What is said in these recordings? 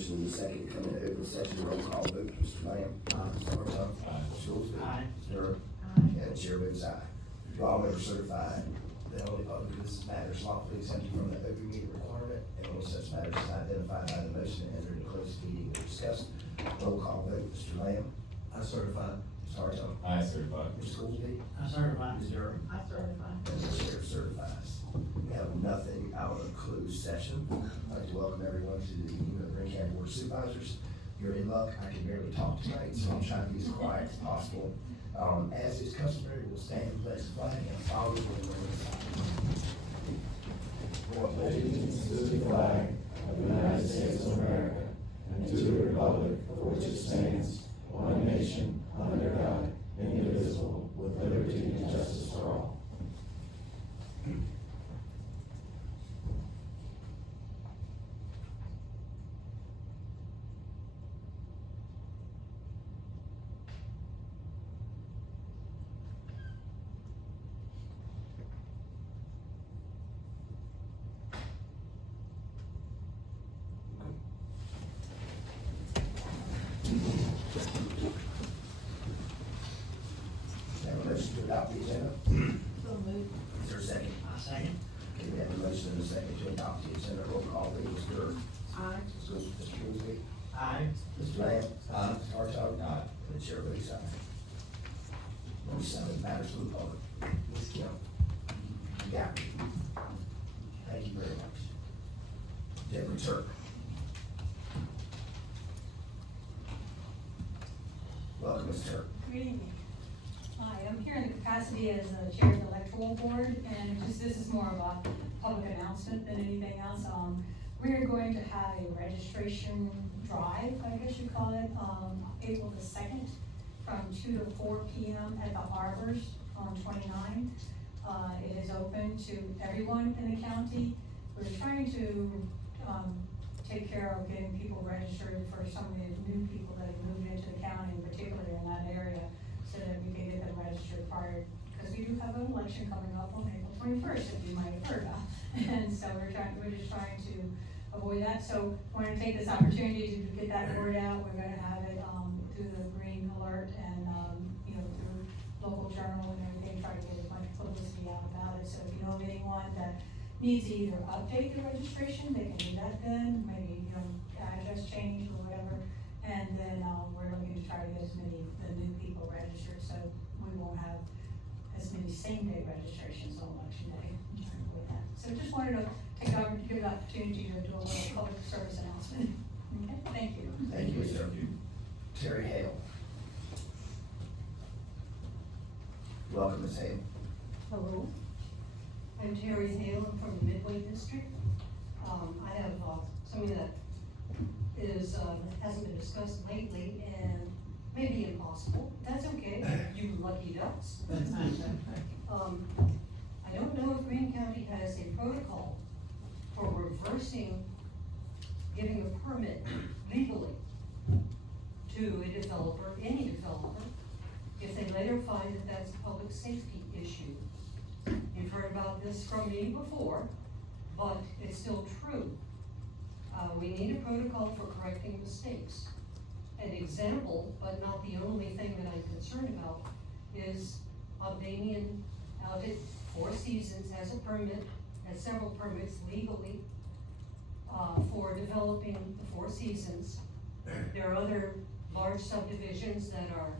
motion and a second to come into open session, roll call vote, Mr. Lamb. Sarchet. Schulze. Aye. Sterr. And chair votes aye. Do all members certify that only public business matters lawfully exempted from the open meeting requirement and only such matters as identified by the motion and entered in closed meeting are discussed. Roll call vote, Mr. Lamb. I certify. Sarchet. I certify. Mr. Schoolsby. I certify. Ms. Durham. I certify. And the chair certifies. We have nothing out of closed session. I'd like to welcome everyone to the meeting of the Greene County Board of Supervisors. You're in luck, I can barely talk tonight, so I'm trying to be as quiet as possible. As is customary, we'll stand and pledge the flag and follow the Allegiance to the flag of the United States of America and to the republic for which it stands, one nation, under God, indivisible, with liberty and justice for all. Have a motion to adopt the agenda. So moved. Is there a second? I second. Okay, we have a motion and a second to adopt the agenda. Roll call vote, Mr. Durham. Aye. Mr. Schoolsby. Aye. Mr. Lamb. Aye. Mr. Hartog. Aye. And the chair votes aye. Number 7, matters for the public. Ms. Kim. You got me. Thank you very much. Deborah Turk. Welcome, Ms. Turk. Good evening. Hi, I'm here in the capacity as the chair of the electoral board, and this is more of a public announcement than anything else. We're going to have a registration drive, I guess you'd call it, April the 2nd, from 2 to 4 p.m. at the Arbors on 29. It is open to everyone in the county. We're trying to take care of getting people registered for some of the new people that have moved into the county, particularly in that area, so that we can get them registered prior, because we do have an election coming up on April 21st, if you might have heard of. And so we're just trying to avoid that. So want to take this opportunity to get that word out. We're going to have it through the Greene alert and through local journal and everything, try to get as much publicity out about it. So if you know of anyone that needs to either update their registration, they can do that then, maybe, address change or whatever. And then, we're looking to try to get as many, the new people registered, so we won't have as many same-day registrations on election day. With that. So just wanted to take give the opportunity to do a little public service announcement. Okay, thank you. Thank you, Ms. Turk. Terry Hale. Welcome, Ms. Hale. Hello, I'm Terry Hale, I'm from the Midway District. I have something that is, hasn't been discussed lately and may be impossible. That's okay, you lucky ducks. I don't know if Greene County has a protocol for reversing giving a permit legally to a developer, any developer, if they later find that that's a public safety issue. You've heard about this from me before, but it's still true. We need a protocol for correcting mistakes. An example, but not the only thing that I'm concerned about, is Albanian out at Four Seasons has a permit, has several permits legally for developing the Four Seasons. There are other large subdivisions that are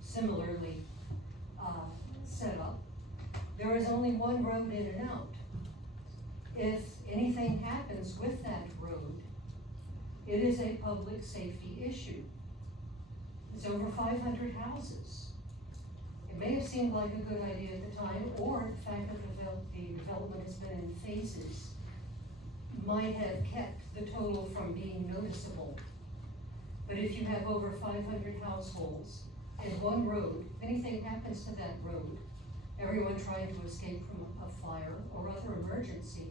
similarly set up. There is only one road in and out. If anything happens with that road, it is a public safety issue. It's over 500 houses. It may have seemed like a good idea at the time, or the fact that the development has been in phases might have kept the total from being noticeable. But if you have over 500 households and one road, if anything happens to that road, everyone trying to escape from a fire or other emergency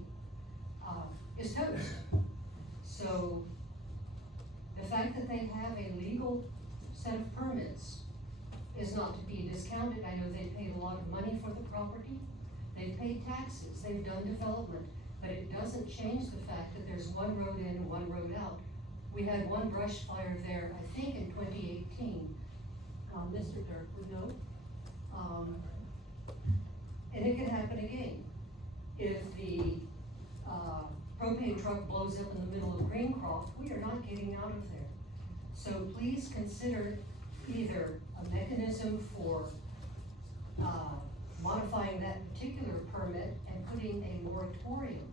is toast. So the fact that they have a legal set of permits is not to be discounted. I know they paid a lot of money for the property. They've paid taxes, they've done development, but it doesn't change the fact that there's one road in and one road out We had one brush fire there, I think in 2018. Mr. Dirk would know. And it can happen again. If the propane truck blows up in the middle of Greencroft, we are not getting out of there. So please consider either a mechanism for modifying that particular permit and putting a moratorium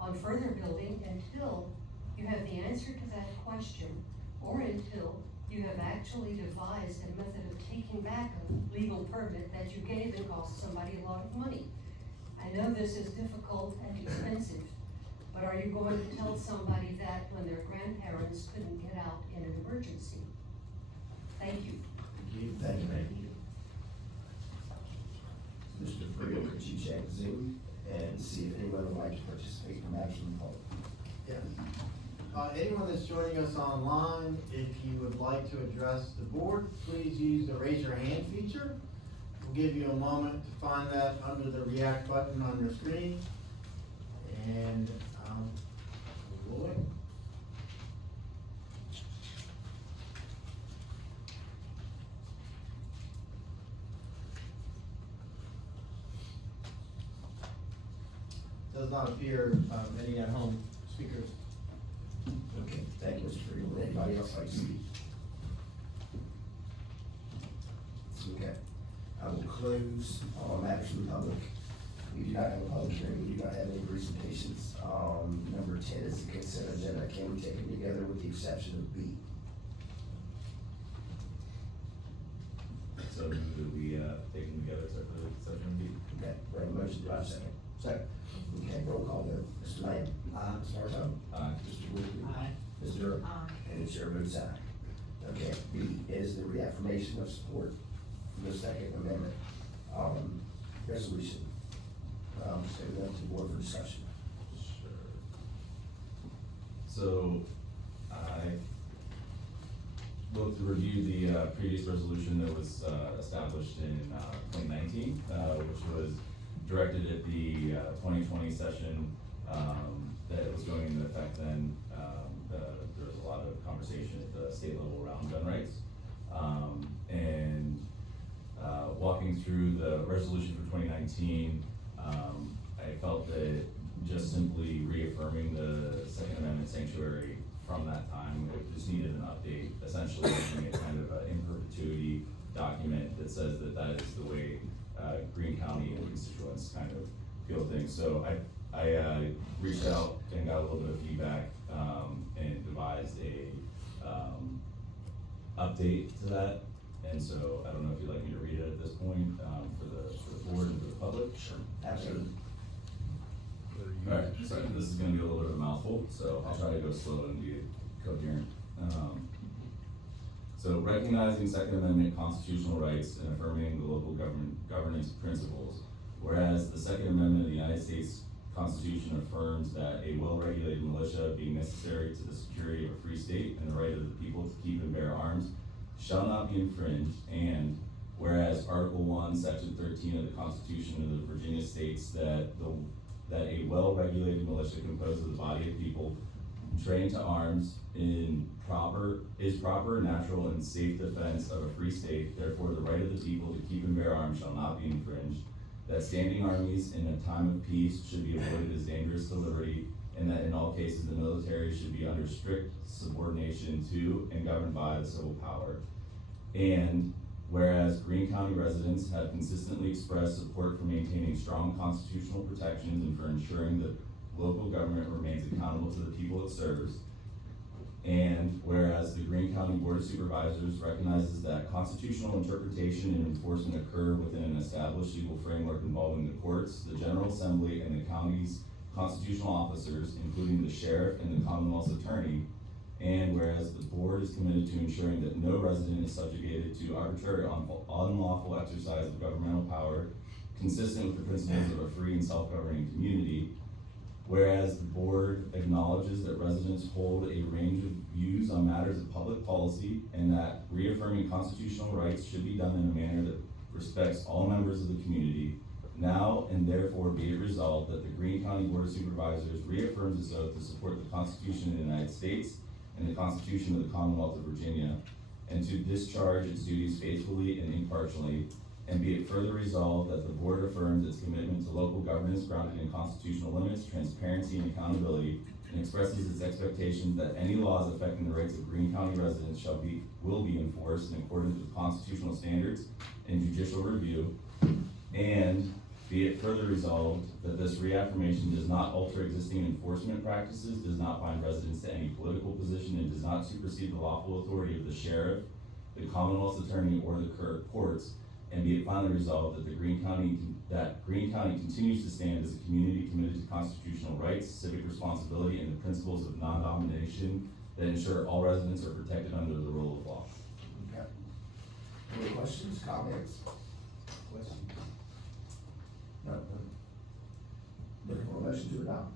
on further building until you have the answer to that question, or until you have actually devised a method of taking back a legal permit that you gave and cost somebody a lot of money. I know this is difficult and expensive, but are you going to tell somebody that when their grandparents couldn't get out in an emergency? Thank you. Thank you, ma'am. Mr. Pruitt, could you check Zoom and see if anyone would like to participate in matters from the public? Yes. Anyone that's joining us online, if you would like to address the board, please use the raise your hand feature. We'll give you a moment to find that under the react button on your screen. And we'll wait. Does not appear any at-home speakers. Okay, thank you, Mr. Pruitt. Would anybody else like to speak? Okay, I will close all matters from the public. We do not have a public hearing, we do not have any presentations. Number 10 is the consent agenda. Can we take them together with the exception of B? So we take them together except for section B? Okay, we have a motion, do I have a second? Second. Okay, roll call there. Mr. Lamb? Aye. Ms. Martone? Aye. Mr. Woodley? Aye. Ms. Durham? Aye. And the chair votes aye. Okay, B is the reaffirmation of support for the Second Amendment, resolution. So we went to the board for discussion. Sure. So, I looked to review the previous resolution that was established in 2019, which was directed at the 2020 session that was going into effect then. There was a lot of conversation at the state level around gun rights. And walking through the resolution for 2019, I felt that just simply reaffirming the Second Amendment sanctuary from that time, it just needed an update, essentially making it kind of an in perpetuity document that says that that is the way Greene County and constituents kind of feel things. So I reached out and got a little bit of feedback and devised a update to that. And so I don't know if you'd like me to read it at this point for the board and for the public. Sure. Absolutely. Alright, sorry, this is gonna be a little bit of a mouthful, so I'll try to go slow and be coherent. So recognizing Second Amendment constitutional rights and affirming the local governance principles, whereas the Second Amendment of the United States Constitution affirms that a well-regulated militia being necessary to the security of a free state and the right of the people to keep and bear arms shall not be infringed, and whereas Article 1, Section 13 of the Constitution of the Virginia states that a well-regulated militia composed of the body of people trained to arms is proper, natural, and safe defense of a free state, therefore the right of the people to keep and bear arms shall not be infringed, that standing armies in a time of peace should be avoided as dangerous to liberty, and that in all cases the military should be under strict subordination to and governed by the civil power. And whereas Greene County residents have consistently expressed support for maintaining strong constitutional protections and for ensuring that local government remains accountable to the people it serves. And whereas the Greene County Board of Supervisors recognizes that constitutional interpretation and enforcement occur within an established legal framework involving the courts, the General Assembly, and the county's constitutional officers, including the sheriff and the Commonwealth's attorney. And whereas the board is committed to ensuring that no resident is subjugated to arbitrary unlawful exercise of governmental power, consistent with the principles of a free and self-governing community. Whereas the board acknowledges that residents hold a range of views on matters of public policy, and that reaffirming constitutional rights should be done in a manner that respects all members of the community. Now and therefore be it resolved that the Greene County Board of Supervisors reaffirms its oath to support the Constitution of the United States and the Constitution of the Commonwealth of Virginia, and to discharge its duties faithfully and impartially, and be it further resolved that the board affirms its commitment to local governance grounded in constitutional limits, transparency, and accountability, and expresses its expectation that any laws affecting the rights of Greene County residents will be enforced in accordance with constitutional standards and judicial review, and be it further resolved that this reaffirmation does not alter existing enforcement practices, does not bind residents to any political position, and does not supersede the lawful authority of the sheriff, the Commonwealth's attorney, or the courts, and be it finally resolved that Greene County continues to stand as a community committed to constitutional rights, civic responsibility, and the principles of non-domination that ensure all residents are protected under the rule of law. Okay. Any questions, comments? Questions? No. Looking for a motion to adopt.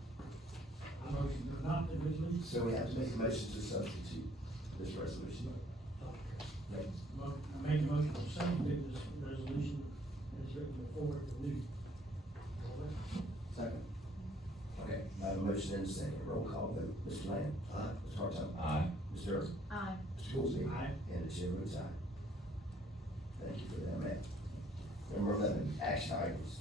I motion to adopt the resolution. So we have to make a motion to substitute this resolution. Okay. I make a motion to substitute this resolution as written before the new. Second. Okay, I have a motion and a second. Roll call vote. Mr. Lamb? Aye. Mr. Hartown? Aye. Mr. Earl? Aye. Mr. Goolsby? Aye. And the chair votes aye. Thank you for that, Matt. Number 11, action items.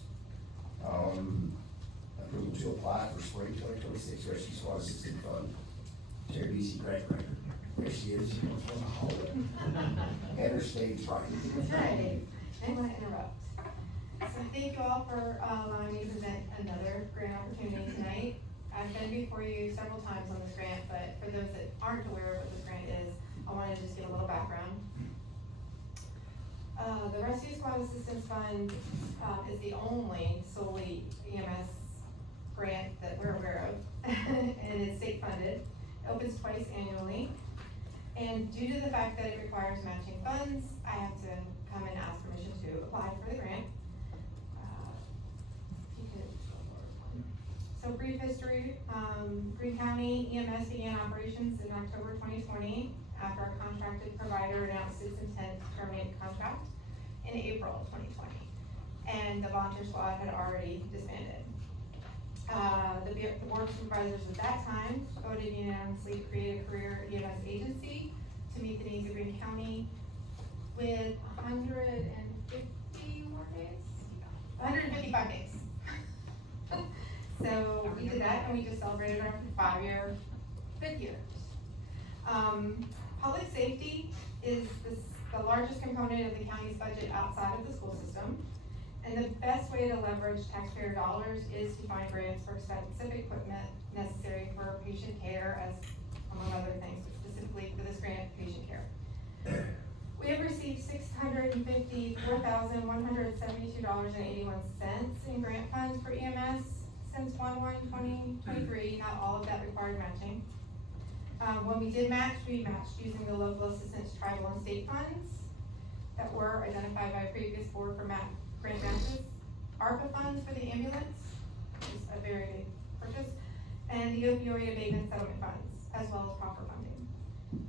Approval to apply for spring 2026 Rescue Squad Assistance Fund. Terry BC grant writer. There she is, she comes from the hallway. And her stage right. Hi, I want to interrupt. So thank you all for allowing me to present another grant opportunity tonight. I've been before you several times on this grant, but for those that aren't aware of what this grant is, I want to just give a little background. The Rescue Squad Assistance Fund is the only solely EMS grant that we're aware of, and it's state funded. It opens twice annually. And due to the fact that it requires matching funds, I have to come and ask permission to apply for the grant. If you could go forward one. So brief history, Greene County EMS began operations in October 2020 after our contracted provider announced its intent to terminate the contract in April of 2020. And the volunteer squad had already disbanded. The board of supervisors at that time voted unanimously to create a career EMS agency to meet the needs of Greene County with 150 more days? 155 days. So we did that, and we just celebrated our 5 years. Public safety is the largest component of the county's budget outside of the school system. And the best way to leverage taxpayer dollars is to find grants for expensive equipment necessary for patient care, as among other things, but specifically for this grant, patient care. We have received $654,172.81 in grant funds for EMS since 1/1/2023. Not all of that required matching. When we did match, we matched using the local assistance, tribal, and state funds that were identified by a previous board for grant matches, ARPA funds for the ambulance, which is a very big purchase, and the opioid abatement settlement funds, as well as proper funding.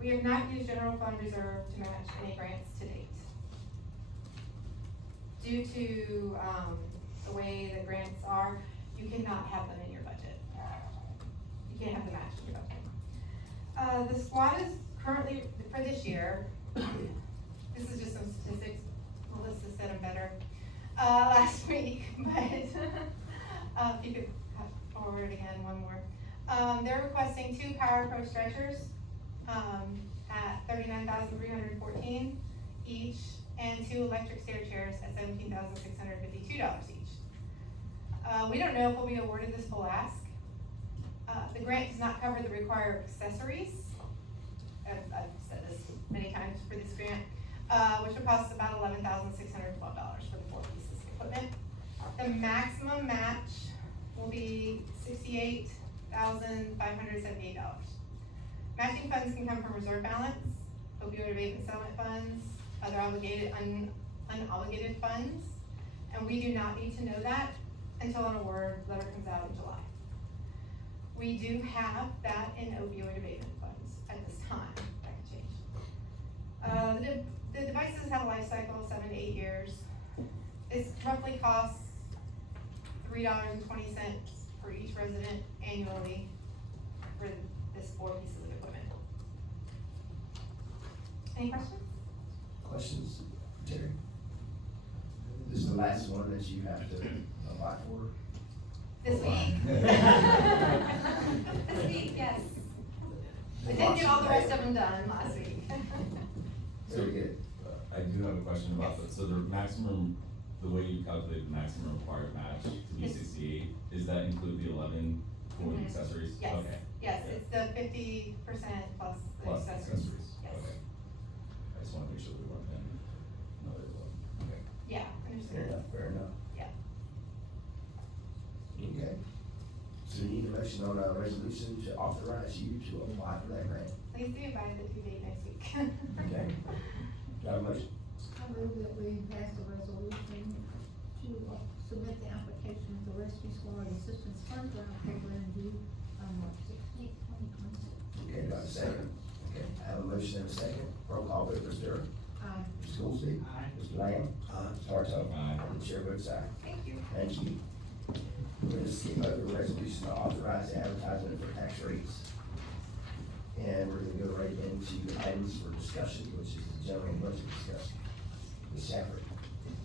We have not used general fund reserve to match any grants to date. Due to the way the grants are, you cannot have them in your budget. You can't have the match in your budget. The squad is currently, for this year, this is just some statistics, Melissa said them better last week, but if you could cut forward again one more. They're requesting 2 Power Pro stretchers at $39,314 each, and 2 electric stair chairs at $17,652 each. We don't know if we'll be awarded this full ask. The grant does not cover the required accessories. I've said this many times for this grant, which would cost about $11,612 for the 4 pieces of equipment. The maximum match will be $68,578. Matching funds can come from reserve balance, opioid abatement settlement funds, other unobligated funds, and we do not need to know that until an award letter comes out in July. We do have that in opioid abatement funds at this time. That can change. The devices have a life cycle of 7 to 8 years. This roughly costs $3.20 for each resident annually for this 4 pieces of equipment. Any questions? Questions, Terry? This is the last one that you have to apply for? This week. This week, yes. I did get all the rest of them done last week. Very good. I do have a question about that, so the maximum, the way you calculate the maximum required match to be Yes. 68, does that include the 11 for the Mhm. accessories? Yes, Okay. yes, it's the 50% plus the Plus the accessories. accessories, Yes. okay. I just wanna make sure we weren't paying another 11, okay. Yeah, Fair understood. enough, fair enough. Yeah. Okay. So you need a motion on a resolution to authorize you to apply for that grant. Please do by the due date next week. Okay. Do I have a motion? I move that we pass a resolution to submit the application to the Rescue Squad Assistance Fund Grant Program due on March 16th, 2026. Okay, do I have a second? Okay, I have a motion and a second. Roll call vote, Mr. Durham. Aye. Mr. Goolsby. Aye. Mr. Lamb. Mr. Bartow. Aye. And the chair votes aye. Thank you. Thank you. We're gonna skip over the resolution to authorize advertisement for tax rates. And we're gonna go right into items for discussion, which is the general budget discussion. Ms. Shafford,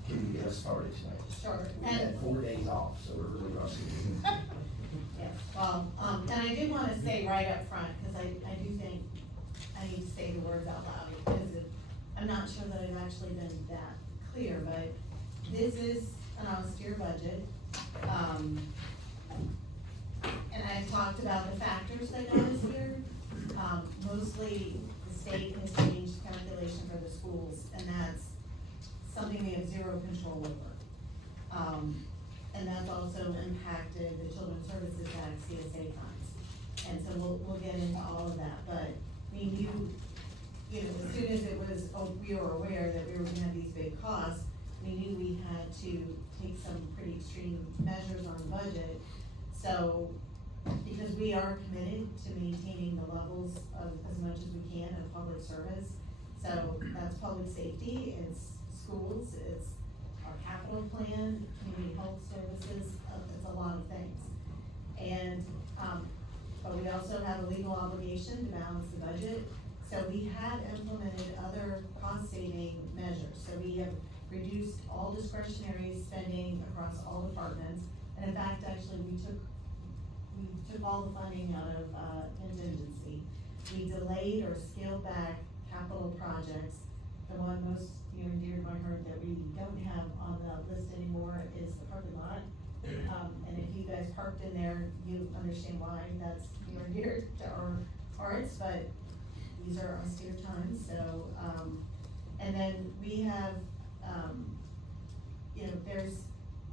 can you get us started tonight? Sure, We had and, 4 days off, so we're really rushing. yes, well, and I do wanna say right up front, cause I do think I need to say the words out loud, because I'm not sure that I've actually been that clear, but this is an austere budget. And I talked about the factors that got us here. Mostly the state has changed calculation for the schools, and that's something we have zero control over. And that's also impacted the Children's Services Act, CSA funds. And so we'll get into all of that, but, I mean, you know, as soon as it was, we were aware that we were gonna have these big costs, we knew we had to take some pretty extreme measures on the budget. So, because we are committed to maintaining the levels of as much as we can of public service. So that's public safety, it's schools, it's our capital plan, community health services, it's a lot of things. And, but we also have a legal obligation to balance the budget. So we have implemented other cost saving measures. So we have reduced all discretionary spending across all departments. And in fact, actually, we took all the funding out of, contingency. We delayed or scaled back capital projects. The one most near and dear to my heart that we don't have on the list anymore is the parking lot. And if you guys parked in there, you understand why that's near and dear to our hearts, but these are austere times, so, and then we have, you know, there's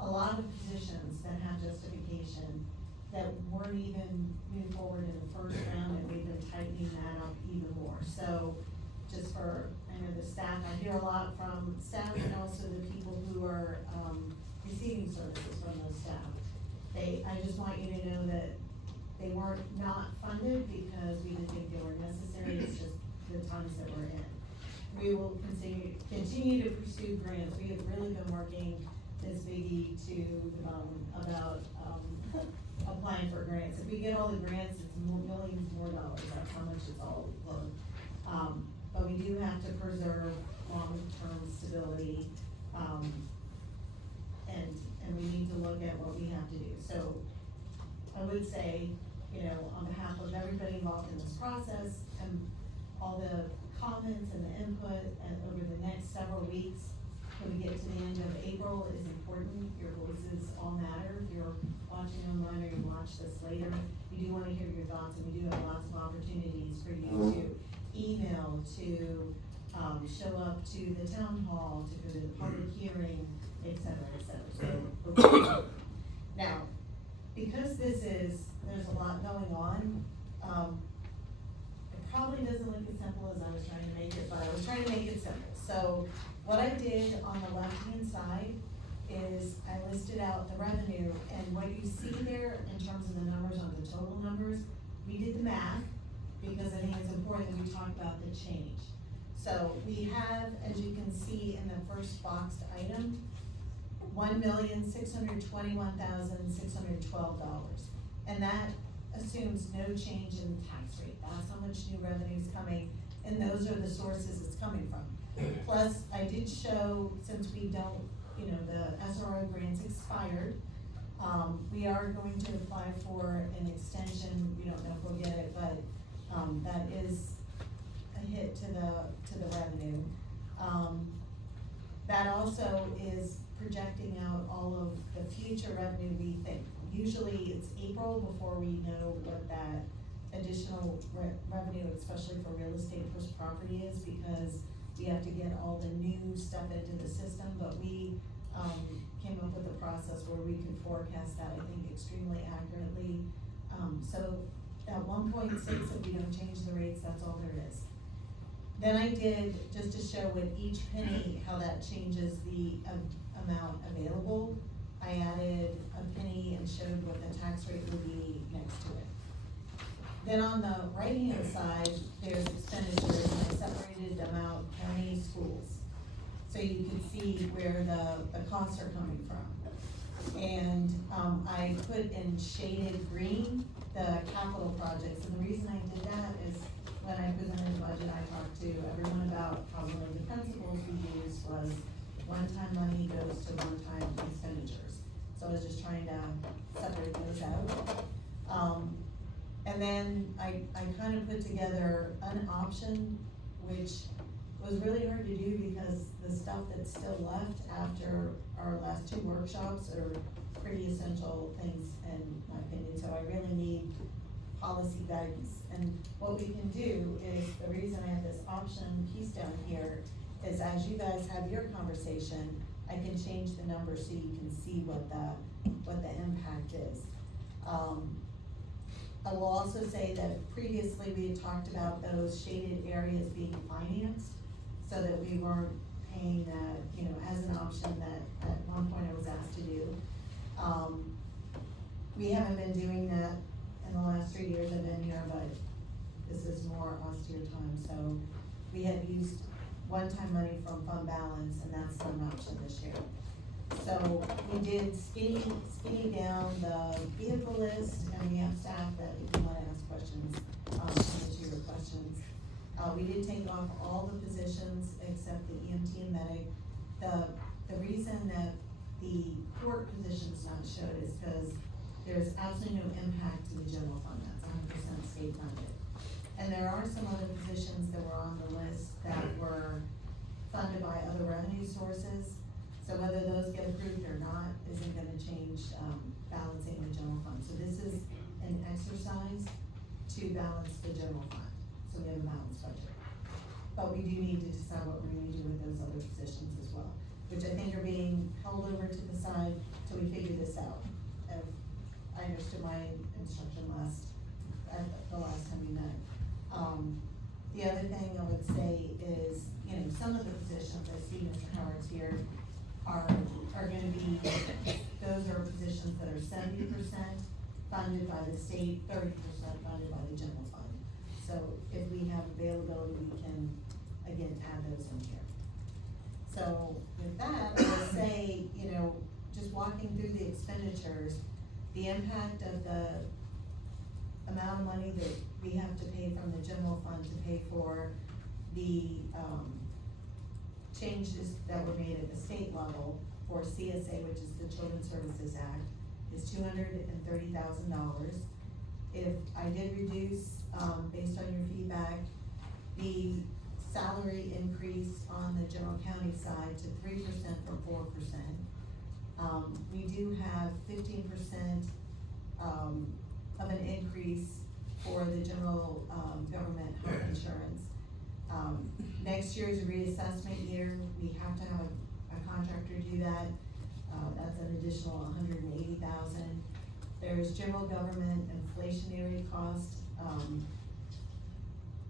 a lot of positions that have justification that weren't even moved forward in the first round, and we've been tightening that up even more. So, just for, I know the staff, I hear a lot from staff and also the people who are, receiving services from those staff. I just want you to know that they weren't not funded because we didn't think they were necessary, it's just the times that we're in. We will continue to pursue grants. We have really been working Ms. Biggie to, about, applying for grants. If we get all the grants, it's millions more dollars, that's how much it's all worth. But we do have to preserve long-term stability, and we need to look at what we have to do. So, I would say, you know, on behalf of everybody involved in this process, and all the comments and the input, and over the next several weeks, when we get to the end of April, is important. Your voices all matter. If you're watching online or you watch this later, we do wanna hear your thoughts, and we do have lots of opportunities for you to email, to, show up to the town hall, to go to the public hearing, et cetera, et cetera. So, now, because there's a lot going on, it probably doesn't look as simple as I was trying to make it, but I was trying to make it simple. So, what I did on the left-hand side is I listed out the revenue, and what you see there in terms of the numbers on the total numbers, we did the math, because I think it's important that we talk about the change. So we have, as you can see in the first boxed item, $1,621,612. And that assumes no change in the tax rate. That's how much new revenue is coming. and those are the sources it's coming from. Plus, I did show, since we don't, the SRO grants expired, we are going to apply for an extension, we don't know if we'll get it, but, that is a hit to the revenue. That also is projecting out all of the future revenue we think. Usually it's April before we know what that additional revenue, especially for real estate plus property is, because we have to get all the new stuff into the system, but we, came up with a process where we could forecast that, I think, extremely accurately. So at 1.6, if we don't change the rates, that's all there is. Then I did, just to show with each penny, how that changes the amount available. I added a penny and showed what the tax rate would be next to it. Then on the right-hand side, there's expenditures, and I separated them out, county, schools. So you can see where the costs are coming from. And, I put in shaded green the capital projects, and the reason I did that is when I presented the budget, I talked to everyone about how one of the principles we used was one-time money goes to one-time expenditures. So I was just trying to separate those out. And then I kind of put together an option, which was really hard to do because the stuff that's still left after our last two workshops are pretty essential things in my opinion, so I really need policy guidance. And what we can do is, the reason I have this option piece down here is, as you guys have your conversation, I can change the number so you can see what the impact is. I will also say that previously we had talked about those shaded areas being financed, so that we weren't paying that, as an option that at one point I was asked to do. We haven't been doing that in the last 3 years I've been here, but this is more austere time, so we have used one-time money from fund balance, and that's not an option this year. So we did skinny down the vehicle list, and we have staff that if you wanna ask questions, answer your questions. We did take off all the positions except the EMT and medic. The reason that the court position's not showed is because there's absolutely no impact to the general fund, that's 100% state funded. And there are some other positions that were on the list that were funded by other revenue sources. So whether those get approved or not isn't gonna change, balancing the general fund. So this is an exercise to balance the general fund, so we have a balanced budget. But we do need to decide what we're gonna do with those other positions as well, which I think are being held over to the side till we figure this out. If I understood my instruction the last time we met. The other thing I would say is, some of the positions, I see Mr. Howard's here, are gonna be, those are positions that are 70% funded by the state, 30% funded by the general fund. So if we have availability, we can, again, add those in here. So with that, I would say, just walking through the expenditures, the impact of the amount of money that we have to pay from the general fund to pay for the, changes that were made at the state level for CSA, which is the Children's Services Act, is $230,000. If I did reduce, based on your feedback, the salary increase on the general county side to 3% from 4%. We do have 15%, of an increase for the general, government health insurance. Next year's a reassessment year, we have to have a contractor do that, that's an additional $180,000. There's general government inflationary cost,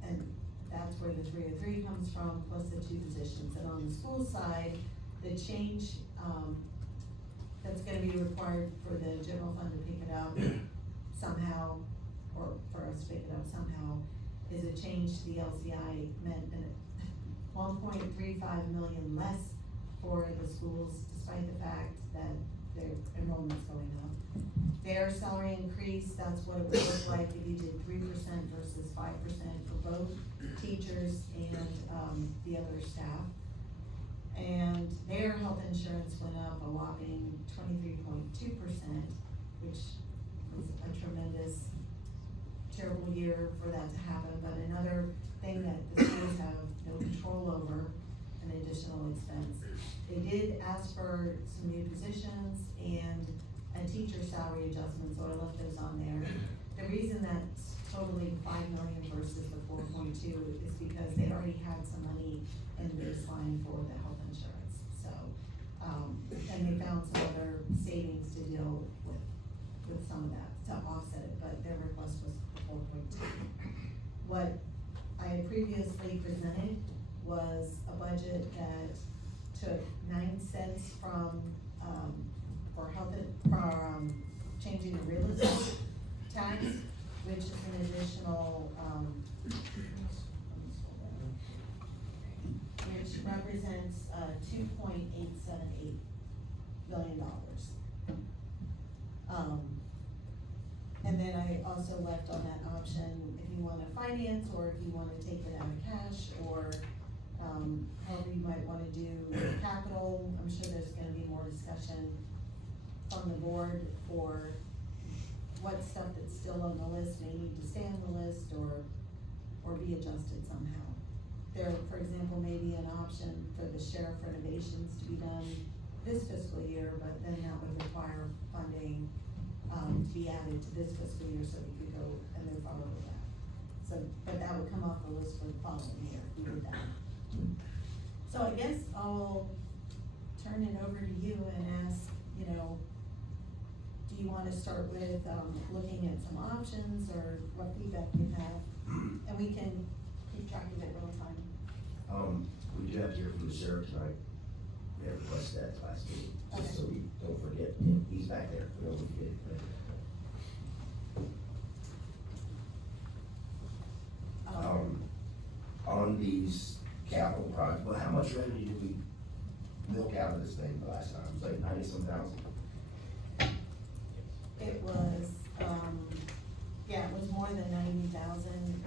and that's where the 303 comes from, plus the two positions. And on the school side, the change, that's gonna be required for the general fund to pick it up somehow, or for us to pick it up somehow, is a change to the LCI meant $1.35 million less for the schools, despite the fact that their enrollment's going up. their salary increase, that's what it would look like if you did 3% versus 5% for both teachers and, the other staff. And their health insurance went up a whopping 23.2%, which was a tremendous, terrible year for that to happen. But another thing that the schools have no control over, an additional expense. They did ask for some new positions and a teacher salary adjustment, so I left those on there. The reason that's totaling 5 million versus the 4.2 is because they already had some money in the baseline for the health insurance, so, and they found some other savings to deal with some of that, to offset it, but their request was 4.2. What I had previously presented was a budget that took 9 cents from, for health, changing the real estate tax, which is an additional, which represents, $2.878 billion. And then I also left on that option, if you wanna finance, or if you wanna take it out of cash, or, however you might wanna do capital. I'm sure there's gonna be more discussion from the board for what stuff that's still on the list may need to stay on the list, or be adjusted somehow. There, for example, may be an option for the sheriff renovations to be done this fiscal year, but then that would require funding, to be added to this fiscal year, so we could go and move forward with that. So, but that would come off the list for the following year, if we did that. So I guess I'll turn it over to you and ask, you know, do you wanna start with, looking at some options, or what feedback you have? And we can keep track of it real time. We do have to hear from the sheriff tonight. We have requested that last meeting, just so Okay. we don't forget, he's back there, we don't forget. On these capital projects, well, how much revenue did we milk out of this thing the last time? It was like 90-some thousand. It was, yeah, it was more than 90,000,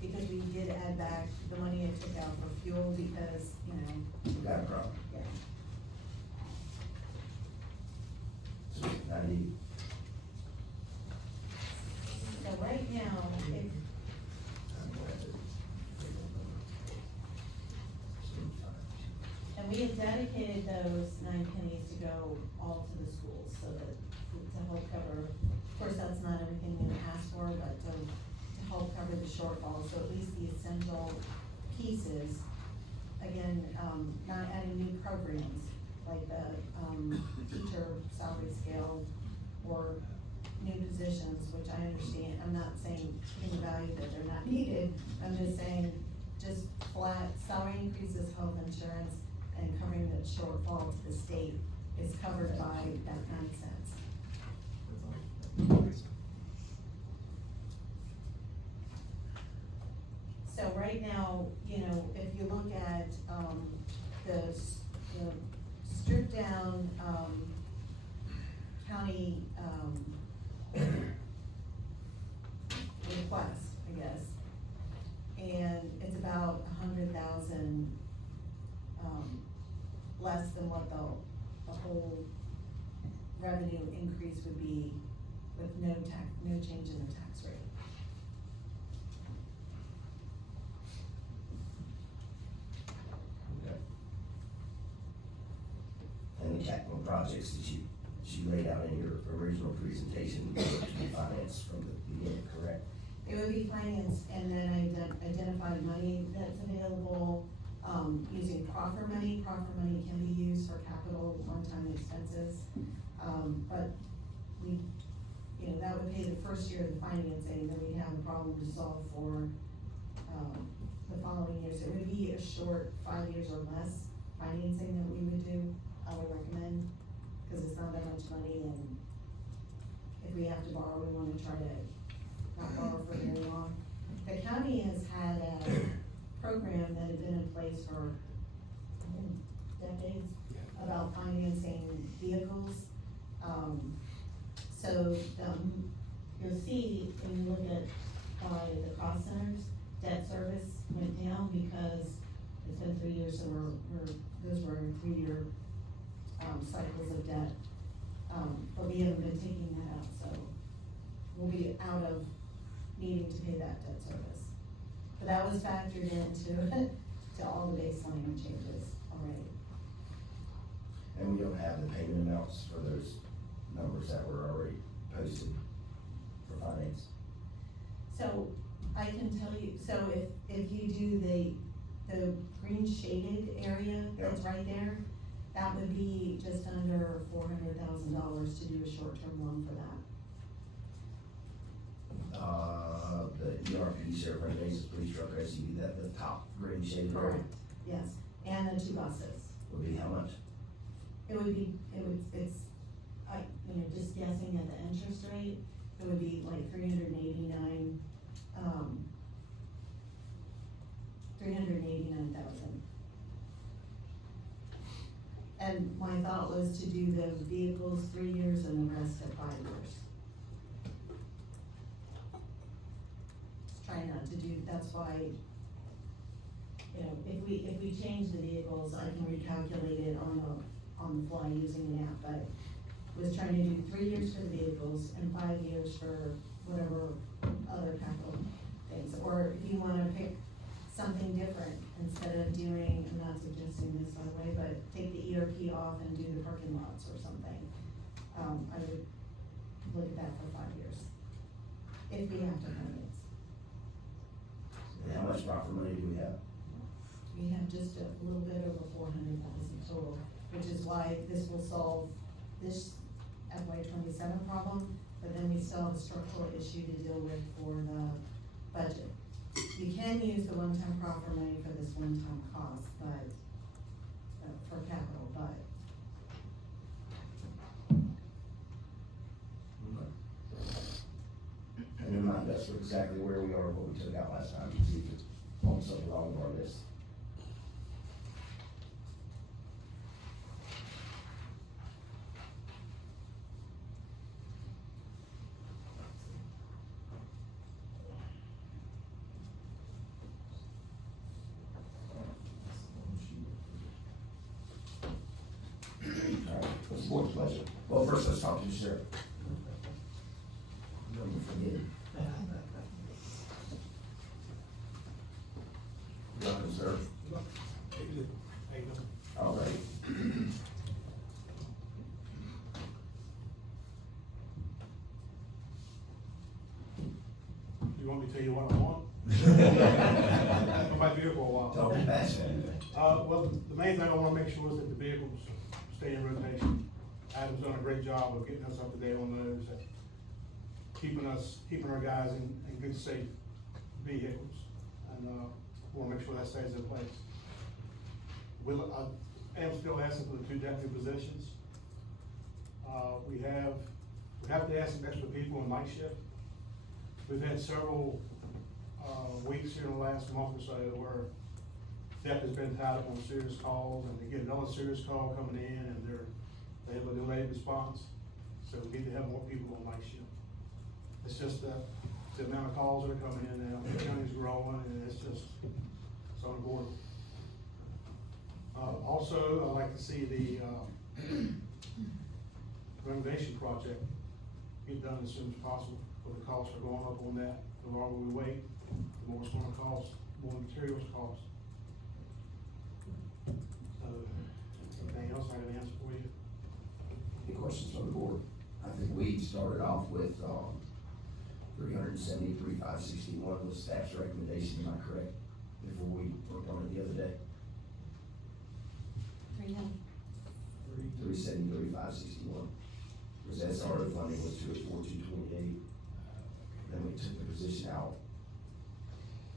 because we did add back the money I took out for fuel, because, you know, We got a problem. yeah. So 90, So right now, if, and we had dedicated those 9 pennies to go all to the schools, so that, to help cover, of course, that's not everything we asked for, but to help cover the shortfall, so at least the essential pieces. Again, not adding new programs, like the, teacher salary scale, or new positions, which I understand. I'm not saying in value that they're not needed, I'm just saying, just flat salary increases, health insurance, and covering the shortfall to the state is covered by that 9 cents. So right now, you know, if you look at, the stripped down, county, request, I guess, and it's about 100,000, less than what the whole revenue increase would be with no change in the tax rate. okay. And the capital projects that you laid out in your original presentation, to be financed from the beginning, correct? It would be financed, and then I identified money that's available, using proffer money. Proffer money can be used for capital one-time expenses. But we, you know, that would pay the first year of the financing, then we'd have a problem to solve for, the following years. It would be a short 5 years or less financing that we would do, I would recommend, cause it's not that much money, and if we have to borrow, we wanna try to not borrow for very long. The county has had a program that had been in place for decades about financing vehicles. So, you'll see, when you look at, by the cost centers, debt service went down because it's been 3 years, so those were 3-year, cycles of debt. But we haven't been taking that out, so we'll be out of needing to pay that debt service. But that was factored into, to all the baseline changes already. And we don't have the payment amounts for those numbers that were already posted for finance. So I can tell you, so if you do the green shaded area that's right there, that would be just under $400,000 to do a short-term loan for that. The ERP, sheriff renovations, police truck, SUV, that the top green shaded area Correct, yes, and the 2 buses. would be how much? It's, just guessing at the interest rate, it would be like 389,000. And my thought was to do those vehicles 3 years and the rest at 5 years. Try not to do, that's why, if we change the vehicles, I can recalculate it on the fly using an app, but was trying to do 3 years for the vehicles and 5 years for whatever other capital things. Or if you wanna pick something different, instead of doing, I'm not suggesting this by the way, but take the ERP off and do the parking lots or something. I would look at that for 5 years, if we have to finance. And how much profit money do we have? We have just a little bit over 400,000 total, which is why this will solve this FY27 problem, but then we still have a structural issue to deal with for the budget. You can use the one-time profit money for this one-time cost, but, for capital, but. And remind us exactly where we are, what we took out last time, see if it's on something wrong with our list. Alright, what's the board's pleasure? Well, first, let's talk to the sheriff. Don't forget. Welcome, sir. All right. You want me to tell you what I want? I might be here for a while. Don't be bashful. Well, the main thing I wanna make sure is that the vehicles stay in rotation. Adam's done a great job of getting us up to date on those, and keeping our guys in good, safe vehicles. And, wanna make sure that stays in place. I am still asking for the 2 deputy positions. We have to add some extra people in night shift. We've had several, weeks here in the last month or so where deputies been tied up on serious calls, and they get another serious call coming in, and they have a delayed response. So we need to have more people on night shift. It's just the amount of calls that are coming in now, the county's growing, and it's on the board. Also, I'd like to see the, renovation project get done as soon as possible, but the costs are going up on that. The longer we wait, the more it's gonna cost, more materials cost. So, anything else I can answer for you? Any questions from the board? I think we started off with, 373,561 was staff's recommendation, am I correct? Before we worked on it the other day. 373,561. Because SRO funding was 204,228. Then we took the position out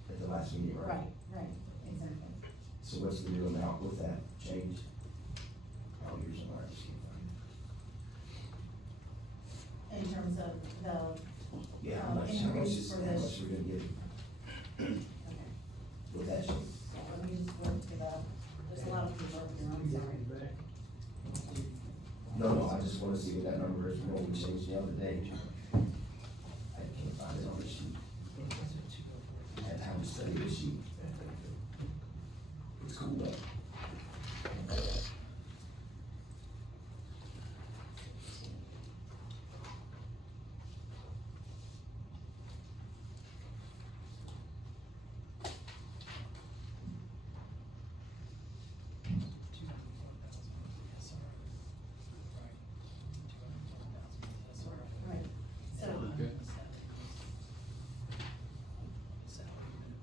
at the last meeting, right? Right, exactly. So what's the new amount with that change? Oh, here's somewhere, I just can't find it. In terms of the, Yeah, how much increase we're for gonna this. get Okay. with that change? So let me just work to the, there's a lot of people up here, I'm sorry. No, I just wanna see what that number is from what we changed the other day. I can't find it on the sheet. I had time to study the sheet. It's cool though. Right, so,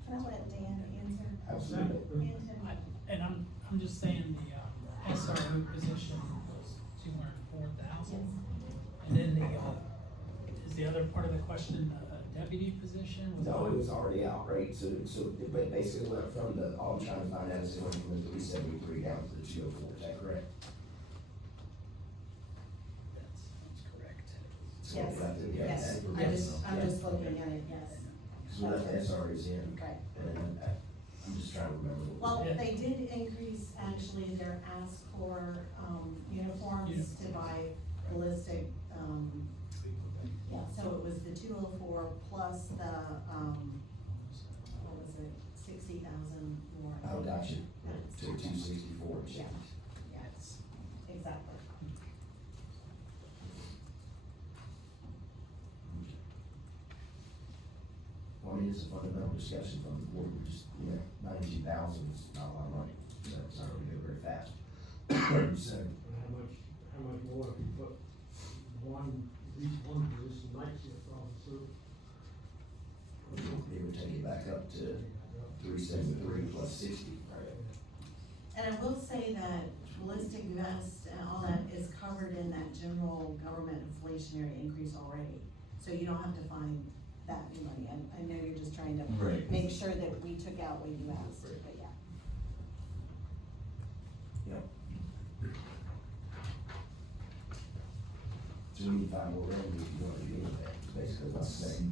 can I let Dan answer? Absolutely. And I'm just saying the, SRO position was 204,000. And then is the other part of the question, deputy position? Was No, it was already out, right? So, but basically went from the, all I'm trying to find out is it went from the 373 down to the 204, is that correct? That's correct. So Yes, we left it- yeah, yes, that- I'm just looking at it, yes. Cause we left the SROs in. Right. And then, I'm just trying to remember. what Well, we- they did increase actually their ask for, uniforms to buy ballistic, yeah, so it was the 204 plus the, what was it, 60,000 more. Oh, gotcha, That's- to 264. Yeah, yes, exactly. Well, I mean, it's a fundamental discussion from the board, we just, 92,000 is not a lot of money, so it's not gonna go very fast. So, How much more if you put at least one position night shift officer? it would take it back up to 373 plus 60, right? And I will say that ballistic vest and all that is covered in that general government inflationary increase already. So you don't have to find that new money. I know you're just trying to Right. make sure that we took out what you asked, Right. but yeah. Yep. So we need to find more revenue if you want to do that, basically what I'm saying.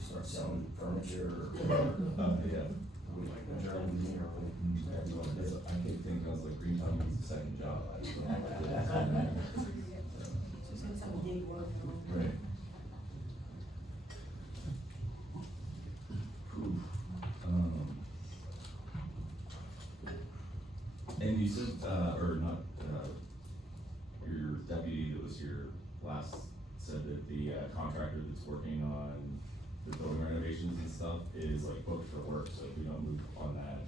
Start selling furniture or Yeah. we adjourn the year. I keep thinking, I was like, Greene County needs a second job. I just don't know what it Just get some gig work. is. Right. And you said, or not, your deputy that was here last said that the contractor that's working on the building renovations and stuff is like booked for work, so if we don't move on that,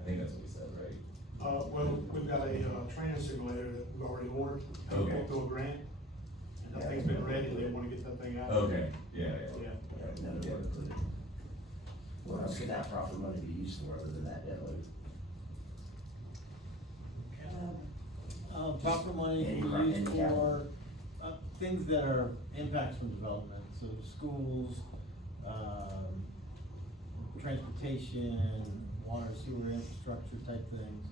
I think that's what he said, right? Well, we've got a, training simulator that we've already ordered, Okay. through a grant. And that thing's been ready, they wanna get that thing out. Okay, yeah. Yeah. None of it included. What else could that profit money be used for other than that debt load? Proper money Any can pro- be used any capital. for, things that are impacts from development, so schools, transportation, water, sewer infrastructure type things,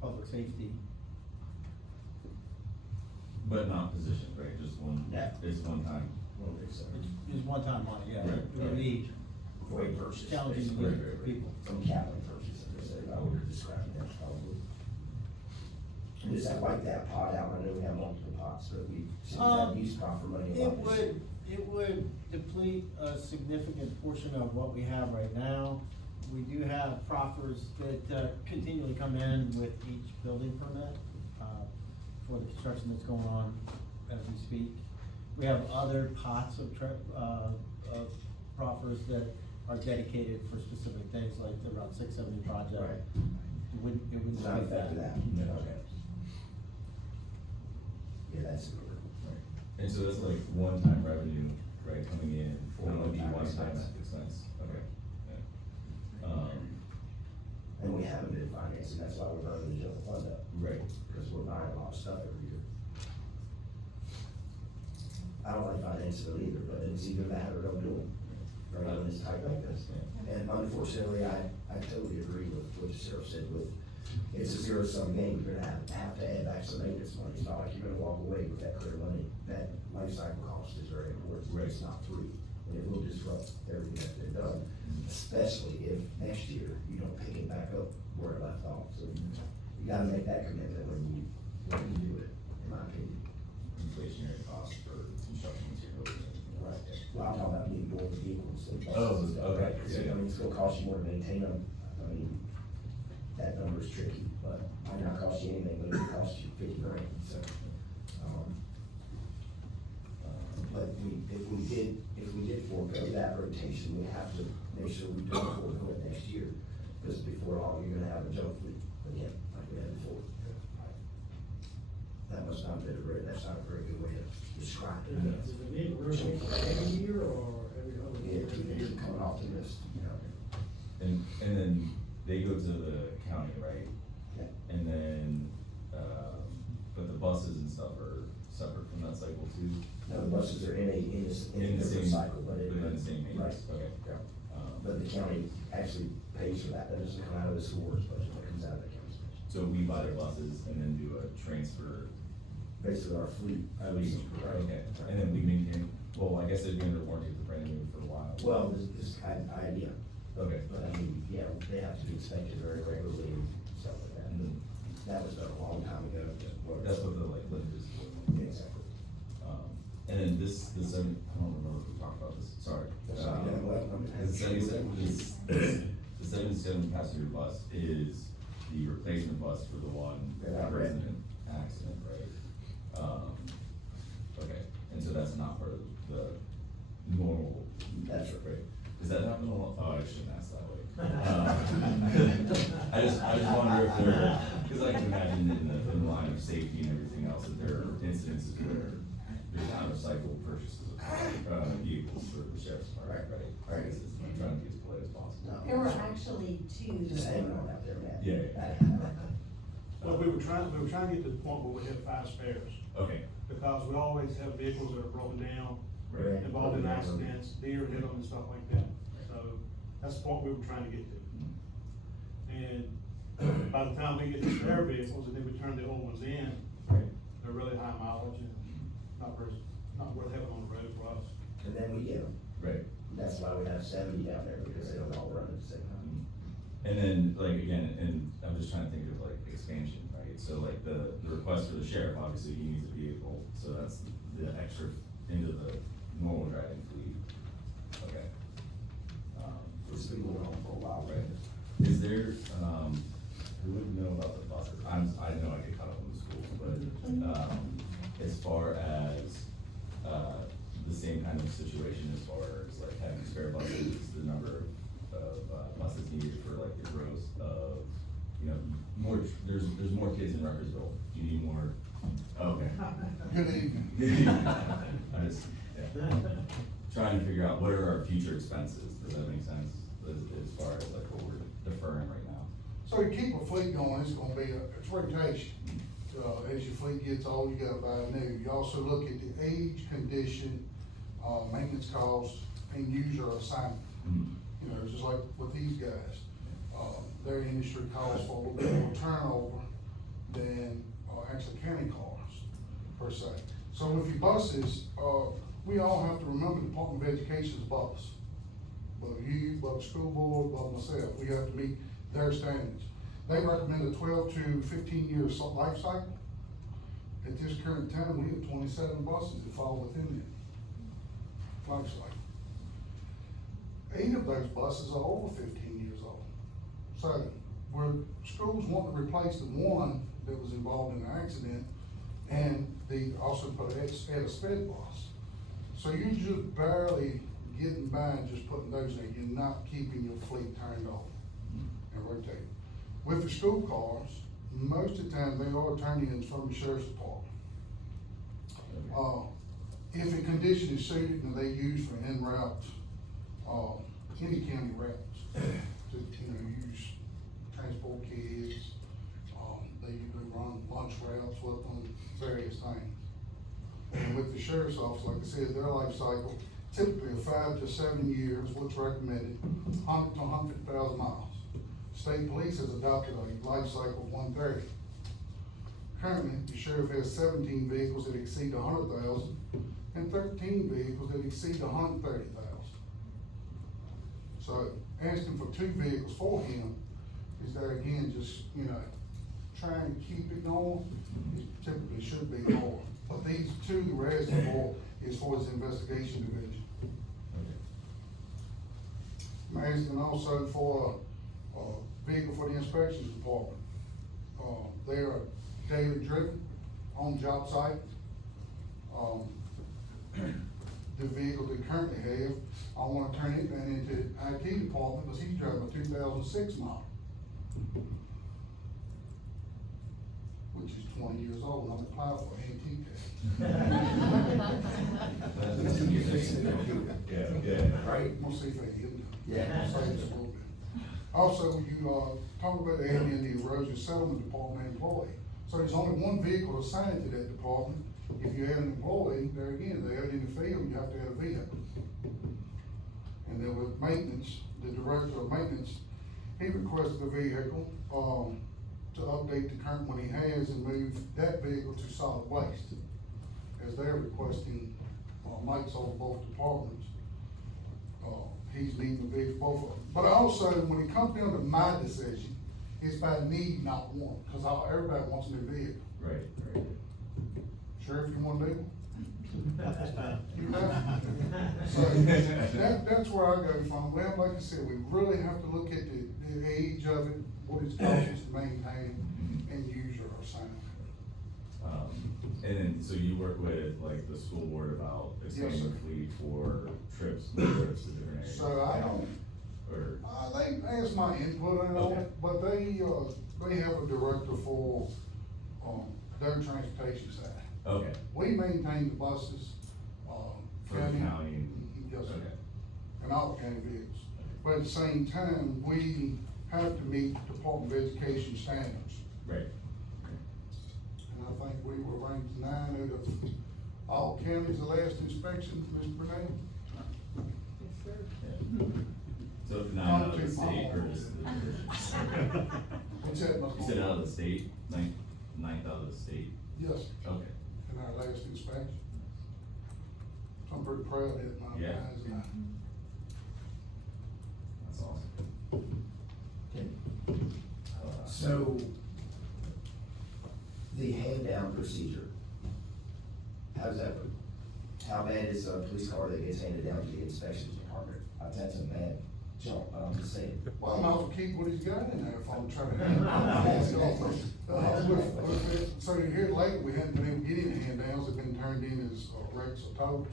public safety. But not positioned, right, just one, Yeah. it's one time. Well, it's It's one-time money, yeah, Right, it would be void purchase. challenging to basically. get right. people. Some capital purchase, I say, I would describe that probably. Does that wipe that pot out? I know we have multiple pots, but we seem to have used profit money a lot. It would deplete a significant portion of what we have right now. We do have proffers that continually come in with each building permit, for the construction that's going on as we speak. We have other pots of proffers that are dedicated for specific things, like the Route 670 project. Right. It wouldn't It's not deplete affected that, No. okay. Yeah, that's it. And so that's like one-time revenue, right, coming in, or would be One-time one-time expense. expense, okay. Yeah. And we haven't been financing, that's why we're running the general fund up, Right, because we're buying a lot of stuff every year. I don't like financing it either, but it's either that or don't do it, right, when it's tight like this. And unfortunately, I totally agree with what the sheriff said with, it's a zero-sum game, you're gonna have to add back some maintenance money, it's not like you're gonna walk away with that clear money. That life cycle cost is very important, it's not free, and it will disrupt everything that's been done, especially if next year you don't pick it back up where it left off, so you gotta make that commitment when you when you do it, in my opinion. Inflationary costs for construction materials. Right. Well, I'm talking about getting more vehicles. and buses Oh, and stuff, okay, right? 'Cause, yeah. I mean, it's gonna cost you more to maintain them. I mean, that number's tricky, but might not cost you anything, but it'll cost you $50,000, so. But if we did forego that rotation, we have to make sure we don't forego it next year, because before long, you're gonna have a junk fleet again, like we had before. That must not be that's not a very good way to describe it. Is the vehicle rotation every year or every other Yeah, year? 2 years coming off the list, you know. And then they go to the county, right? Yeah. And then, but the buses and stuff are separate from that cycle too? No, the buses are in a In the same, cycle, but it. within the same Right. maintenance, okay. Yeah. Um, But the county actually pays for that, that doesn't come out of the school board's budget, that comes out of the county's budget. So we buy the buses and then do a transfer. Basically, our fleet. Okay, and then we maintain, well, I guess it'd be under warranty if they're brand new for a while. Well, this idea, Okay. but I mean, yeah, they have to be inspected very regularly and stuff like that. Mhm. That was done a long time ago. That's what the like lift is for. Yeah, exactly. And then the seven, I don't remember if we talked about this, sorry. That's all right. Yeah, well, The 77 passenger bus is the replacement bus for the one That I read. resident accident, right? Okay, and so that's not part of the normal. That's right. Does that happen a lot? Oh, I shouldn't ask that way. I just wonder if there, cause I can imagine in the line of safety and everything else, that there are incidences where there's out of cycle purchases of, vehicles for the sheriff's department, right? Right. I guess it's, I'm trying to be as polite as possible. No. There were actually two. Just hanging on out there, man. Yeah. Well, we were trying to get to the point where we had 5 spares, Okay, because we always have vehicles that are broken down, right. involved in accidents, deer hit them and stuff like that. So that's the point we were trying to get to. And by the time we get the spare vehicles and then we turn the old ones in, Right. they're really high mileage and not worth having on the road for us. And then we get them. Right. That's why we have 70 down there, because they don't all run at the same time. And then, like, again, and I'm just trying to think of like expansion, right? So like the request for the sheriff, obviously he needs a vehicle, so that's the extra into the normal driving fleet. Okay. It's been going on for a while, Right. Is there, who would know about the buses? I know I get caught up in the schools, but, as far as, the same kind of situation as far as like having spare buses, the number of buses needed for like the growth of, you know, more, there's more kids in Rutgersville, do you need more? Okay. Good evening. Good evening. I just, yeah, trying to figure out what are our future expenses, does that make sense, as far as like what we're deferring right now? So you keep a fleet going, it's gonna be it's rotation. As your fleet gets old, you gotta buy new. You also look at the age, condition, maintenance costs, and user assignment. You know, just like with these guys, their industry calls for a little bit more turnover than, actually county cars, per se. So with your buses, we all have to remember the Department of Education's boss. But you, but the school board, but myself, we have to meet their standards. They recommend a 12 to 15 year life cycle. At this current time, we have 27 buses that fall within that life cycle. 8 of those buses are over 15 years old. So, where schools want to replace the one that was involved in the accident, and they also put add a sped bus. So you're just barely getting by just putting those in, you're not keeping your fleet turned on and rotating. With the school cars, most of the time they are turn-ins from the sheriff's department. If a condition is suited and they use for en route, any county routes, to, use transport kids, they usually run lunch routes with them, various things. And with the sheriff's office, like I said, their life cycle, typically 5 to 7 years, what's recommended, 100 to 150,000 miles. State police has adopted a life cycle of 130. Currently, the sheriff has 17 vehicles that exceed 100,000 and 13 vehicles that exceed 130,000. So asking for 2 vehicles for him is there again, just, trying to keep it going, it typically should be more. But these two we're asking for is for his investigation division. I'm asking also for a vehicle for the inspections department. They are daily driven on job site. The vehicle they currently have, I wanna turn it into the IT department, because he's driving a 2006 model, which is 20 years old, and I'm applying for antique Yeah. Right? We'll see if they get it. Yeah. Save us a little bit. Also, you, talked about adding in the erosion settlement department employee. So there's only one vehicle assigned to that department. If you add an employee, there again, they add in the field, you have to add a vehicle. And then with maintenance, the director of maintenance, he requested a vehicle, to update the current one he has and move that vehicle to solid waste. As they're requesting, nights over both departments. He's needing a vehicle, both of them. But also, when it comes down to my decision, it's by need, not want, cause everybody wants a new vehicle. Right. Sheriff, you want to do? That's fine. You know? So, that's where I go from. Well, like I said, we really have to look at the age of it, what it's costing us to maintain and use our sound. And then, so you work with like the school board about expanding Yes, the sir. fleet for trips to different areas? So I don't, Or, they asked my input on Okay. it, but they have a director for, their transportation side. okay, We maintain the buses, for the county? Yes, sir. Okay. And all county vehicles. But at the same time, we have to meet Department of Education standards. Right. And I think we were ranked 9 out of all counties, the last inspection, Mr. Burnett. Yeah. So if not out of the state or just? What's that, Mr. You said out of the state, ninth out of the state? Yes, Okay. in our last inspection. So I'm pretty proud of it, my Yeah. guys and I. That's awesome. Okay. Uh, So, the hand down procedure, how does that work? How bad is a police car that gets handed down to the inspections department? That's a bad jump, but I'm just saying. Well, I might as well keep what he's got in there if I'm trying to. So here lately, we haven't been able to get any hand downs, they've been turned in as wrecks or totals.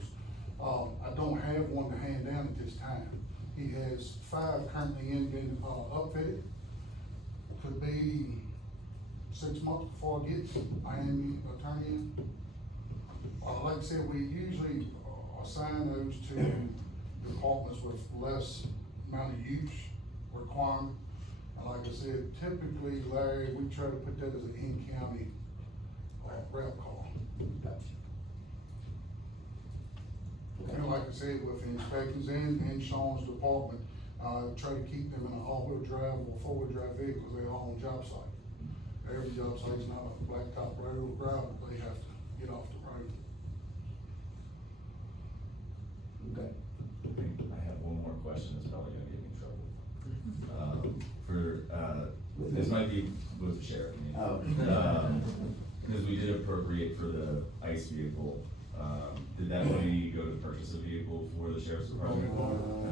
I don't have one to hand down at this time. He has 5 currently been upfitted. Could be 6 months before I get Miami attorney in. Like I said, we usually assign those to departments with less amount of use requirement. And like I said, typically, Larry, we try to put that as an in-county route call. And like I said, with inspections and Sean's department, try to keep them in a all-wheel drive or four-wheel drive vehicles, they're all on job site. Every job site's not a blacktop road drive, they have to get off the road. Okay. I have one more question that's probably gonna get me in trouble. This might be with the sheriff, I mean. Oh. Because we did appropriate for the ICE vehicle, did that money go to purchase a vehicle for the sheriff's department?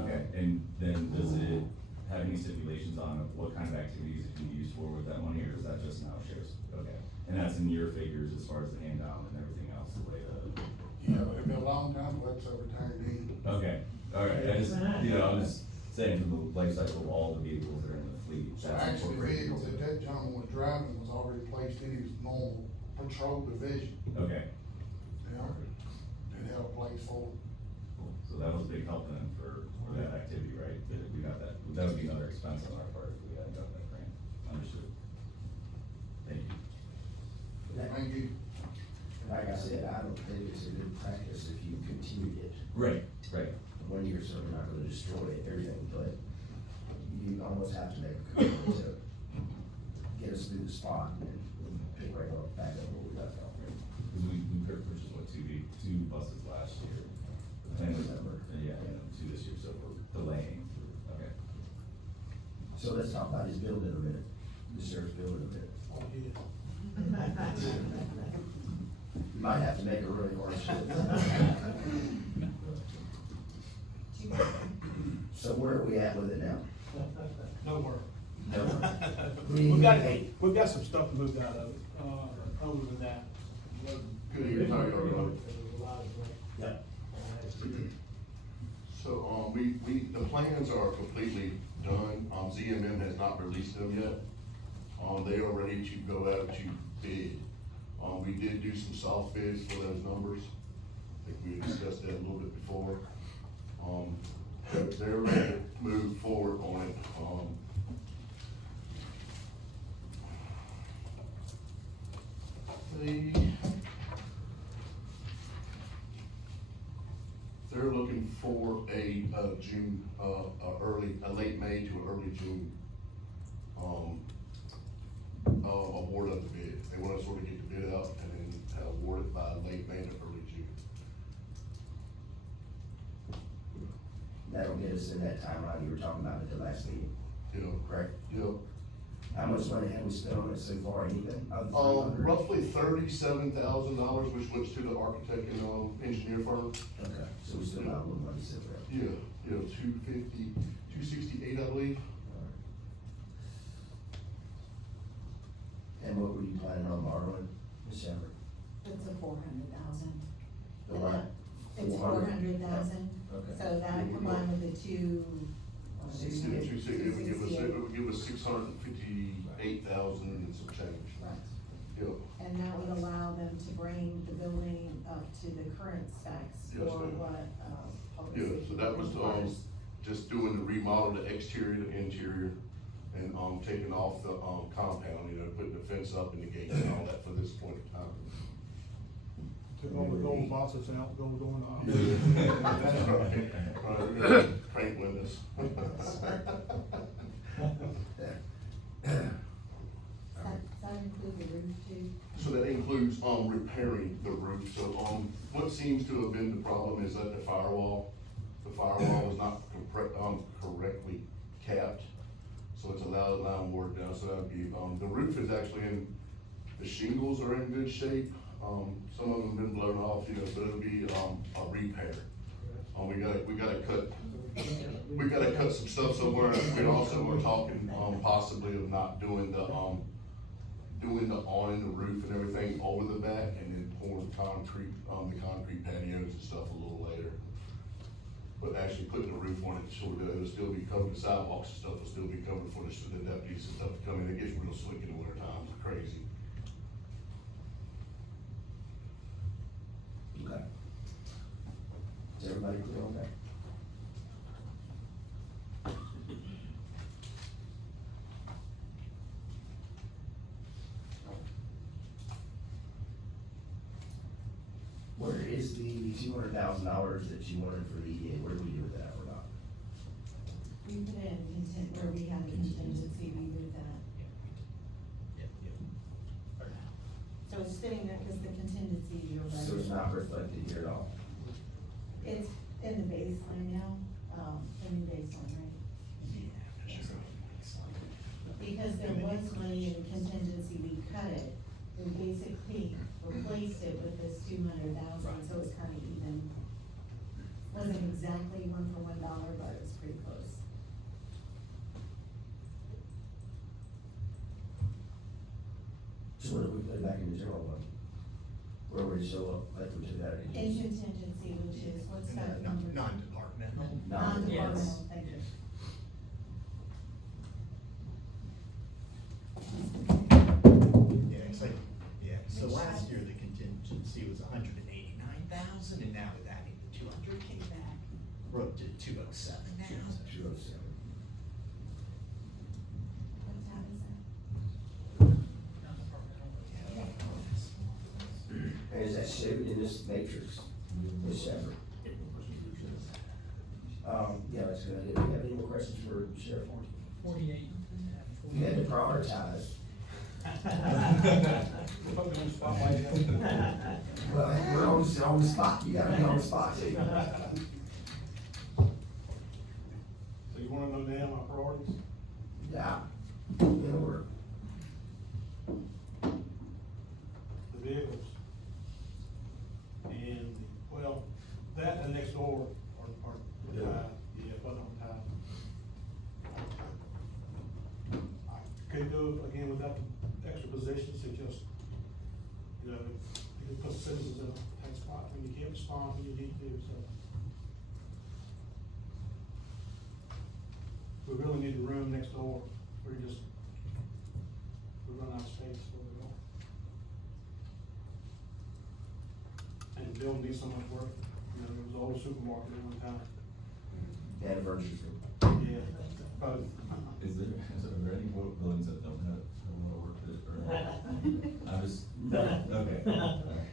Okay, and then does it have any stipulations on what kind of activities it can be used for with that money, or is that just now sheriff's? Okay, and that's in your figures as far as the hand down and everything else, the way Yeah, it'll be a long time till that's retired in. okay, alright, I just, I'm just saying from the life cycle of all the vehicles that are in the fleet. So that's actually, the incorporated vehicle into- that gentleman was driving was already placed in his normal patrol division. Okay, Yeah, it had a place for it. cool. So that was a big help then for that activity, right? That we got that would be another expense on our part if we hadn't got that grant. Understood. Thank you. Thank you. Like I said, I don't think it's a good practice if you continued it. Right, right. 1 year, certainly not gonna destroy everything, but you almost have to make a commitment to get us through the spot and pick right up, back up where we left off. Because we purchased, what, two buses last year? The plan was, yeah, and 2 this year, so we're delaying. Okay. So let's talk about his build in a minute. the sheriff's building a bit. Oh, yeah. You might have to make a really hard shift. So where are we at with it now? Nowhere. Nowhere. We've got some stuff moved out of it, other than that. Good evening, how you doing? Yep. So, the plans are completely done, ZMM has not released them yet. They are ready to go out to bid. We did do some soft bids for those numbers. I think we discussed that a little bit before. They're ready to move forward on it. They're looking for a June, a late May to early June, award of the bid. They wanna sort of get the bid out and then award it by late May to early June. That'll get us in that timeline you were talking about at the last meeting, Yep. correct? Yep. How much money have we spent on it so far, anything? Other than 300? Roughly $37,000, which went to the architect and, engineer firm. Okay, so we still got a little money sitting there. Yeah, 268, I believe. And what were you planning on borrowing, Ms. Shepherd? It's a 400,000. The what? It's 400,000, Okay. so that combined with the two. 68. It would give us 658,000 and some change. Right. Yep. And that would allow them to bring the building up to the current specs Yes, for ma'am. what, public Yeah, safety so that was, requires. just doing the remodel, the exterior, the interior, and, taking off the, compound, putting the fence up and the gate and all that for this point in time. Took all the gold boxes out, gold door knobs. That's right. Right, we're gonna paint windows. Does that include the roof too? So that includes, repairing the roof, so, what seems to have been the problem is that the firewall was not correctly capped, so it's allowed line ward down, so that'd be, the roof is actually the shingles are in good shape, some of them have been blown off, so it'll be, a repair. We gotta cut some stuff somewhere, we also were talking, possibly of not doing the awning, the roof and everything over the back, and then pouring concrete, the concrete patios and stuff a little later. But actually putting the roof on it, so it'll still be covered, the sidewalks and stuff will still be covered for the deputies and stuff to come in, it gets real slick in the winter times, it's crazy. Okay. Is everybody clear on that? Where is the $200,000 that you wanted for the EDA, where do we do with that or not? We put in where we have a contingency, we moved that. So it's sitting there because the contingency you're right. So it's not reflected here at all? It's in the baseline now, the new baseline, right? Because there was money in contingency, we cut it, we basically replaced it with this 200,000, so it's kind of even. Wasn't exactly $1 for $1, but it was pretty close. So where do we put it back in the general fund? Where would it show up, like we took that in? In contingency, which is, what's that number? Non-departmental. Non-departmental, thank you. So last year, the contingency was 189,000, and now with adding the 200 came back, we're up to 207 now. 207. What tab is that? And is that showed in this matrix, Ms. Shepherd? Yeah, that's good. Do you have any more questions for Sheriff? 48. You had to prioritize. Put me on the spot like that. Well, we're on the spot, you gotta be on the spot too. So you wanna know now my priorities? Yeah, in order. could do it again without the extra positions, it just, you know, it puts citizens in a tight spot when you can't respond when you need to, so. We really need the room next door, we run out of space where we are. And the building needs so much work, you know, it was an old supermarket at one time. Anniversary. Yeah, both. Is there any more buildings that don't have, work that, or? I'm just, okay. Alright.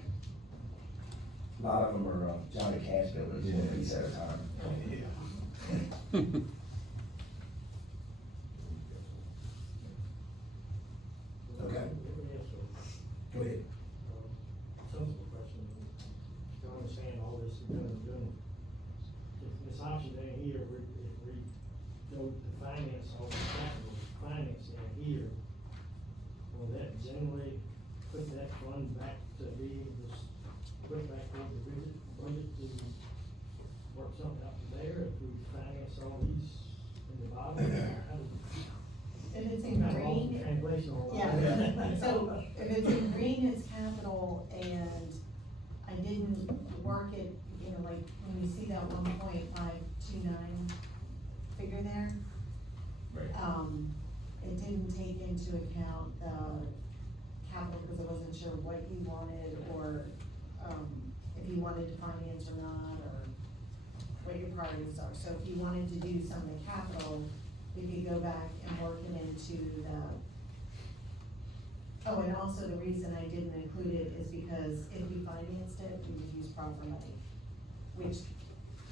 A lot of them are, Johnny Cash buildings, one piece at a time. Yeah. Okay, go ahead. Simple question, to understand all this you're doing. If this option down here, if we go to finance all the capital, finance down here, will that generally put that fund back to be, just put back on the budget to work something out from there, if we finance all these in the bottom? If it's in green, Translation on yeah, that. so if it's in green, it's capital, and I didn't work it, you know, like, when you see that 1.529 figure there, Right. it didn't take into account the capital, because I wasn't sure what you wanted, or, if you wanted to finance or not, or what your priorities are. So if you wanted to do some of the capital, we could go back and work it into the, oh, and also the reason I didn't include it is because if we financed it, we would use proper money, which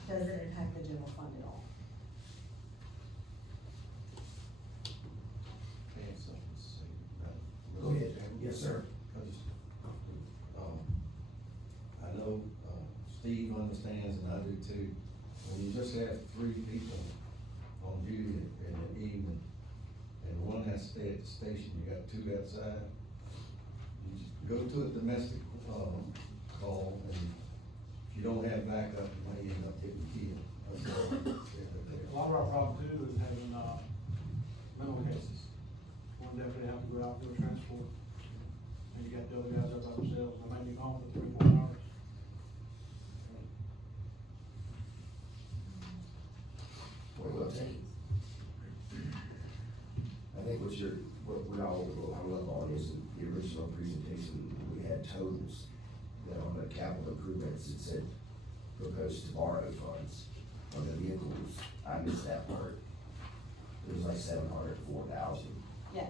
doesn't impact the general fund at all. I have something to say about. Go ahead. Yes, sir. I know, Steve understands and I do too, when you just have 3 people on duty in the evening, and one has to stay at the station, you got 2 outside, you just go to a domestic, call, and if you don't have backup, you may end up getting killed. That's all. A lot of our problem too is having, mental cases. One deputy have to go out and do a transport, and you got the other guys up by themselves, they might be gone for 3 or 4 hours. Well, take it. I think what we all hung up on is the original presentation, we had totals that on the capital improvements, it said proposed to borrow funds on the vehicles. I missed that part. It was like 704,000. Yeah.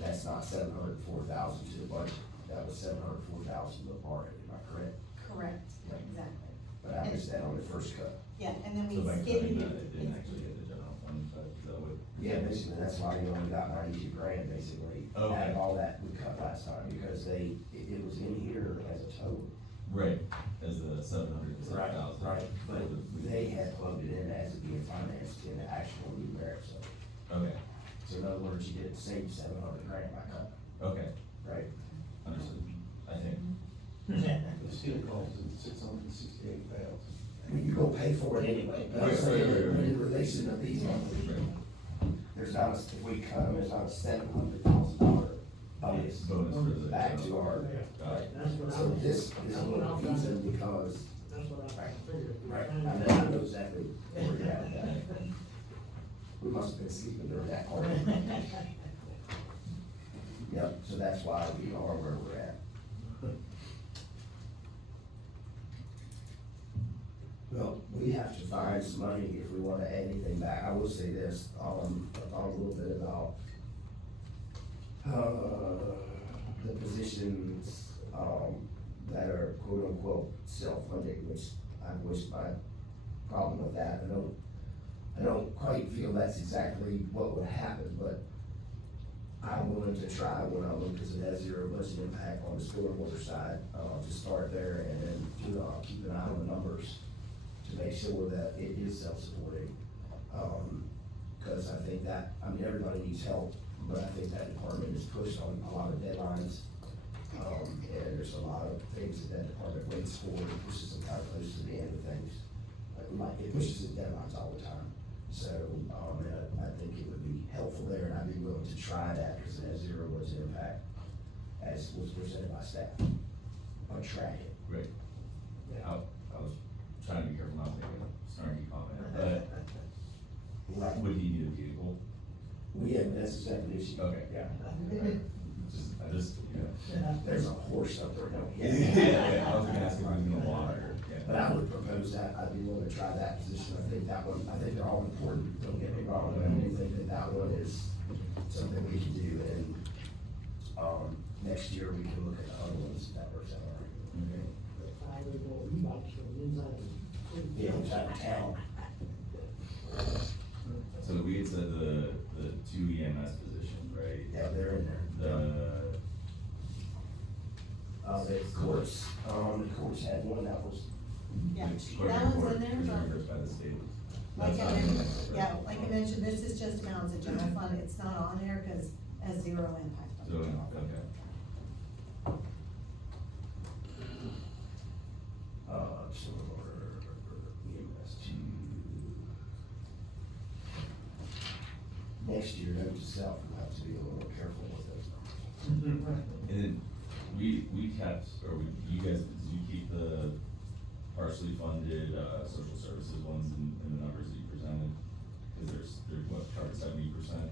That's not 704,000 to the budget. That was 704,000 to borrow, am I correct? Correct, Yeah. exactly. But I missed that on the first cut. Yeah, and then we So by skipped cutting it. that, it didn't actually hit the general fund, but is that what? Yeah, basically, that's why you only got 92 grand, basically. Okay. Out of all that we cut last time, because it was in here as a total. Right, as the 707,000. Right, but they had plugged it in as it being financed in the actual numeric, so. Okay, So in other words, you get the same 700 grand by cut, okay, right? understood, I think. It still costs $668,000. I mean, you go pay for it anyway, but I'm Right, saying, right, right. in relation to these numbers, Right. there's not, if we cut them, there's not a $700,000 bonus Bonus for the. back to our, Got it. That's what so I'm. this is a little confusing because, That's what I figured. right, I know exactly where you're at with that. We must have been sleeping during that part. Yep, so that's why we are where we're at. Well, we have to find some money if we wanna add anything back. I will say this, I thought a little bit about, the positions, that are quote unquote self-funded, which I wish my problem with that, I don't quite feel that's exactly what would happen, but I'm willing to try one of them, because it has zero budget impact on the stormwater side, to start there, and then, keep an eye on the numbers to make sure that it is self-supporting. Cause I think that, everybody needs help, but I think that department is pushed on a lot of deadlines. And there's a lot of things that department waits for, it pushes them kind of close to the end of things. It pushes the deadlines all the time. So, and I think it would be helpful there, and I'd be willing to try that, because monitored by staff, or track it. Right. I was trying to be careful not to make a snarky comment, Right. but would he need a vehicle? We have, that's a separate issue. Okay. Yeah. I just, There's a horse up there, don't we? Yeah, I was gonna ask if I was gonna water, But I would propose that, I'd be willing to try that position, I think that one, I think they're all important, don't get me wrong, but I do think that that one is something we can do, and, next year we can look at the other ones, if that works out all right. I would go e-bikes from inside the. Yeah, inside of town. So we had said the two EMS positions, right? Yeah, they're in there. The courts, the courts had one that was, Yeah, Clerk that of one's court in there, is but reimbursed by the state. like That's I not in mentioned, there, yeah, right? like I mentioned, this is just amounts of general fund, it's not on there, cause it has zero impact on the So, general fund. okay. so EMS two. Next year, note to self, we'll have to be a little more careful with those numbers. And then we kept, you guys, did you keep the partially funded, social services ones in the numbers that you presented? Cause there's what, target 70%?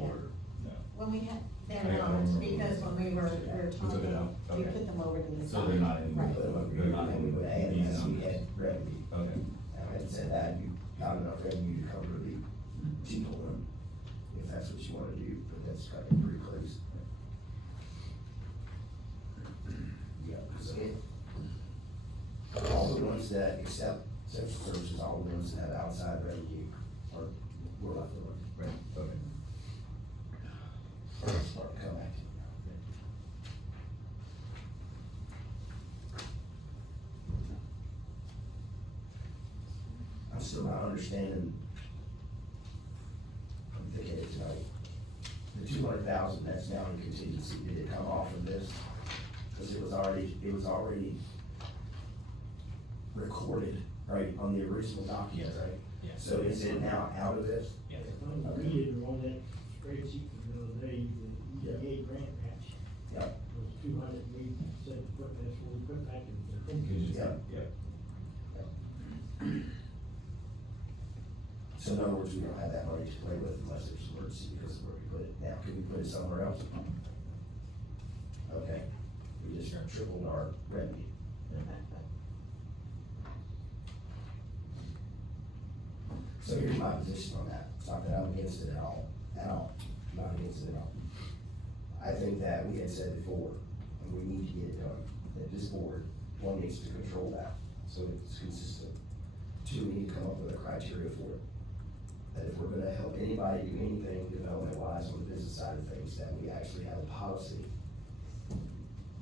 Or, no? When we had, they're I not, remember because when we were took it out, talking, we okay. put them over to the side. So they're not in, Right. they're not in We would add these as we numbers? had revenue. Okay. And I had said that, you got enough revenue to cover the T one, if that's what you wanna do, but that's kind of pretty close. Yeah, so all the ones that accept social services, all the ones that have outside revenue are, we're left alone. Right, okay. Start to come back to you. I'm still not understanding. I'm thinking it tonight. The 200,000 that's now in contingency, did it come off of this? Cause it was already recorded, right, on the original document, right? Yeah. So is it now out of this? Yes. I read it on that spreadsheet from the other day, the EPA grant match Yep. was 200, we said, put that's what we put back in the Could you just, Yeah. yeah. So in other words, we don't have that money to play with unless there's an emergency because of where we put it. Now, can we put it somewhere else? Okay, we just tripled our revenue. So here's my position on that. It's not that I'm against it at all, not against it at all. I think that we had said before, and we need to get it done, that this board, one, needs to control that, so it's consistent. Two, we need to come up with a criteria for it. That if we're gonna help anybody do anything development-wise on the business side of things, that we actually have a policy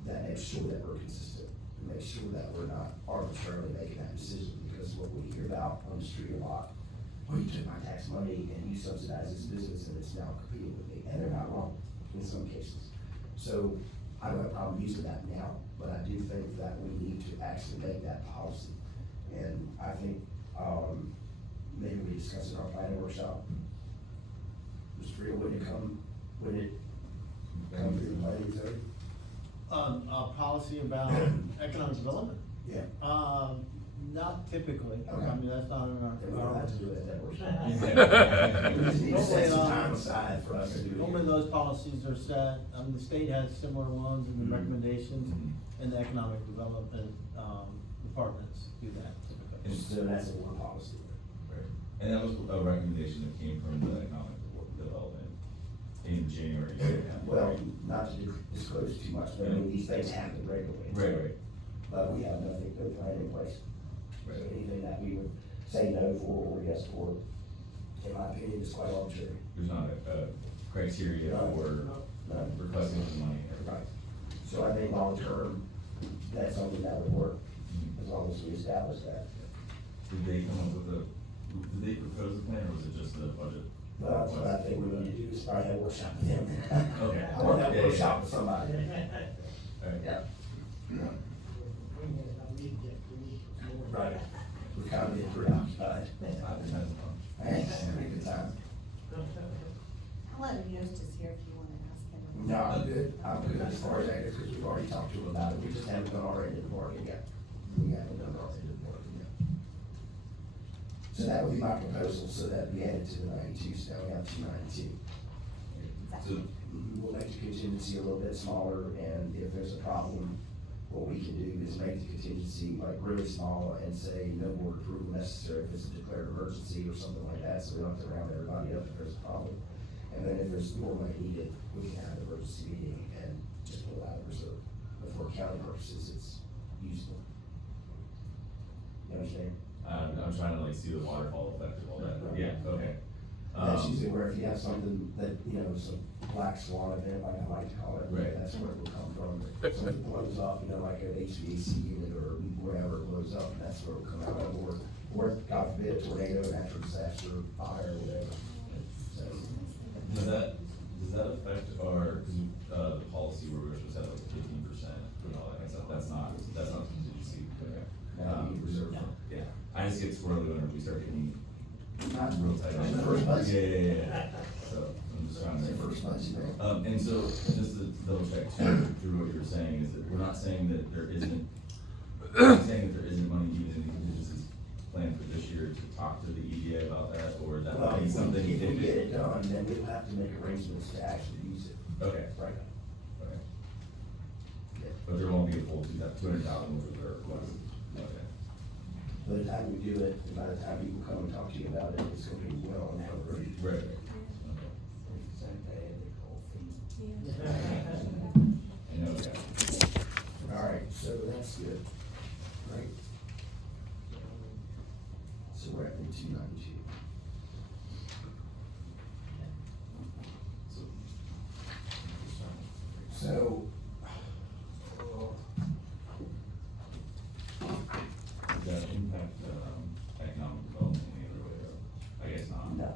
that makes sure that we're consistent, and makes sure that we're not arbitrarily making that decision, because what we hear about on the street a lot, well, you took my tax money and you subsidized this business and it's now competing with me, and they're not wrong in some cases. So, I don't have a problem using that now, but I do think that we need to actually make that policy. And I think, maybe we discuss it in our planning workshop. Mr. Friel, would it come through the planning zone? A policy about economic development? Yeah. Not typically, Okay. I mean, that's not in Then we don't our. have to do it at that workshop. We just need to set some Normally, time aside for us to do it. Normally those policies are set, the state has similar ones in the recommendations, and the economic development, departments do that typically. So that's a one policy. Right. And that was a recommendation that came from the economic development in January. Well, not to disclose too much, but I mean, these things happen regularly. Right. But we have nothing, no plan in place. So Right. anything that we would say no for or yes for, in my opinion, is quite arbitrary. There's not a criteria for None. requesting the money. Right. So I think long term, that's something that would work, as long as we establish that. Did they come up with did they propose a plan, or was it just the budget? But what I think we need to do is probably have a workshop with them. Okay. I want to have Yeah, a yeah. workshop with somebody. Alright. Yeah. Green has not read yet, we need more. Right. We kind of been preoccupied. Five, 10 months. Thanks, have a good time. I'll let Eustace here if you wanna ask him No, I'm good as far as that goes, because we've already talked to them about it, we just haven't done our end of the bargain yet. We haven't done our end of the bargain yet. So that would be my proposal, so that we add it to the 92, so now we have 292. So, We'll make the contingency a little bit smaller, and if there's a problem, what we can do is make the contingency like really small and say no board approval necessary if it's a declared emergency or something like that, so we don't have to round everybody up if there's a problem. And then if there's more money needed, we can have an emergency meeting and just pull it out of reserve. But for accounting purposes, it's useful. You understand? I'm trying to like see the waterfall effect of all that, yeah, okay. That's usually where if you have something that, you know, some black swan event, like I like to call it, Right. that's where it will come from. Something blows up, you know, like an HVAC unit or whatever blows up, and that's where it will come out of, or God forbid, tornado, natural disaster, fire, whatever. So, Does that affect our, cause, the policy where we're supposed to have like 15% and all that kind of stuff, that's not contingency, okay? now you need reserve. Yeah, I just get squirrely whenever we start getting Not real tight on the that. first month. Yeah. So, I'm just trying The to. first month, you know. And so, just to double check too, through what you're saying, is that we're not saying that there isn't, we're not saying that there isn't money needed in the contingency plan for this year to talk to the EDA about that, or that Well, might be something if we you get did. it done, then we'll have to make arrangements to actually use it. Okay, Right. okay. But there won't be a full 200,000 over there, okay. By the time we do it, and by the time people come and talk to you about it, it's gonna be well and well ready. Right. I know, yeah. All right, so that's good, right? So we're at the 292. So. Does that impact, economic development in any other way, or, I guess not? No.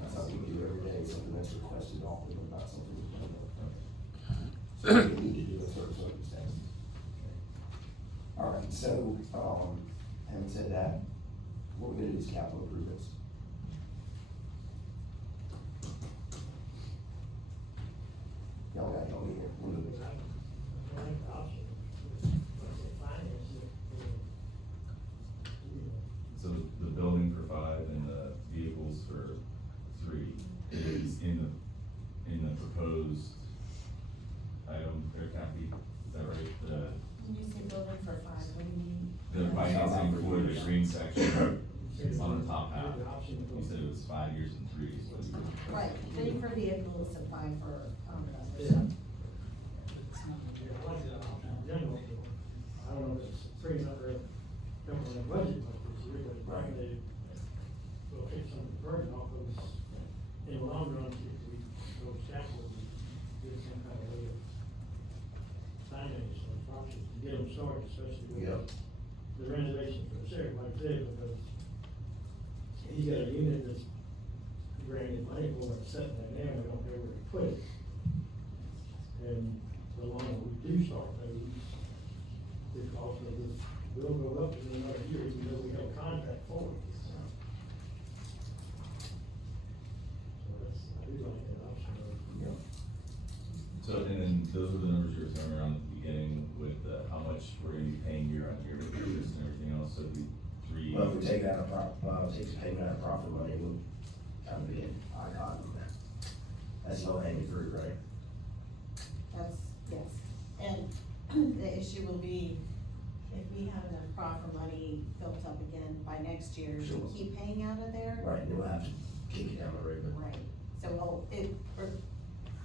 That's something we do every day, something that's requested often, but not something we don't know. So we need to do in certain circumstances. All right, so, having said that, what we're gonna do is capital improvements. Y'all got, y'all need it, we're moving. I like the option. Finance it, So the building for 5 and the vehicles for 3 is in the proposed item, there can't be, is that right? When you say building for 5, what do you mean? The financing for the green section on the top half, you said it was 5 years and 3, so you were. Right, 3 for vehicles and 5 for, Yeah. I like that option in general. I don't know if it's pretty enough for government budget like this year, but probably will take some of the burden off of us in the long run, if we go capital, we get some kind of way of financing some options to get them started, especially with Yep. the renovation for the sheriff, like I said, because he's got a unit that's granted money for it, setting that down, we don't know where to put it. And the longer we do start those, the cost of this will go up in another year, even though we have a contract for it. So that's, I do like that option of. Yep. So, and then those were the numbers you were throwing around at the beginning with, how much we're gonna be paying year on year with interest and everything else, so the 3. Well, if we take out takes the payment out of profit money, we'll kind of be in high on that. That's low hanging fruit, right? that's, yes. And the issue will be, if we have enough profit money built up again by next year, Sure. to keep paying out of there. Right, and we'll have to kick it down the road, but. Right, so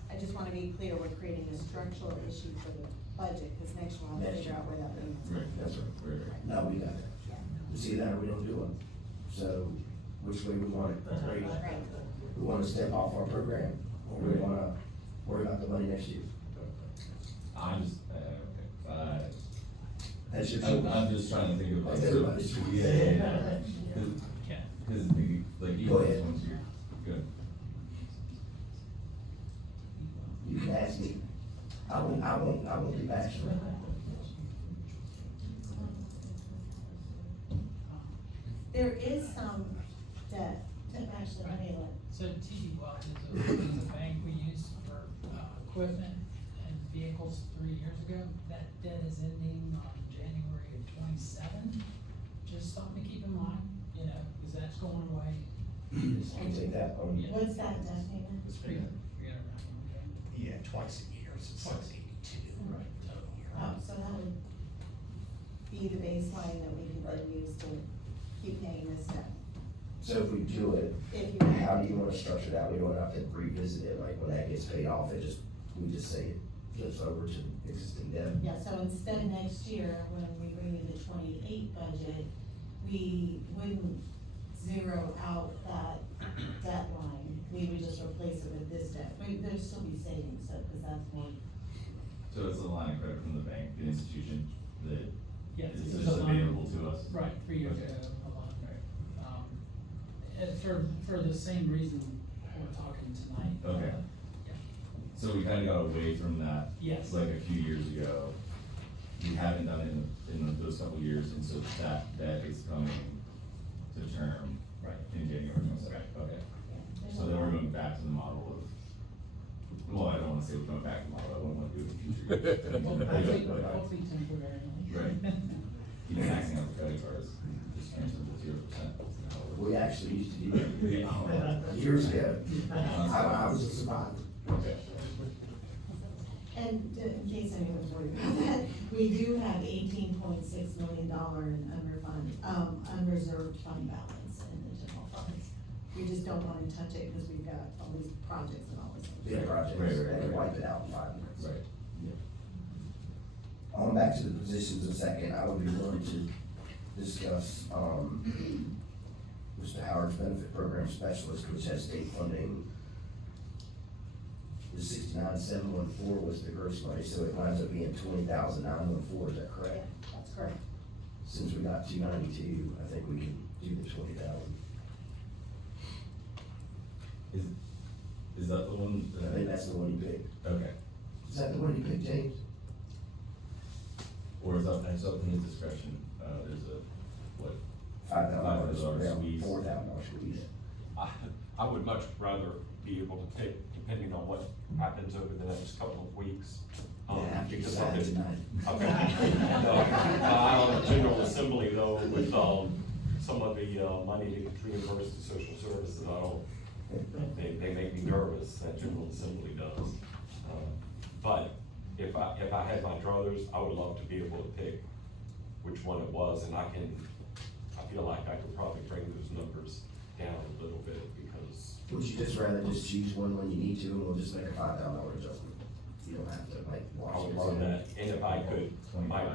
I just wanna be clear, we're creating a structural issue for the budget, cause next year we'll have to Next figure year. out where that payment's Right, coming that's from. right, right. No, we got it. We see that or we don't do it. So which way we want it? Right. Right. We wanna step off our program or we wanna worry about the money next year. I'm just, okay, That's your I'm choice. just trying to think of like, That's everybody's choice. yeah. Yeah. Cause like, you Go ahead. once you're good. You can ask me. I won't be bashful. There is some debt, actually, let me look. So TD Wealth is a bank we use equipment and vehicles 3 years ago. That debt is ending on January of 27. Just something to keep in mind, you know, because that's going away. I can take that on. Yeah. What's that debt payment? It's Three been, hundred around, yeah, twice a year since Twice. 1982. Right. Oh, so that would be the baseline that we could then use to keep paying this debt. So if we do it, If you, how do you wanna structure that? We don't have to revisit it, like when that gets paid off, we just say it goes over to existing debt. yeah, so instead next year, when we bring in the 28 budget, we wouldn't zero out that debt line. We would just replace it with this debt. There'd still be savings, so, cause that's more. So it's a line of credit from the bank, the institution, that Yes, is it's just a line. available to us? Right, 3 years Okay. ago, a lot, and for the same reason we're talking tonight. Okay. Yeah. So we kinda got away from that. Yes. Like a few years ago. We haven't done it in those couple of years, and so that is coming to term. Right. In January, okay. There's So a then we're lot. going back to the model of, well, I don't wanna say we're going back to the model, I wouldn't wanna do it in future years. Hopefully temporarily. Right. Keep maxing out the credit cards, just transfer to 0%. We actually used to do that years ago. I was a survivor. Okay. And in case anyone's worried about that, we do have $18.6 million in unreserved fund balance in the general funds. We just don't wanna touch it because we've got all these projects and all this. Big projects, Right. and wipe it out in 5 minutes. Right. On back to the positions in a second, I would be willing to discuss, Mr. Howard's benefit program specialist, which has state funding. The 69,714 was the gross money, so it winds up being 20,914, is that Yeah, correct? that's correct. Since we got 292, I think we can do the 20,000. Is that the one? I think that's the one you picked. Okay. Is that the one you picked, James? Or is that, it's up to his discretion, there's a, what? $5,000, $5,000 squeeze. $4,000 squeeze. I would much rather be able to pick, depending on what happens over the next couple of weeks. Yeah, after you Because decide I've been- tonight. Okay. On the General Assembly though, with, some of the, money that gets reimbursed to social services, they make me nervous, that General Assembly does. But if I had my druthers, I would love to be able to pick which one it was, and I feel like I could probably bring those numbers down a little bit, because Would you just rather just choose one when you need to, and we'll just make a $5,000 adjustment? You don't have to like I watch would it. love that, and if I could, 25.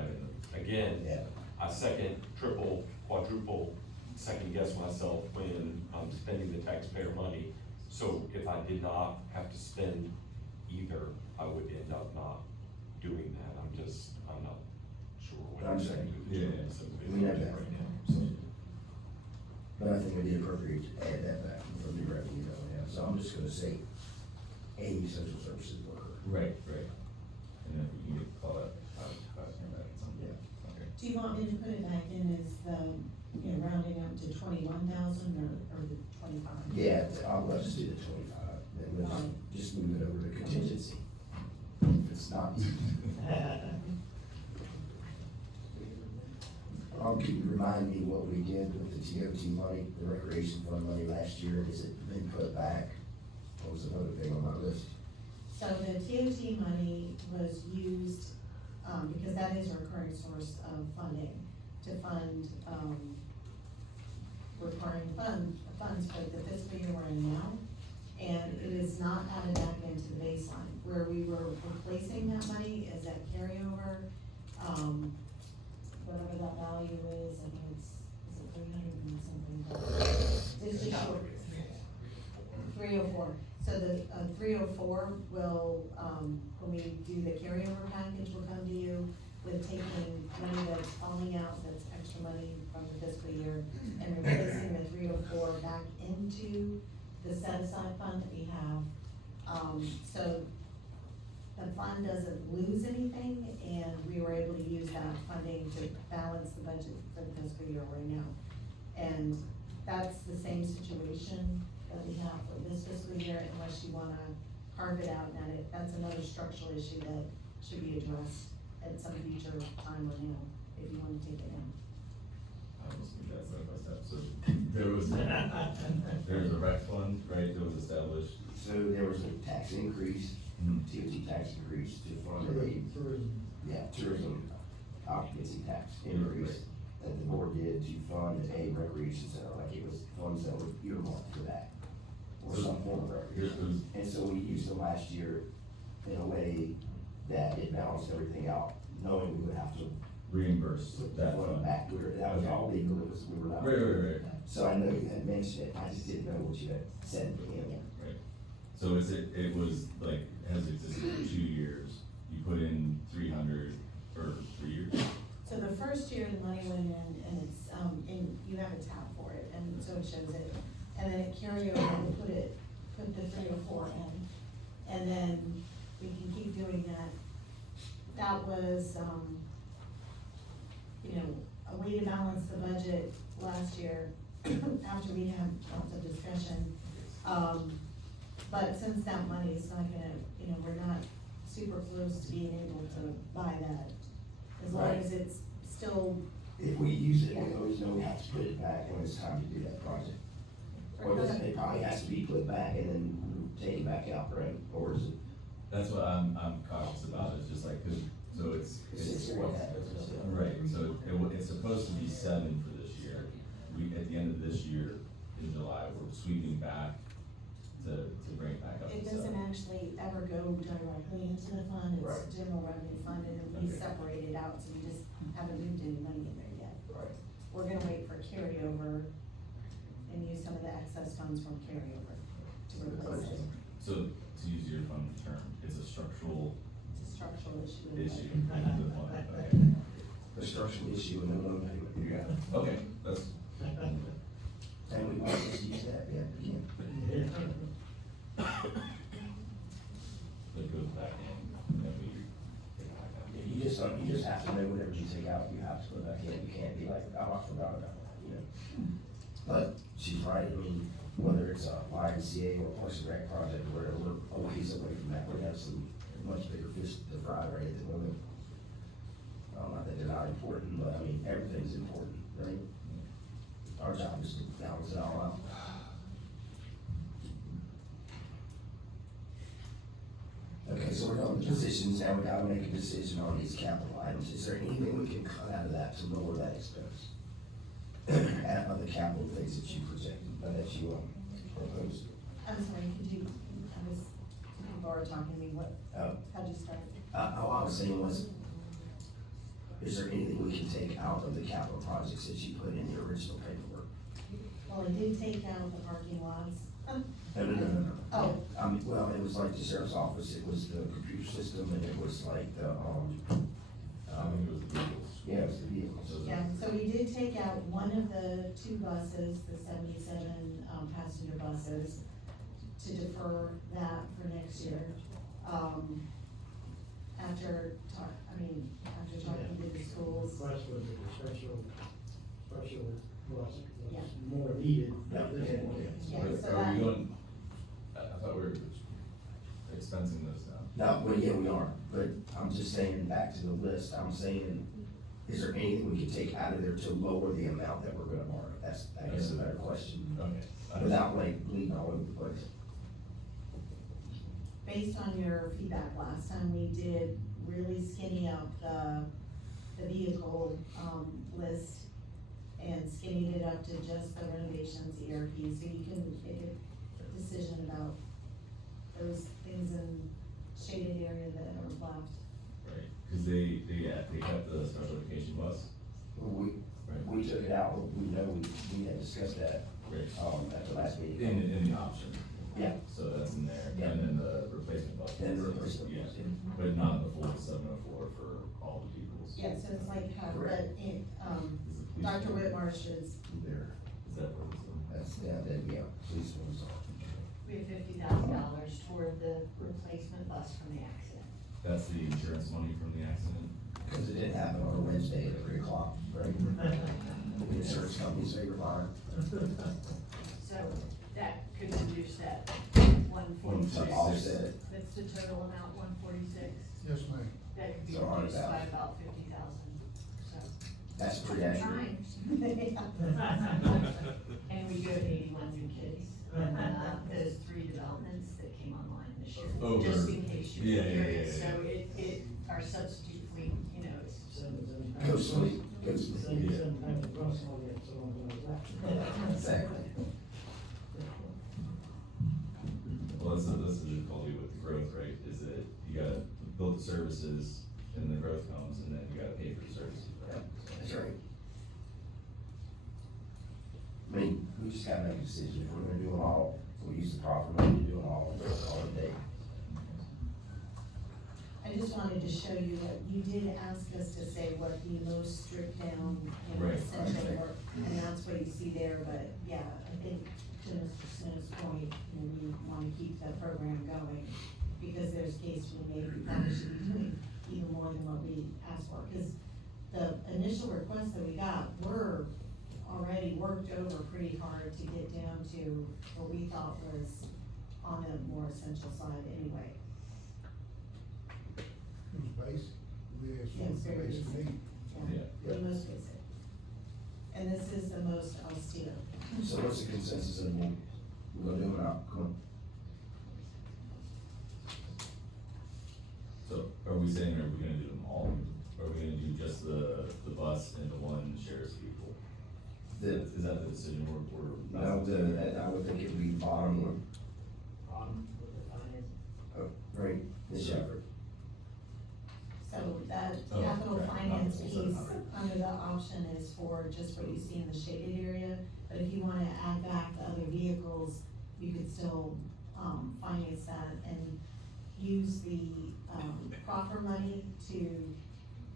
again, Yeah. I second, triple, quadruple, second guess myself when I'm spending the taxpayer money. So if I did not have to spend either, I would end up not doing that, I'm not sure what I'm I'm saying. saying. Yeah. We know that right now, so. But I think it'd be appropriate to add that back from the revenue that we have, so I'm just gonna say a social services worker. Right. And then if we can get called up, I'll turn that at some point. Yeah. Okay. Do you want me to put it back in as the, rounding up to 21,000 or the 25? Yeah, let's just do the 25, then we'll just move it over to contingency. If it's not. Can you remind me what we did with the TOT money, the recreation fund money last year, has it been put back? What was another thing on my list? So the TOT money was used, because that is a recurring source of funding, to fund, recurring funds for the fiscal year we're in now. And it is not added back into the baseline, where we were replacing that money as that carryover, whatever that value is, I think is it 300 and something? It's just short. 304. So the, 304 will, when we do the carryover package, will come to you with taking money that's falling out, that's extra money from the fiscal year, and replacing the 304 back into the set-aside fund that we have. So the fund doesn't lose anything, and we were able to use that funding to balance the budget for the fiscal year right now. And that's the same situation that we have for this fiscal year, unless you wanna carve it out, and that's another structural issue that should be addressed at some future time or now, if you wanna take it down. I almost think that's step by step, so there was a rec fund, right, that was established. So there was a tax increase, TOT tax increase to fund tourism occupancy tax increase that the board did to fund a recreation center, like it was funds that were earmarked for that. Or some form of recreation. And so we used them last year in a way that it balanced everything out, knowing we would have to Reimburse put that that one fund. back, that was all legal, we were not. Right. So I know you had mentioned it, I just didn't know what you had said to him. Right. So it was like, has existed for 2 years, you put in 300 for 3 years? So the first year, the money went in, and it's, you have a tab for it, and so it shows it. And then it carry over, and put the 3 or 4 in, and then we can keep doing that. That was, a way to balance the budget last year, after we had lots of discussion. But since that money is not gonna, we're not super close to being able to buy that, as long Right. as it's still. If we use it, we always know we have to put it back when it's time to do that project. Or does it probably has to be put back and then take it back out, right? Or is it? That's what I'm cautious about, it's just like, so it's. Right, so it's supposed to be 7 for this year. At the end of this year, in July, we're sweeping back to bring it back up to 7. It doesn't actually ever go directly into the fund, Right. it's general revenue fund, and we Okay. separate it out, so we just haven't moved any money in there yet. Right. We're gonna wait for carryover and use some of the excess funds from carryover to replace it. So, to use your fund term, it's a structural It's a structural issue. in the issue. budget. in the fund, okay. The structural issue and no loan payment, you got it. Okay, that's, And we might just use that, yeah, again. it goes back in, and then we take it back out. You just have to know whatever you take out, you have to put back in, you can't be like, oh, I forgot about that, But she's right, I mean, whether it's a YMCA or Parks and Rec project, or whatever, we're a ways away from that, we have some much bigger fish to fry right at the moment. Not that they're not important, but I mean, everything's important, right? Our job is to balance it all out. Okay, so we're done with the positions, now we gotta make a decision on these capital items, is there anything we can cut out of that to lower that expense? Out of the capital things that you projected, that you proposed? I'm sorry, people are talking to me, how'd you start? All I was saying was, is there anything we can take out of the capital projects that you put in the original paperwork? Well, I did take out the parking lots. No. Oh. Well, it was like the sheriff's office, it was the computer system, and it was like the, I think it was the vehicles. yeah, it was the vehicles. Yeah, so we did take out one of the 2 buses, the 77 passenger buses, to defer that for next year. After talking to the schools. Request was a special bus Yeah. was more needed Yeah. at this point. Yeah, Are so we that- going, I thought we were expensing this now. No, well, yeah, we are, but I'm just saying, back to the list, I'm saying, is there anything we can take out of there to lower the amount that we're gonna borrow? That's, I guess, a better question, Okay. without like bleeding all over the place. Based on your feedback last time, we did really skinny up the vehicle, list and skinnied it up to just the renovations, ERP, so you can make a decision about those things in shaded area that are left. Right, cause they kept the special education bus. Well, we took it out, we know, we had discussed that, Right. at the last meeting. In the option. Yeah. So that's in there, Yeah. and then the replacement bus. And the replacement Yeah, bus, yeah. but not the full 704 for all the vehicles. Yeah, so it's like half, Correct. but, Is the police Dr. one- Whitmarsh is, There, Is that what it's in? that's, yeah, police ones. We have $50,000 toward the replacement bus from the accident. That's the insurance money from the accident? Cause it didn't happen on a Wednesday at 3:00, right? The insurance company's favorite line. So that could reduce that 1 to offset it. That's the total amount, 146. Yes, ma'am. That could be So reduced by 100,000. about 50,000, so. That's pretty accurate. And we go to 81 new kids, and those 3 developments that came online this year, Over. just in case you're Yeah, yeah, curious. yeah, So our substitute fleet, you know, is. Go sleep, go sleep. 77 times the bus, all that, so I'm gonna. Exactly. Well, that's the difficulty with the growth, right, is that you gotta build the services and the growth comes, and then you gotta pay for the services, right? That's right. I mean, we just gotta make a decision, if we're gonna do them all, we'll use the proper money to do them all it day. I just wanted to show you that you did ask us to say what the most stripped down and Right. essential work, and that's what you see there, but yeah, I think to Mr. Smith's point, you know, we wanna keep that program going, because there's case we maybe probably should be doing even more than what we asked for, cause the initial requests that we got were already worked over pretty hard to get down to what we thought was on the more essential side anyway. It was basic. We asked Yeah, it's for very basic basic. need. Yeah. The most basic. And this is the most austere. So what's the consensus of, we're gonna do them now, come on. So, are we saying, are we gonna do them all, or are we gonna do just the bus and the one sheriff's vehicle? Is that the decision we're? I would think it would be the bottom one, With the finance. right, Ms. Shepherd. So that Oh, capital okay. finance Not the full piece 700. under the option is for just what you see in the shaded area. But if you wanna add back the other vehicles, you could still, finance that and use the, proffer money to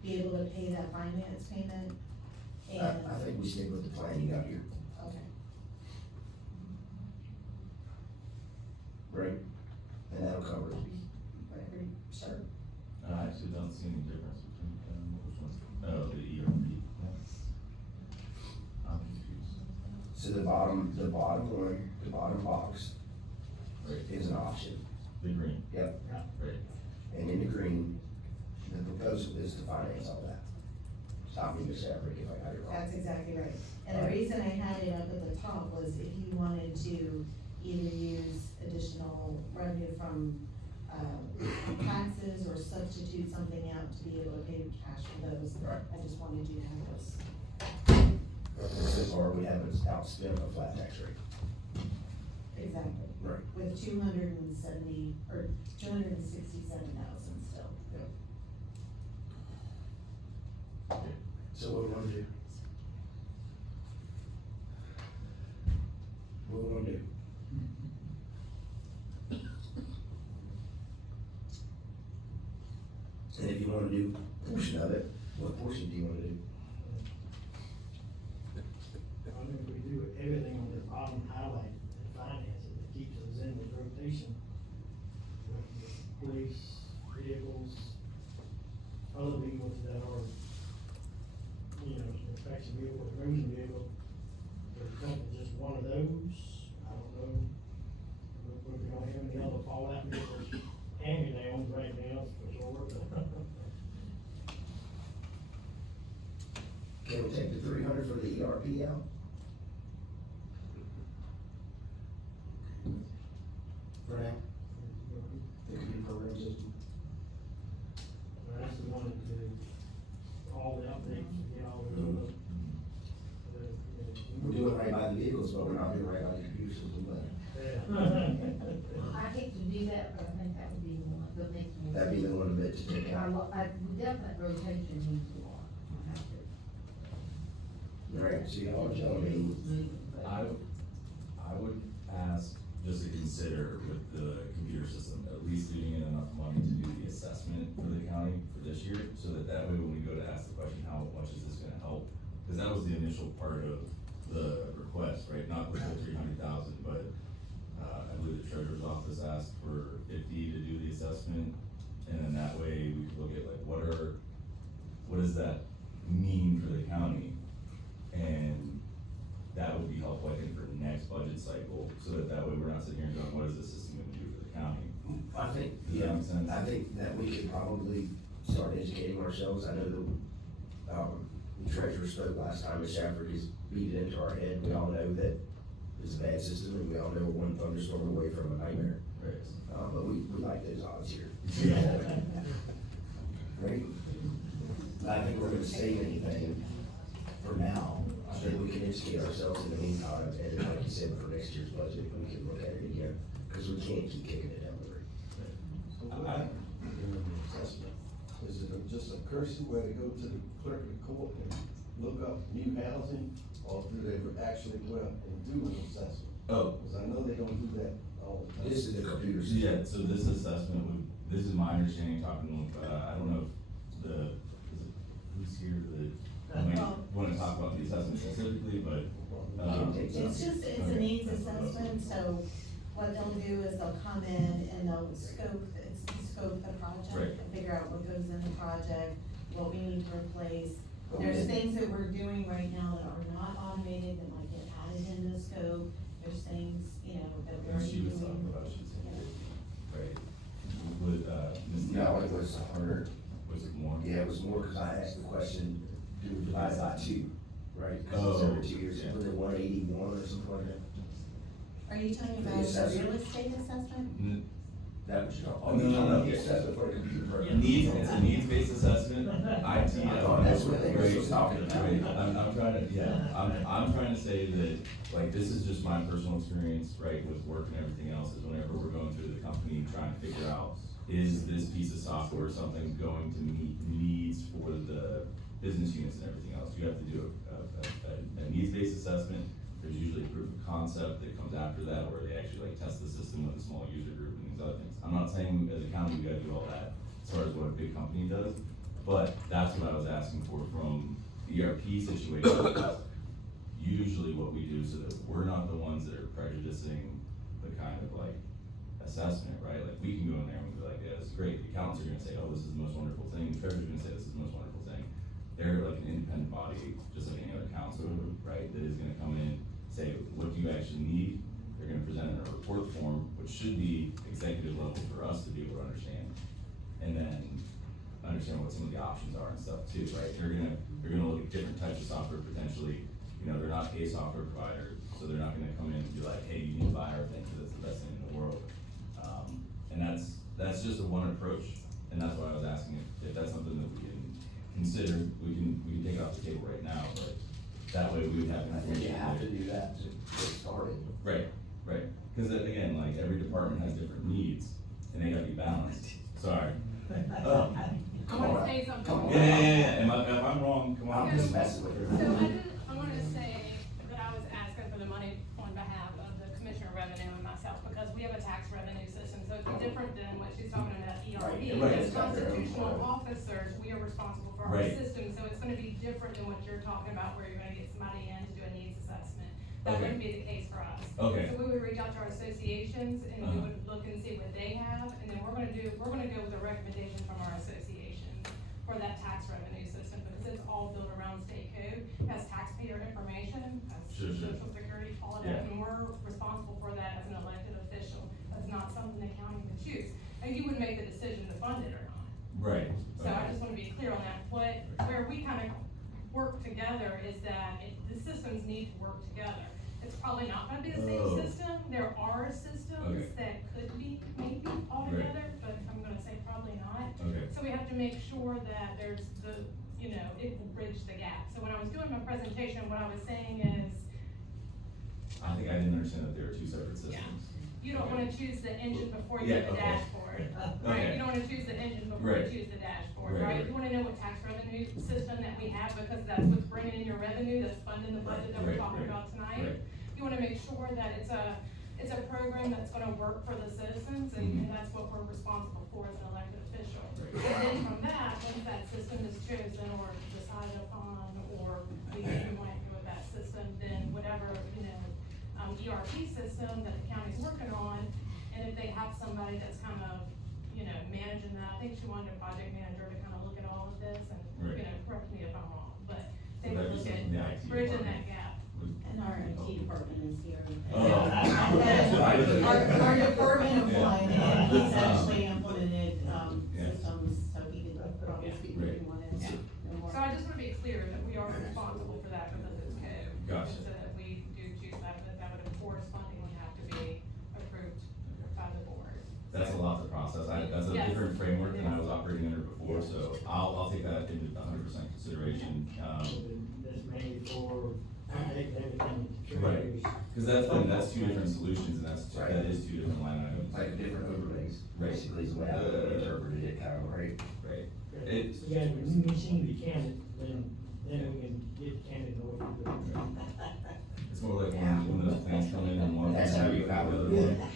be able to pay that finance payment. And, I think we stick with the plan you got here, okay. right? And that'll cover it. Right, sure. I actually don't see any difference between, which one? No, the ERP. I'm confused. So the bottom one, the bottom box Right, is an option, the green, yep, right, and in the green, the proposal is to finance all that. Stop me, Ms. Shepherd, if I got it wrong. That's exactly right. And the reason I had it up at the top was if you wanted to either use additional revenue from, taxes or substitute something out to be able to pay cash for those. Right. I just wanted you to have those. So far, we haven't outspent a flat tax rate. Exactly. Right. With 270, or 267,000 still. So what do we wanna do? What do we wanna do? And if you wanna do a portion of it, what portion do you wanna do? I mean, if we do everything on the bottom highlight and finance it, it keeps us in the rotation. With the police, vehicles, other vehicles that are, you know, inspection vehicle, cruising vehicle. If it comes to just one of those, I don't know. We're gonna have any other fallout vehicles, hand-me-downs right now, for sure. Can we take the 300 for the ERP out? For now, the computer program system. That's the one that did all the updates, you know, We're doing right by the vehicles, but we're not doing right by the computer system, but I hate to do that, but I think that would be the one that makes more sense. that'd be the one that to take out. Definite rotation needs a lot. I have to. Right, so y'all are telling me, I would ask just to consider with the computer system, at least leaving in enough money to do the assessment for the county for this year, so that way when we go to ask the question, how much is this gonna help? Cause that was the initial part of the request, right, not the full 300,000, but, I believe the treasurer's office asked for 50 to do the assessment, and then that way we could look at like, what does that mean for the county? And that would be helpful, I think, for the next budget cycle, so that way we're not sitting here and going, what is this system gonna do for the that make sense? I think that we could probably start educating ourselves. I know the treasurer spoke last time, Ms. Shafford has beat it into our head. We all know that it's a bad system, and we all know we're one thunderstorm away from a nightmare. Right. But we like those odds here. Great. I think we're gonna save anything for now. I think we can educate ourselves in the meantime, and like you said, for next year's budget, we can look at it again, because we can't keep kicking it down the road. So what happened during the assessment? Is it just a cursory where they go to the clerk of court and look up new housing? Or do they actually go out and do an assessment? Oh. Because I know they don't do that all the time. This is the computer system. Yeah, so this assessment would, this is my understanding, talking with, I don't know if who's here that might wanna talk about the assessment specifically, but, It's a needs assessment, so what they'll do is they'll come in and they'll scope the project Right. and figure out what goes in the project, what we need to replace. There's things that we're doing right now that are not automated that might get added into scope. There's things, that we're and already she was talking doing. about, she said, right, with, Ms. No, it was 100. Was it more? Yeah, it was more, because I asked the question, do we divide by 2, right? Because it's Oh, every 2 years, yeah. was it 181 or something like that? Are you talking The about the assessment. real estate assessment? That was, No, oh, you're talking about the no. assessment for the computer program? It's a needs-based assessment, IT. I thought that's what they were Right, just talking about. right. I'm trying to, I'm trying to say that, like, this is just my personal experience, right, with work and everything else, is whenever we're going through the company, trying to figure out, is this piece of software something going to meet needs for the business units and everything else? You have to do a needs-based assessment. There's usually a proof of concept that comes after that, where they actually like test the system with a small user group and these other things. I'm not saying as a county, we gotta do all that as far as what a big company does, but that's what I was asking for from the ERP situation. Usually what we do so that we're not the ones that are prejudicing the kind of like assessment, right? Like, we can go in there and be like, yeah, this is great. The accountants are gonna say, oh, this is the most wonderful thing. The treasurer's gonna say, this is the most wonderful thing. They're like an independent body, just like any other council, right? That is gonna come in, say, what do you actually need? They're gonna present it in a report form, which should be executive level for us to be able to understand. And then understand what some of the options are and stuff too, right? They're gonna look at different types of software potentially. They're not a software provider, so they're not gonna come in and be like, hey, you need to buy our thing because it's the best thing in the world. And that's just a one approach, and that's why I was asking if that's something that we can consider. We can take it off the table right now, but that way we would have. I think you have to do that to get started. Right, cause again, like, every department has different needs, and they gotta be balanced. Sorry. Come on, say something. come on. Yeah. If I'm wrong, come on. I'm just messing with So her. I wanted to say that I was asking for the money on behalf of the Commissioner of Revenue and myself, because we have a tax revenue system, so it's different than what she's talking about ERP. Right. As constitutional officers, we are responsible for our Right. system, so it's gonna be different than what you're talking about, where you're gonna get somebody in to do a needs assessment. That Okay. wouldn't be the case for us. Okay. So we would reach out to our associations, and we would look and see what they have, and then we're gonna go with a recommendation from our associations for that tax revenue system, because it's all built around state code, has taxpayer information, has Sure. social security, all of that, and we're responsible for that as an elected official. That's not something the county would choose. And you would make the decision to fund it or not. Right. So I just wanna be clear on that. Where we kind of work together is that the systems need to work together. It's probably not gonna be the Oh. same system. There are systems Okay. that could be maybe all Right. together, but I'm gonna say probably not. Okay. So we have to make sure that there's it will bridge the gap. So when I was doing my presentation, what I was saying is, I think I didn't understand that there were two separate systems. you don't wanna choose the engine before you Yeah, get the okay. dashboard, right? Okay. You don't wanna choose the engine before Right. you choose the dashboard, Right, right? right. You wanna know what tax revenue system that we have, because that's what's bringing in your revenue, that's funding the budget that we're Right, talking right, about tonight. right. You wanna make sure that it's a program that's gonna work for the citizens, and that's what we're responsible for as an elected official. Right. And then from that, once that system is chosen or decided upon, or we might go with that system, then whatever, ERP system that the county's working on, and if they have somebody that's kind of, managing that, I think she wanted a project manager to kind of look at all of this, and, Right. correct me if I'm wrong, but they So would that'd be look something the at IT bridging department that gap. And our IT department is here. Oh. Our department of finance, he's actually implemented that's a lot to process. That's a Yes. different framework than I was operating under before, so I'll take that into 100% consideration. That's mainly for everything to Right. triggers. Cause that's two different solutions, and that is two different line items. Like different overlays, basically is the way I interpreted it, kind of, right? Right. We got a new machine to can it, then we can get canned in order to do it. It's more like when those plans come in and one. That's how you got the other it. one.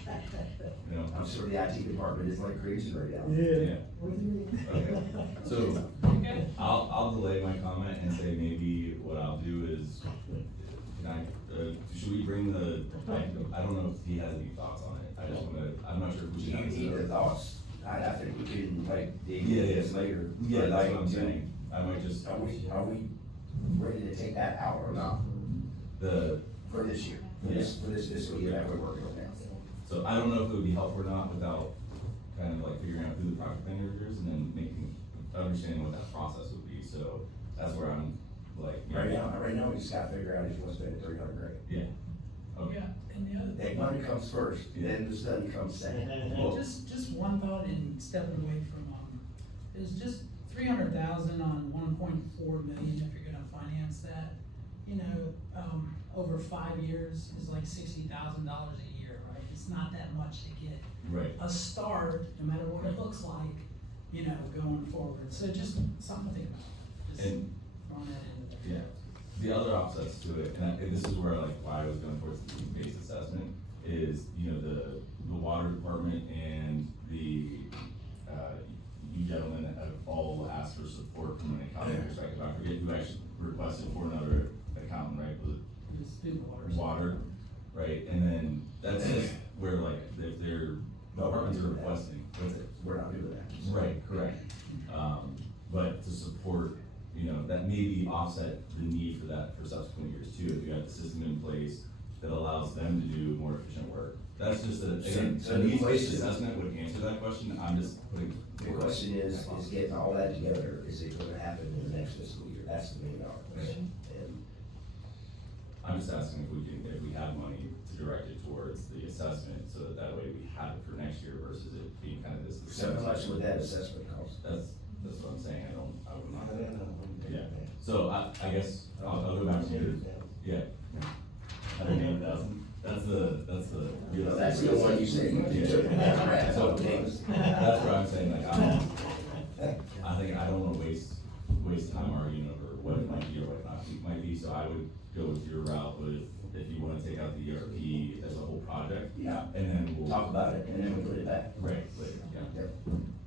You know? I'm sure the IT department is like crazy right now. Yeah. Okay, so I'll delay my comment and say maybe what I'll do is, should we bring I don't know if he has any thoughts on it. I'm not sure if we Do should. you have need this- the thoughts? I think we can like dig Yeah, into yeah. this later. Yeah, that's Like, what I'm saying. I might just, Are we ready to take that out or not for this year? For this fiscal year that we're working on now? so I don't know if it would be helpful or not without kind of like figuring out who the project manager is and then understanding what that process would be, so that's where I'm like. Right now, we just gotta figure out if you want to spend $300,000. Yeah. Okay. Yeah, and the other. That money comes first, then the study comes second. Well- Just one thought in stepping away from, is just 300,000 on 1.4 million if you're gonna finance that. You know, over 5 years is like $60,000 a year, right? It's not that much to get Right. a start, no matter what it looks like, you know, going forward. So just something to think about, just And- throwing that into there. Yeah, the other offsets to it, and this is where like why I was going towards the team-based assessment, is, you know, the water department and you gentlemen have all asked for support from an accounting perspective. I forget who actually requested for another accountant, right? Was it Just do water. water, right? And then that's just where like, if their departments are requesting, what's it? We're not doing that. Right, correct. But to support, you know, that maybe offset the need for that for subsequent years too, if you have the system in place that allows them to do more efficient work. That's just again, So a the needs-based question- assessment would answer that question, I'm just putting. The question is getting all that together, is it gonna happen in the next fiscal year? That's the $1 million question. And I'm just asking if we have money to direct it towards the assessment, so that way we have it for next year versus it being kind of this. so how much would that assessment cost? That's what I'm saying, I would not. Yeah, so I guess I'll go back to you, yeah. 180,000, that's the. You know, that's the one you said you took. So, that's where I'm saying, like, I think I don't wanna waste time arguing over what it might be or what it might be, so I would go with your route with, if you wanna take out the ERP as a whole project. Yeah. And then we'll. Talk about it, and then we put it back. Right, later, yeah. Yep.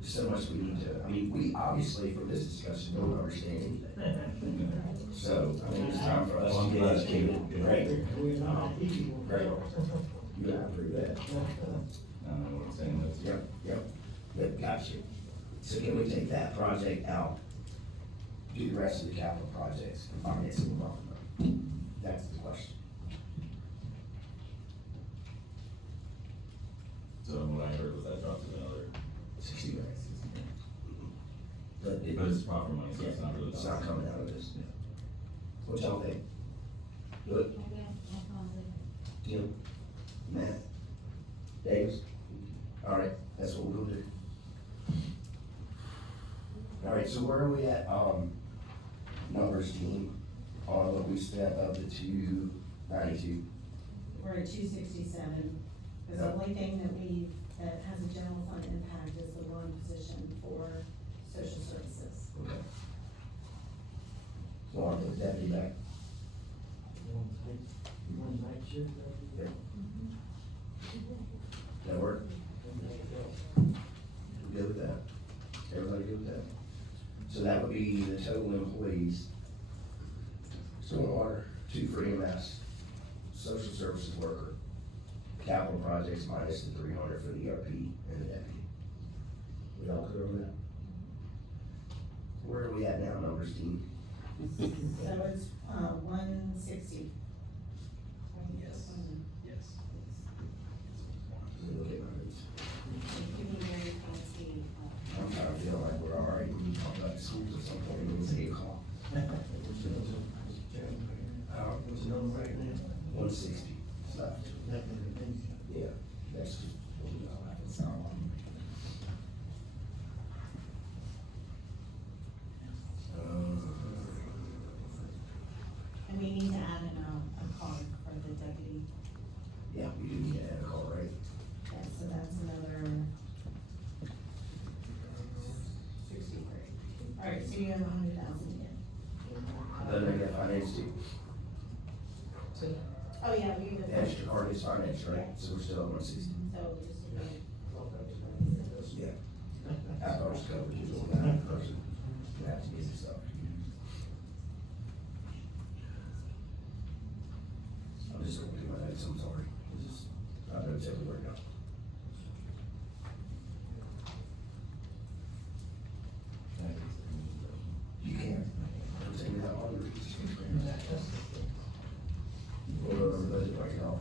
There's so much we need to, I mean, we obviously from this discussion don't understand anything. So, I mean, it's time for us to get educated. Great. We're not people. Great. You gotta approve that. I don't know what I'm saying, that's. Yep, got you. So can we take that project out, do the rest of the capital projects, and finance them off? That's the question. So what I heard was that dropped to another. 60 grand. But But it's proper money, so it's not really. It's not coming out of this. What y'all think? Good? Tim? Matt? Davis? All right, that's what we'll do. All right, so where are we at, numbers team, on what we spent of the 292? We're at 267, because the only thing that has a general fund impact is the one position for social services. Okay. So I'll put deputy back. One night shift. Okay. That work? Good with that? Everybody good with that? So that would be the total employees. Stormwater, 2 for EMS, social services worker, capital projects minus the 300 for the ERP and the deputy. We all clear on that? Where are we at now, numbers team? So it's, 160. Yes. Yes. Let me look at my notes. Give me very fancy, I'm trying to feel like we're all right, we can talk about the schools at some point, when it's 8 o'clock. What's the number right now? 160, left. Yeah, that's, year you have 100,000 in. Doesn't make that finance too. Oh, yeah, we would. Extra card is finance, right? So we're still at 160. So just. Yeah. I thought it was covered, you know, that person, you have to get some stuff. I'm just gonna do my notes, I'm sorry. It's just, I know it's everywhere now. You can. Don't take me that long. We'll go over the budget right now.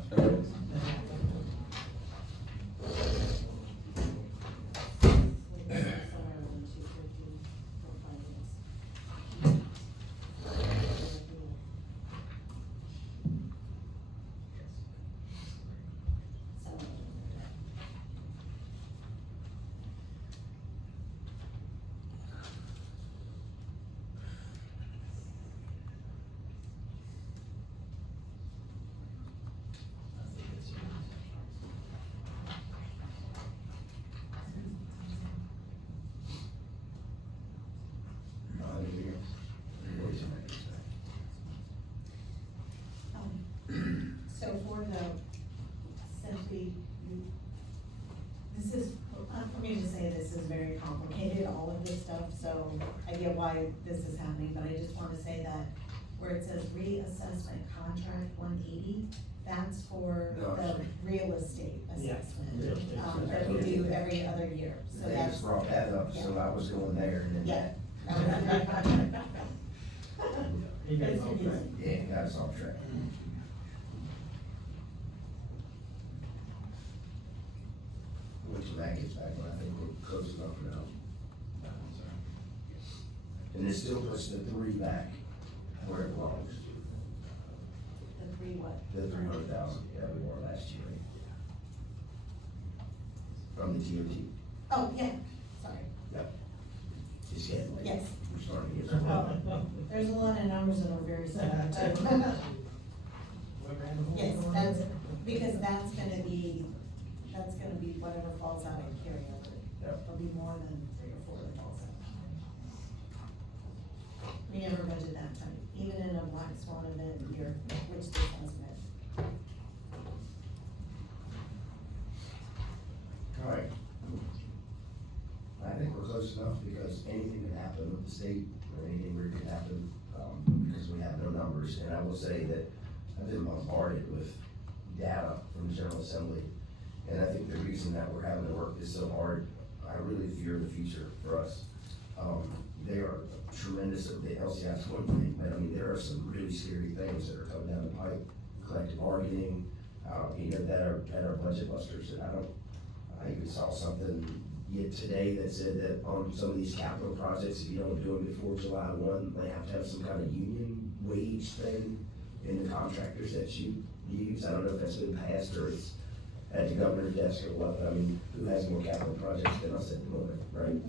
So for the, simply, this is, for me to say this is very complicated, all of this stuff, so I get why this is happening, but I just wanna say that where it says reassessment contract 180, that's for the real estate assessment. That we do every other year, so They that's. just brought that up, so I was going there and then Yeah. that. That was a good contract. It's confusing. Yeah, got us off track. Which that gets back, when I think we're close enough now. And it still puts the 3 back where it belongs. The three what? The 300,000 that we wore last year. From the TOT. Oh, yeah, sorry. Yep. Just getting late. Yes. We're starting to get some. There's a lot of numbers that are very similar too. Yes, that's, because that's gonna be whatever falls out in carryover. Yep. There'll be more than 3 or 4 that falls out. We never budget that tight, even in a black swan event year, which this has been. All right. I think we're close enough because anything can happen with the state, or anything weird can happen, because we have no numbers. And I will say that I've been bombarded with data from the General Assembly. And I think the reason that we're having to work this so hard, I really fear the future for us. They are tremendous at the LCI's one thing, but I mean, there are some really scary things that are coming down the pipe. Collective bargaining, that are budget busters, and I even saw something yet today that said that on some of these capital projects, if you don't do them before July 1, they have to have some kind of union wage thing in the contractors that you use. I don't know if that's been passed or it's at the governor's desk or what, but I mean, who has more capital projects than us at the moment, right?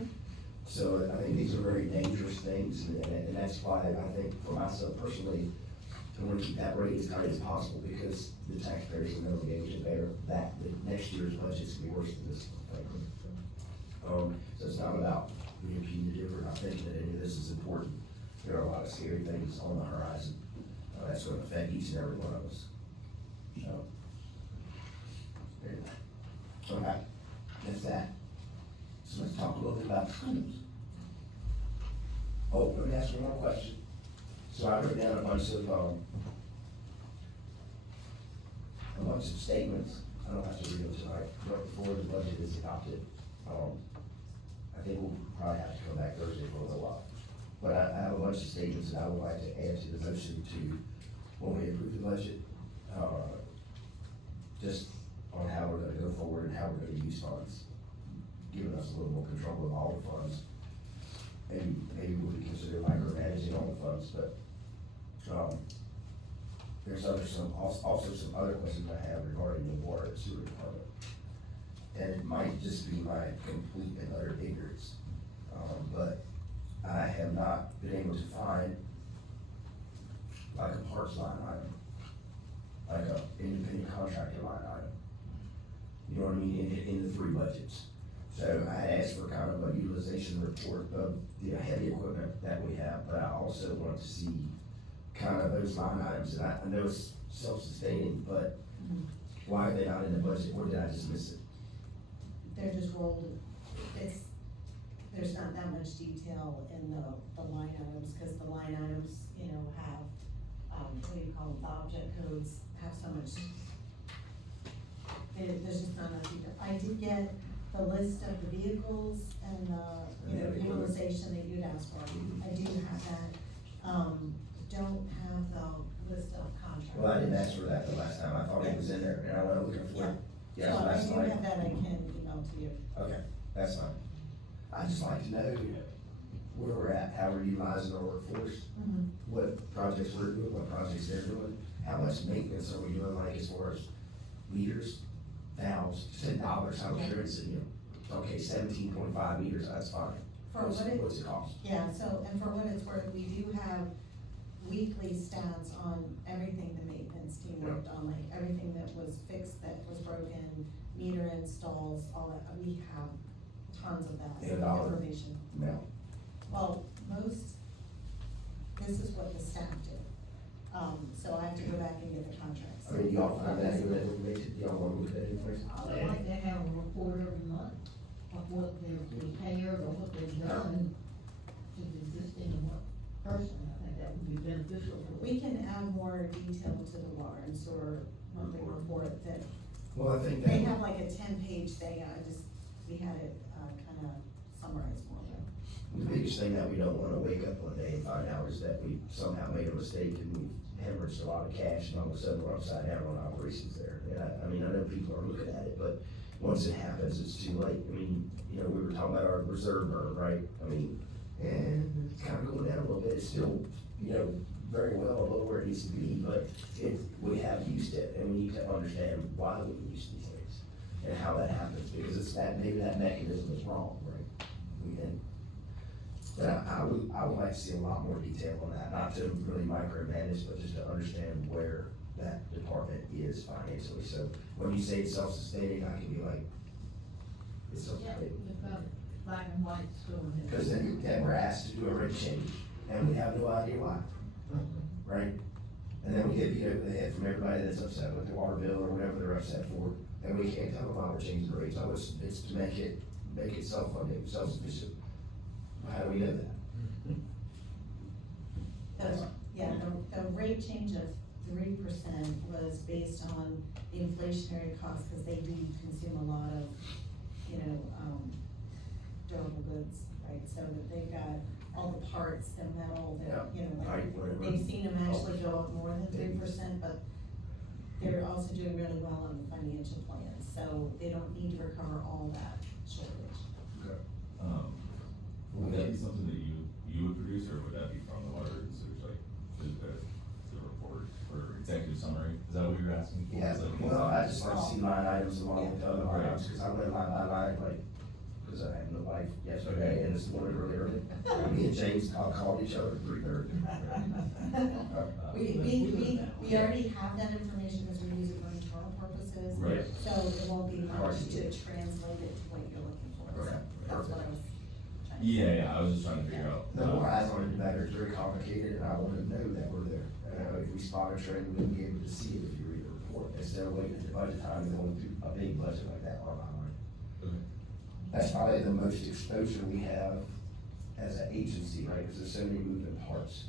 So I think these are very dangerous things, and that's why I think for myself personally, I want to keep that rate as tight as possible, because the taxpayers are never be able to bear that. The next year's budget's gonna be worse than this, frankly. So it's not about being punitive or not thinking that any of this is important. There are a lot of scary things on the horizon, that's gonna affect each and every one of us. So, anyway. Okay, that's that. So let's talk a little bit about schools. Oh, let me ask you one more question. So I wrote down a bunch of statements. I don't have to read them tonight, but before the budget is adopted. I think we'll probably have to come back Thursday for a little while. But I have a bunch of statements that I would like to add to the motion to, when we approve the budget, just on how we're gonna go forward and how we're gonna use funds. Giving us a little more control of all the funds. And maybe we would consider micromanaging all the funds, but, there's also some other questions I have regarding the water and sewer department. And it might just be my complete and utter ignorance, but I have not been able to find like a parts line item, like a independent contractor line item. You know what I mean, in the 3 budgets. So I asked ask for kind of a utilization report of the heavy equipment that we have, but I also want to see kind of those line items, and I know it's self-sustaining, but why are they not in the budget, or did I just miss it? They're just rolled, there's not that much detail in the line items, cause the line items, have, what do you call them, the object codes have so much. There's just not enough detail. I did get the list of the vehicles and the utilization that you'd asked for. I do have that, don't have the list of contracts. Well, I didn't ask for that the last time, I thought it was in there, and I went looking for it. Yeah, So I last do night. have that, I can email to you. Okay, that's fine. I'd just like to know where we're at, how we're utilizing our workforce, what projects we're doing, what projects they're doing, how much maintenance are we doing, like as far as meters, valves, $10, I'm sure it's, okay, 17.5 meters, that's fine. For what it- What's it cost? Yeah, so, and for what it's worth, we do have weekly stats on everything the maintenance team worked on, like everything that was fixed, that was broken, meter installs, all that, we have tons of that And dollar information. amount. Well, this is what the staff did, so I have to go back and get the contracts. I mean, y'all find that good information, y'all want to look at that information? I would like to have a report every month of what they've repaired or what they've done to the existing person. I think that would be beneficial for them. We can add more detail to the water and sewer monthly report that, Well, I think they that, have like a 10-page thing, we had it, kinda summarized more though. the biggest thing that we don't wanna wake up one day and find out is that we somehow made a mistake and we hemorrhaged a lot of cash, and all of a sudden we're upside down on operations there. And I mean, I know people are looking at it, but once it happens, it's too late. I mean, we were talking about our reserve burn, right? I mean, and it's kind of going down a little bit, it's still, very well below where it needs to be, but we have used it, and we need to understand why we use these things, and how that happens, because it's maybe that mechanism is wrong, right? But I would like to see a lot more detail on that, not to really micromanage, but just to understand where that department is financially. So when you say it's self-sustaining, I can be like, it's Yeah, self-sustaining. we've got black and white showing it. Because then we're asked to do a rate change, and we have no idea why, right? And then we get beat over the head from everybody that's upset with the water bill or whatever they're upset for, and we can't tell them why we're changing the rates. Oh, it's to make it self-funding, self-sufficient. How do we know that? The rate change of 3% was based on the inflationary costs, cause they do consume a lot of, durable goods, right? So that they've got all the parts, the metal, they've seen them actually go up more than 3%, but they're also doing really well on the financial plan, so they don't need to recover all that shortage. Would that be something that you would produce, or would that be from the water and sewage, like, the report or executive summary? Is that what you're asking for? Yeah, Is that- well, I just like to see line items along with the other line items, cause I went line by line, like, cause I had no life yesterday and this morning really early. Me and James called each other at 3:30. We already have that information because we use it for internal purposes. Right. So it won't be much to translate it to what you're looking for. So Okay. that's what I was trying to. Yeah, I was just trying to figure out. The more eyes on it, the better. It's very complicated, and I want to know that we're there. If we spot a trend, we'll be able to see it if you read the report, instead of waiting at the budget time and going through a big budget like that line by line. Okay. That's probably the most exposure we have as an agency, right, because there's so many moving parts,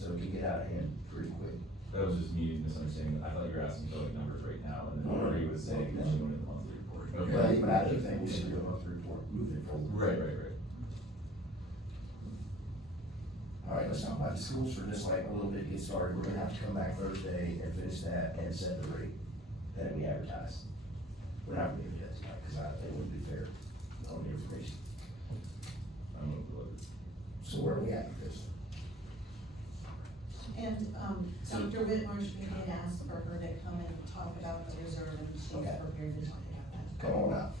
so it can get out of hand pretty quick. That was just me misunderstanding. I thought you were asking for like numbers right now, and then Marie was saying that she wanted the monthly report. But even I do think we should do a monthly report moving forward. Right. All right, let's talk about the schools for just like a little bit to get started. We're gonna have to come back Thursday and finish that and set the rate that we advertise. We're not gonna do that tonight, because it wouldn't be fair on the information. I'm gonna go with it. So where are we at with this? And, Dr. Whitmarsh, we did ask for her to come and talk about the reserve, and she's Okay. prepared to talk about that. Come on up.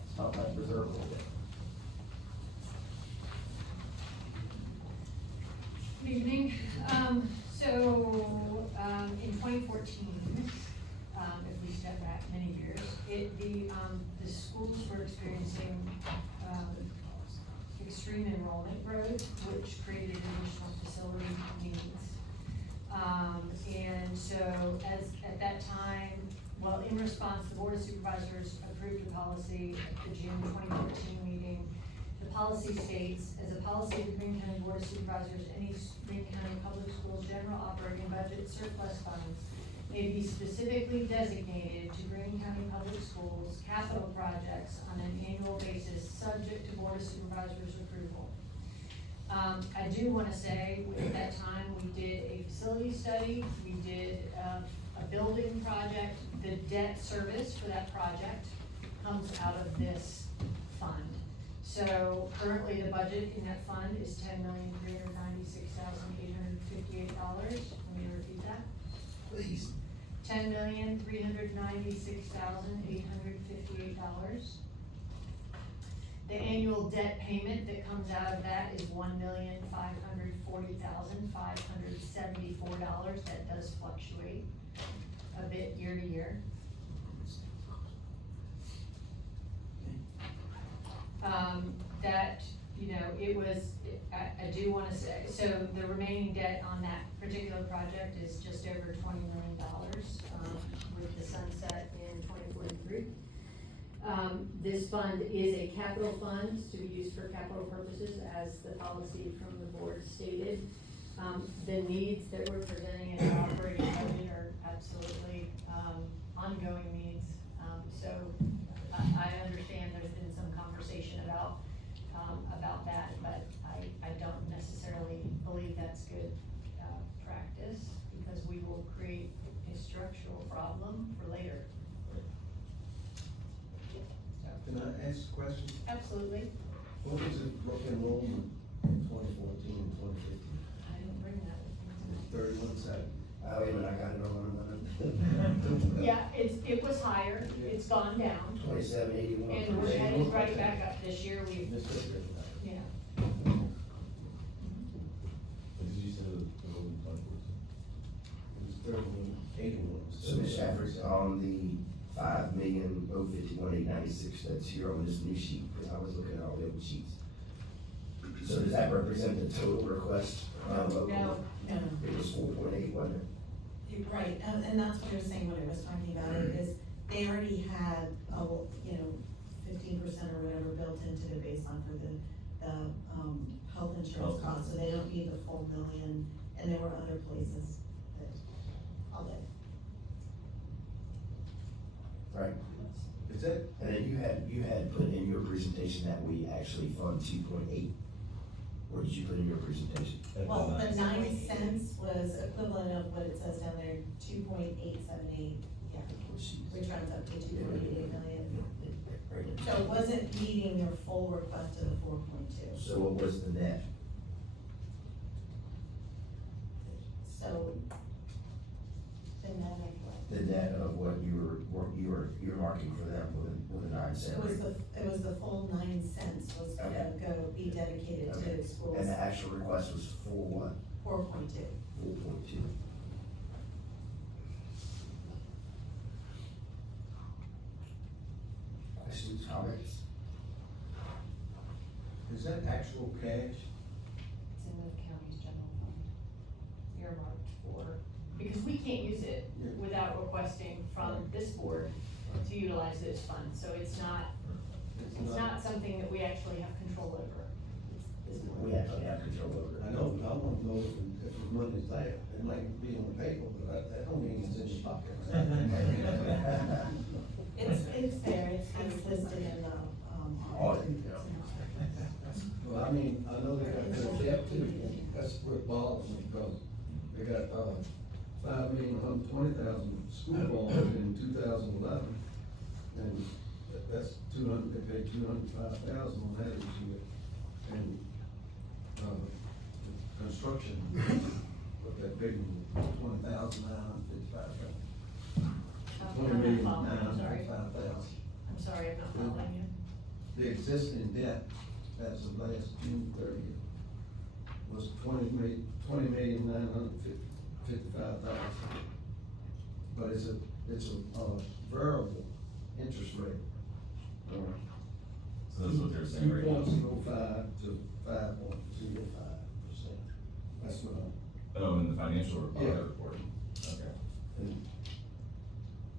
Let's talk about the reserve a little bit. Good evening. In 2014, if we step back many years, the schools were experiencing, extreme enrollment growth, which created additional facility needs. And so at that time, well, in response, the Board of Supervisors approved a policy at the June 2014 meeting. The policy states, as a policy of the Greene County Board of Supervisors, any Greene County Public Schools general operating budget surplus funds may be specifically designated to Greene County Public Schools capital projects on an annual basis, subject to Board of Supervisors approval. I do wanna say, at that time, we did a facility study, we did, a building project. The debt service for that project comes out of this fund. So currently, the budget in that fund is $10,396,858. Let me repeat that. Please. $10,396,858. The annual debt payment that comes out of that is $1,540,574. That does fluctuate a bit year to year. That, you know, it was, I do wanna say, so the remaining debt on that particular project is just over $20 million, with the sunset in 2043. This fund is a capital fund to be used for capital purposes, as the policy from the board stated. The needs that we're presenting in our operating budget are absolutely, ongoing needs. So I understand there's been some conversation about that, but I don't necessarily believe that's good, practice, because we will create a structural problem for later. Can I ask a question? Absolutely. What was it broke enrollment in 2014 and 2015? I didn't bring that with me. 31 seconds. Oh, wait a minute, I got it on one. Yeah, it was higher, it's gone down, 2781. and we're headed right back up this year, we've, yeah. What did you say the total in 2014? It was 3181. So Ms. Shafford, on the 5,051,896, that's here on this new sheet, because I was looking at all the old sheets. So does that represent the total request? No. It was 4.8, wasn't it? You're right, and that's what I was saying when I was talking about it, is they already had, 15% or whatever built into their baseline for the health insurance costs, so they don't need the full million, and there were other places that all did. Right. Is that? And then you had put in your presentation that we actually fund 2.8. Or did you put in your presentation? Well, the 9 cents was equivalent of what it says down there, 2.878, yeah, which runs up to 2.88 million. So it wasn't meeting your full request of the 4.2. So what was the net? So, the net of what? The net of what you were marking for them with a 9 cent rate? It was the full 9 cents was gonna be dedicated to schools. And the actual request was for what? 4.2. 4.2. Questions, comments? Is that actual cash? It's in the county's general fund, earmarked for, because we can't use it without requesting from this board to utilize those funds, so it's not something that we actually have control over. It's this board. We actually have control over it. I know, but I want to know if the money's there. It might be on the paper, but that don't mean it's in your pocket. It's there, it's listed in the, Audit. Well, I mean, I know they got good debt too. That's where it bothers me, because they got, 5,120,000 school bonds in 2011. And that's 200, they paid 205,000 on that each year. And, construction, but that big one, 20,955. I'm sorry, I'm not following you. The existing debt as of last June 30th was $20,955,000. But it's a variable interest rate. So that's what they're saying right now. 2.05 to 5.05%. That's what I'm. Oh, in the financial Yeah. report, okay.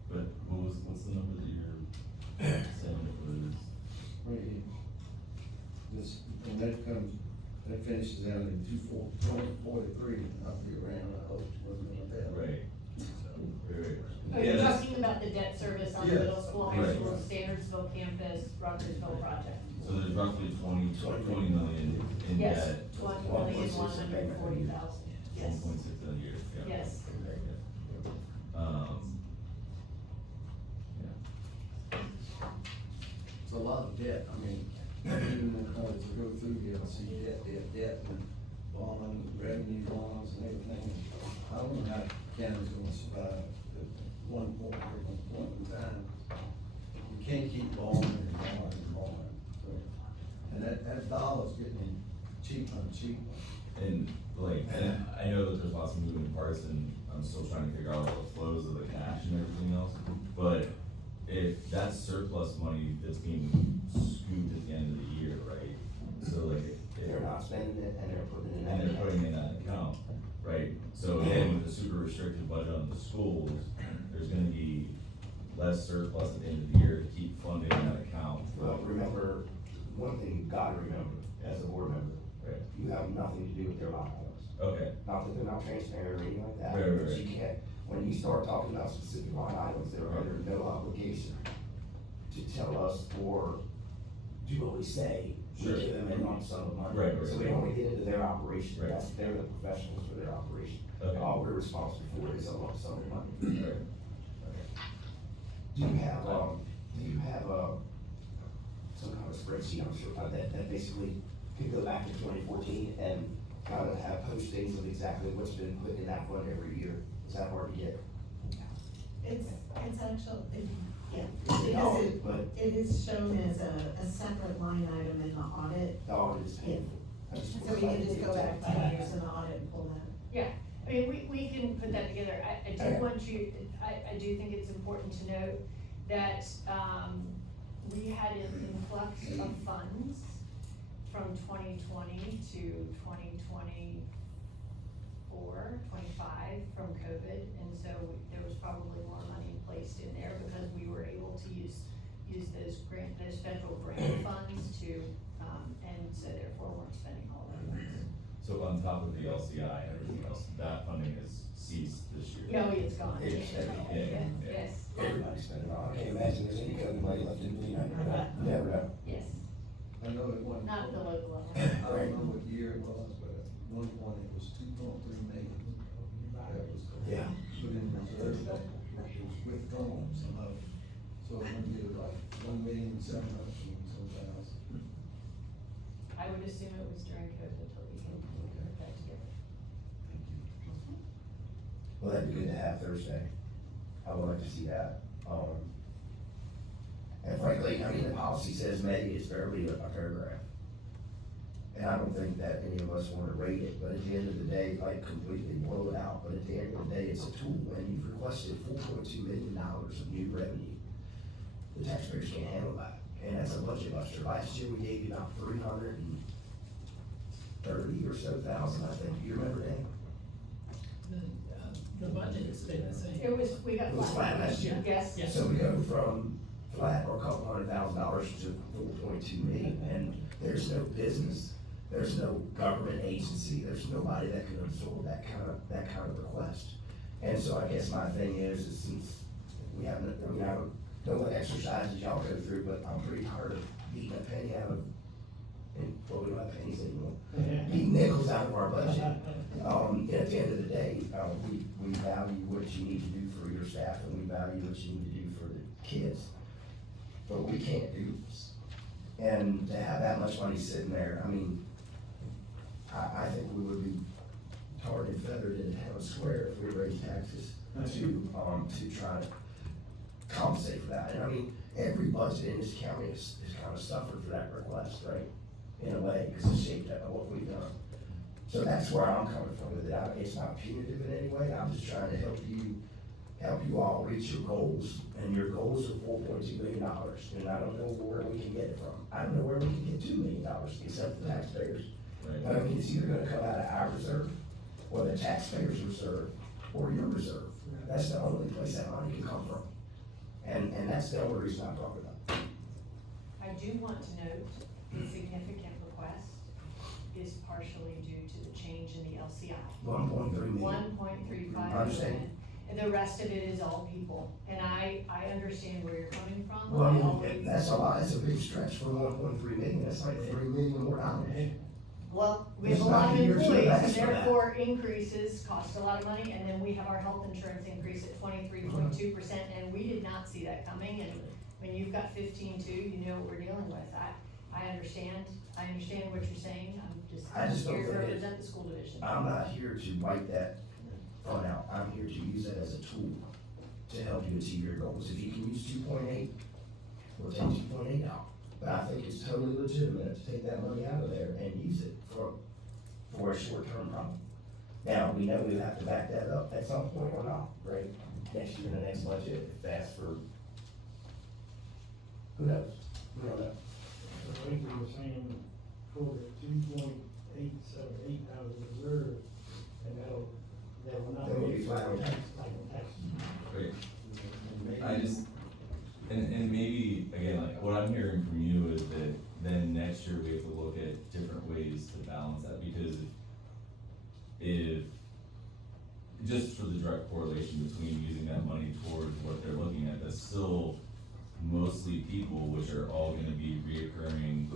But what's the number that you're saying it was? Right here. This, and that finishes out in 2043, I'll be around, I hope, wasn't it that? Right. Right. Are you talking about the debt service on the Yes. middle school, high Right. school, Standardsville campus, Rutgersville project? So there's roughly 20 million in Yes, debt. 1,140,000, yes. 1.6 a year, yeah. Yes. Yeah. It's a lot of debt, I mean, even in college, you go through here, I see debt, and bond, revenue bonds and everything. I don't know how county's gonna survive at one point in time. You can't keep borrowing and borrowing and borrowing, so, and that dollar's getting cheaper and cheaper. And like, and I know that there's lots of moving parts and I'm still trying to figure out all the flows of the cash and everything else. But if that's surplus money that's being scooped at the end of the year, right? So like, if They're not spending it and they're putting it in that. and they're putting in that account, right? So again, with the super restricted budget on the schools, there's gonna be less surplus at the end of the year to keep funding that account. Well, remember, one thing you gotta remember as a board member, Right. you have nothing to do with their line items. Okay, Not that they're not transparent or anything like that. Right, right, but right. You can't, when you start talking about specific line items, they're under no obligation to tell us or do what we say. We Sure. give them a lump sum of money. Right, right, So we right. only get into their operation. Right. They're the professionals for their operation. Okay. All we're responsible for is a lump sum of money. right. Do you have, some kind of spreadsheet, I'm sure, that basically could go back to 2014 and kind of have postings of exactly what's been put in that fund every year? Is that hard to get? It's actually, yeah, No, because but it is shown as a separate line item in the audit. the audit is painful. I just So want we to can just go back 10 years in the audit and pull that. Yeah, I mean, we can put that together. I Okay. do want you, I do think it's important to note that, we had an influx of funds from 2020 to 2024, 25 from COVID. And so there was probably more money placed in there because we were able to use those federal grant funds to, and so therefore weren't spending all of those. So on top of the LCI and everything else, that funding has ceased this year? No, it's gone. It's heavy. Yeah. Yes, Everybody's spending on it. I can't imagine there's any COVID money left in the never know. yes, I know it wasn't. not at the local level. I don't know what year it was, but at one point it was 2.3 million. That was Yeah. put in reserve, it was withdrawn, some of it. So I'm gonna get it like 1,700,000. I would assume it was during COVID, but we can put that together. Well, that'd be good to have Thursday. I would like to see that. And frankly, I mean, the policy says maybe it's barely a paragraph. And I don't think that any of us wanna rate it, but at the end of the day, like completely blow it out, but at the end of the day, it's a tool, and you've requested $4.2 million of new revenue. The taxpayers can't handle that, and that's a budget buster. Last year, we gave you about 330 or so thousand, I think. Do you remember, Dan? The budget stayed the same. It was, we got It was flat last year. Yes. Yes. So we go from flat or a couple $100,000 to 4.2 million, and there's no business, there's no government agency, there's nobody that can absorb that kind of request. And so I guess my thing is since we haven't, I mean, I don't know what exercises y'all go through, but I'm pretty tired of beating a penny out of, and, well, we don't have pennies anymore, beating nickels out of our budget. And at the end of the day, we value what you need to do for your staff, and we value what you need to do for the kids. But we can't do this. And to have that much money sitting there, I mean, I think we would be tarred and feathered in town square if we raised taxes to try to compensate for that. And I mean, every budget in this county has kind of suffered for that request, right? In a way, because it's shaped up by what we've done. So that's where I'm coming from with it. It's not punitive in any way. I'm just trying to help you help you all reach your goals, and your goals are $4.2 million, and I don't know where we can get it from. I don't know where we can get $2 million, except the taxpayers. But I mean, it's either gonna come out of our reserve, or the taxpayers' reserve, or your reserve. That's the only place that money can come from. And that's the only reason I'm talking about. I do want to note, the significant request is partially due to the change in the LCI. 1.3 million. 1.35 I understand. million. And the rest of it is all people, and I understand where you're coming from. Well, I I mean, always- that's a lot, that's a big stretch for 1.3 million, that's like $3 million more dollars. Well, we have It's a lot not of the year to employees, and last for that. therefore increases cost a lot of money, and then we have our health insurance increase at 23.2%, and we did not see that coming, and when you've got 15.2, you know what we're dealing with. I understand what you're saying, I just don't here to think it- represent the school division. I'm not here to wipe that fund out, I'm here to use it as a tool to help you achieve your goals. If you can use 2.8, we'll take 2.8 out. But I think it's totally legitimate to take that money out of there and use it for a short-term problem. Now, we know we'll have to back that up at some point or not, right? Next year, in the next budget, if that's for, who knows? We don't know. I think we were saying for the 2.878 out of the reserve, and that will not. That will be flat on tax. Great. I just, and maybe, again, like, what I'm hearing from you is that then next year we have to look at different ways to balance that, because if, just for the direct correlation between using that money towards what they're looking at, that's still mostly people, which are all gonna be reoccurring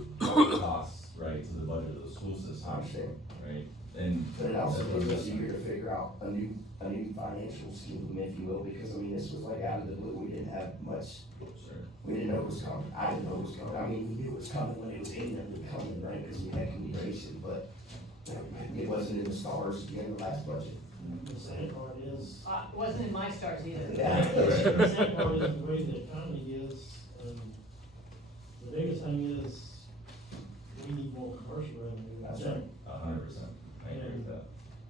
costs, right, to the budget of the school system. I understand. Right, and. But it also gives us a year to figure out a new financial scheme, if you will, because I mean, this was like out of the blue, we didn't have much, Sure. we didn't know it was coming, I didn't know it was coming, I mean, we knew it was coming when it was imminently coming, right, because we had communication, but it wasn't in the stars at the end of the last budget. The sad part is, It wasn't in my stars either. Yeah. the sad part is the way the economy is, the biggest thing is, we need more commercial revenue. That's right. 100%, I agree with that.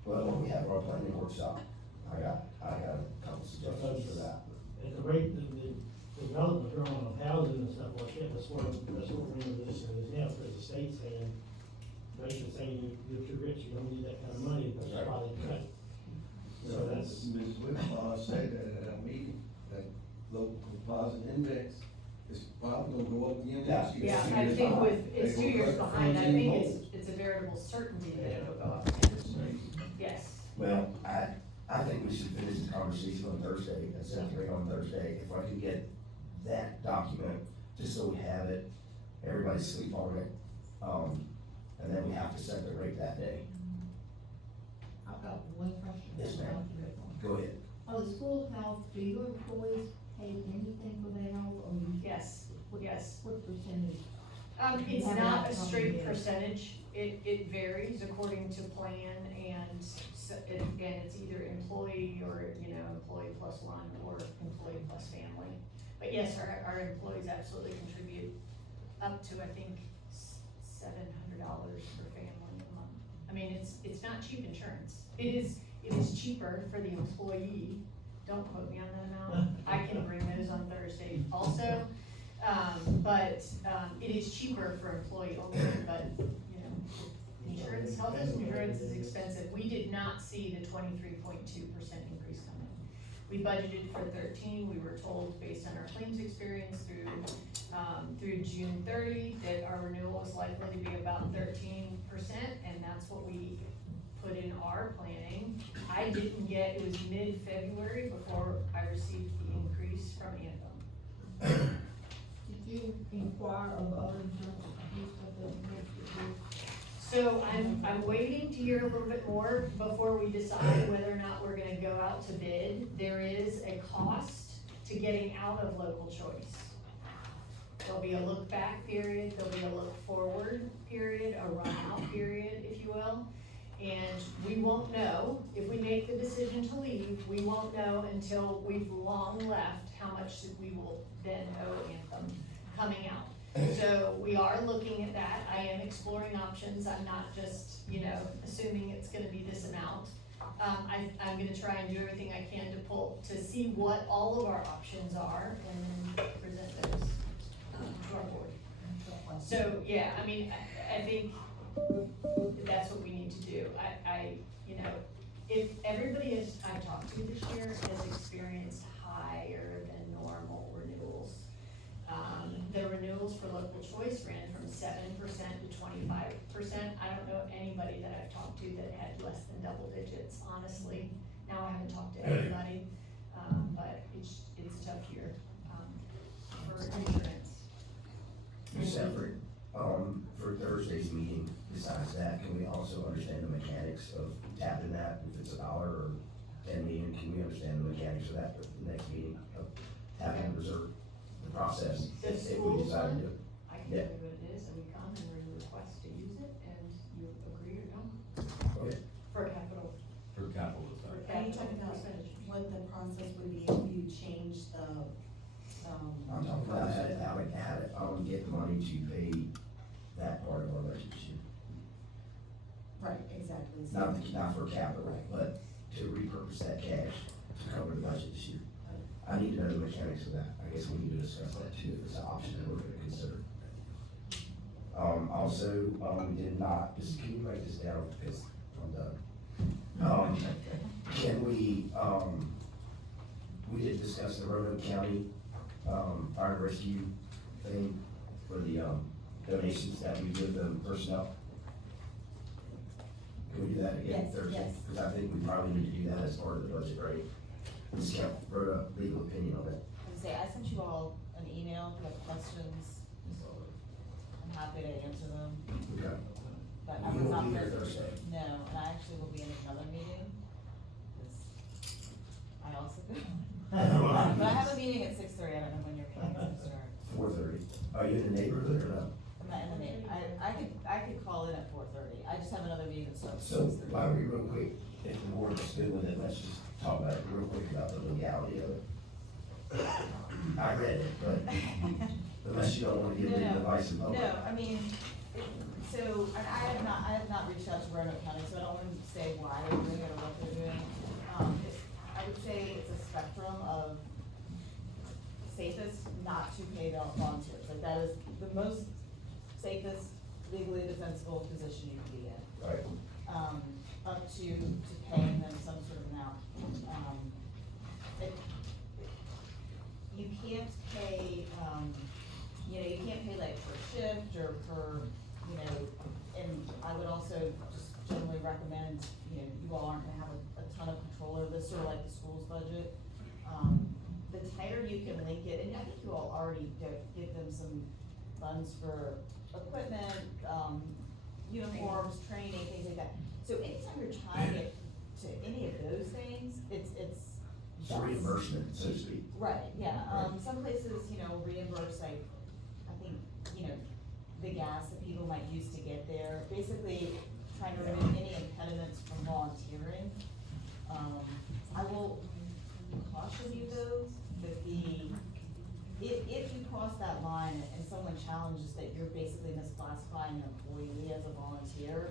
Well, when we have our planning workshop, I got a couple suggestions for that. At the rate that the development going on housing and stuff like that, that's what we're in a position is now, because the state's saying, basically saying you're too rich, you don't need that kind of money, that's why they cut. So that's. Ms. Whitmore said that at a meeting, that local composite index is probably gonna go up again next year. Yeah, I think it's 2 years behind, I think it's a veritable certainty that it'll go up. Yes. Well, I think we should finish the conversation on Thursday, at 7:30 on Thursday, if I could get that document, just so we have it, everybody sleep on it, and then we have to set the rate that day. I've got one question. Yes, ma'am. Go ahead. On the school health, do your employees pay anything for their health, or you? Yes, yes. What percentage? It's Have not that a come straight in. percentage, it varies according to plan, and again, it's either employee or, employee plus one, or employee plus family. But yes, our employees absolutely contribute up to, I think, $700 per family a month. I mean, it's not cheap insurance, it is cheaper for the employee, don't quote me on that amount, I can bring those on Thursday also. But it is cheaper for employee only, but, insurance, health insurance is expensive. We did not see the 23.2% increase coming. We budgeted for 13, we were told based on our claims experience through June 30, that our renewal is likely to be about 13%, and that's what we put in our planning. I didn't get, it was mid-February before I received the increase from Anthem. Did you inquire of other insurance companies what the next year? So I'm waiting to hear a little bit more before we decide whether or not we're gonna go out to bid. There is a cost to getting out of local choice. There'll be a look back period, there'll be a look forward period, a run out period, if you will. And we won't know, if we make the decision to leave, we won't know until we've long left how much we will then owe Anthem coming out. So we are looking at that, I am exploring options, I'm not just, assuming it's gonna be this amount. I'm gonna try and do everything I can to see what all of our options are and then present those, to our board. So, yeah, I mean, I think that's what we need to do. You know, if everybody I've talked to this year has experienced higher than normal renewals. The renewals for local choice ran from 7% to 25%. I don't know anybody that I've talked to that had less than double digits, honestly. Now, I haven't talked to everybody, but it's a tough year, for insurance. Separate, for Thursday's meeting, besides that, can we also understand the mechanics of tapping that? If it's $1 or 10 million, can we understand the mechanics of that for the next meeting of tapping the reserve, the process, The if we school decide to fund, do it? I can Yeah. tell you what it is, and we come and we request to use it, and you agree or don't, Okay. for capital, For capital for expense. Are you capital talking about expenditures. what the process would be if you change the, I'm talking about how to get money to pay that part of our budget this year. Right, exactly. So- Not for capital, but to repurpose that cash to cover the budget this year. I need to know the mechanics of that. I guess we need to discuss that too, if it's an option that we're gonna consider. Also, we did not, just, can you write this down, because I'm done. Can we did discuss the Roanoke County, fire and rescue thing for the, donations that we give them personnel. Can we do that again Yes, Thursday? yes. Because I think we probably need to do that as part of the budget, right? Discount, wrote a legal opinion on it. I sent you all an email, if you have questions, I'm happy to answer them, Okay. but I You was won't not be here present. Thursday. No, and I actually will be in another meeting, 'cause I also go. But I have a meeting at 6:30, I don't know when your meeting is, or, 4:30. Are you in the neighborhood or not? I'm not in the meeting, I could call in at 4:30, I just have another meeting that starts at So, 6:30. why don't we real quick, if the board is good with it, let's just talk about it real quick about the legality of it. I read it, but unless you don't wanna give legal advice in public. No, I mean, so, and I have not reached out to Roanoke County, so I don't want to say why they're doing it or what they're doing. I would say it's a spectrum of safest not to pay volunteers, like that is the most safest legally defensible position you can be in. Right. Up to paying them some sort of amount. You can't pay, you can't pay like per shift or per, and I would also just generally recommend, you all aren't gonna have a ton of control over this, sort of like the school's budget. The tighter you can link it, and I think you all already give them some funds for equipment, uniforms, training, things like that. So anytime you're tying it to any of those things, it's. It's a reimbursement, so to speak. Right, yeah, some places, reimburse, like, I think, the gas that people might use to get there, basically trying to remove any impediments from volunteering. I will caution you though, that if you cross that line and someone challenges that you're basically misclassifying an employee as a volunteer,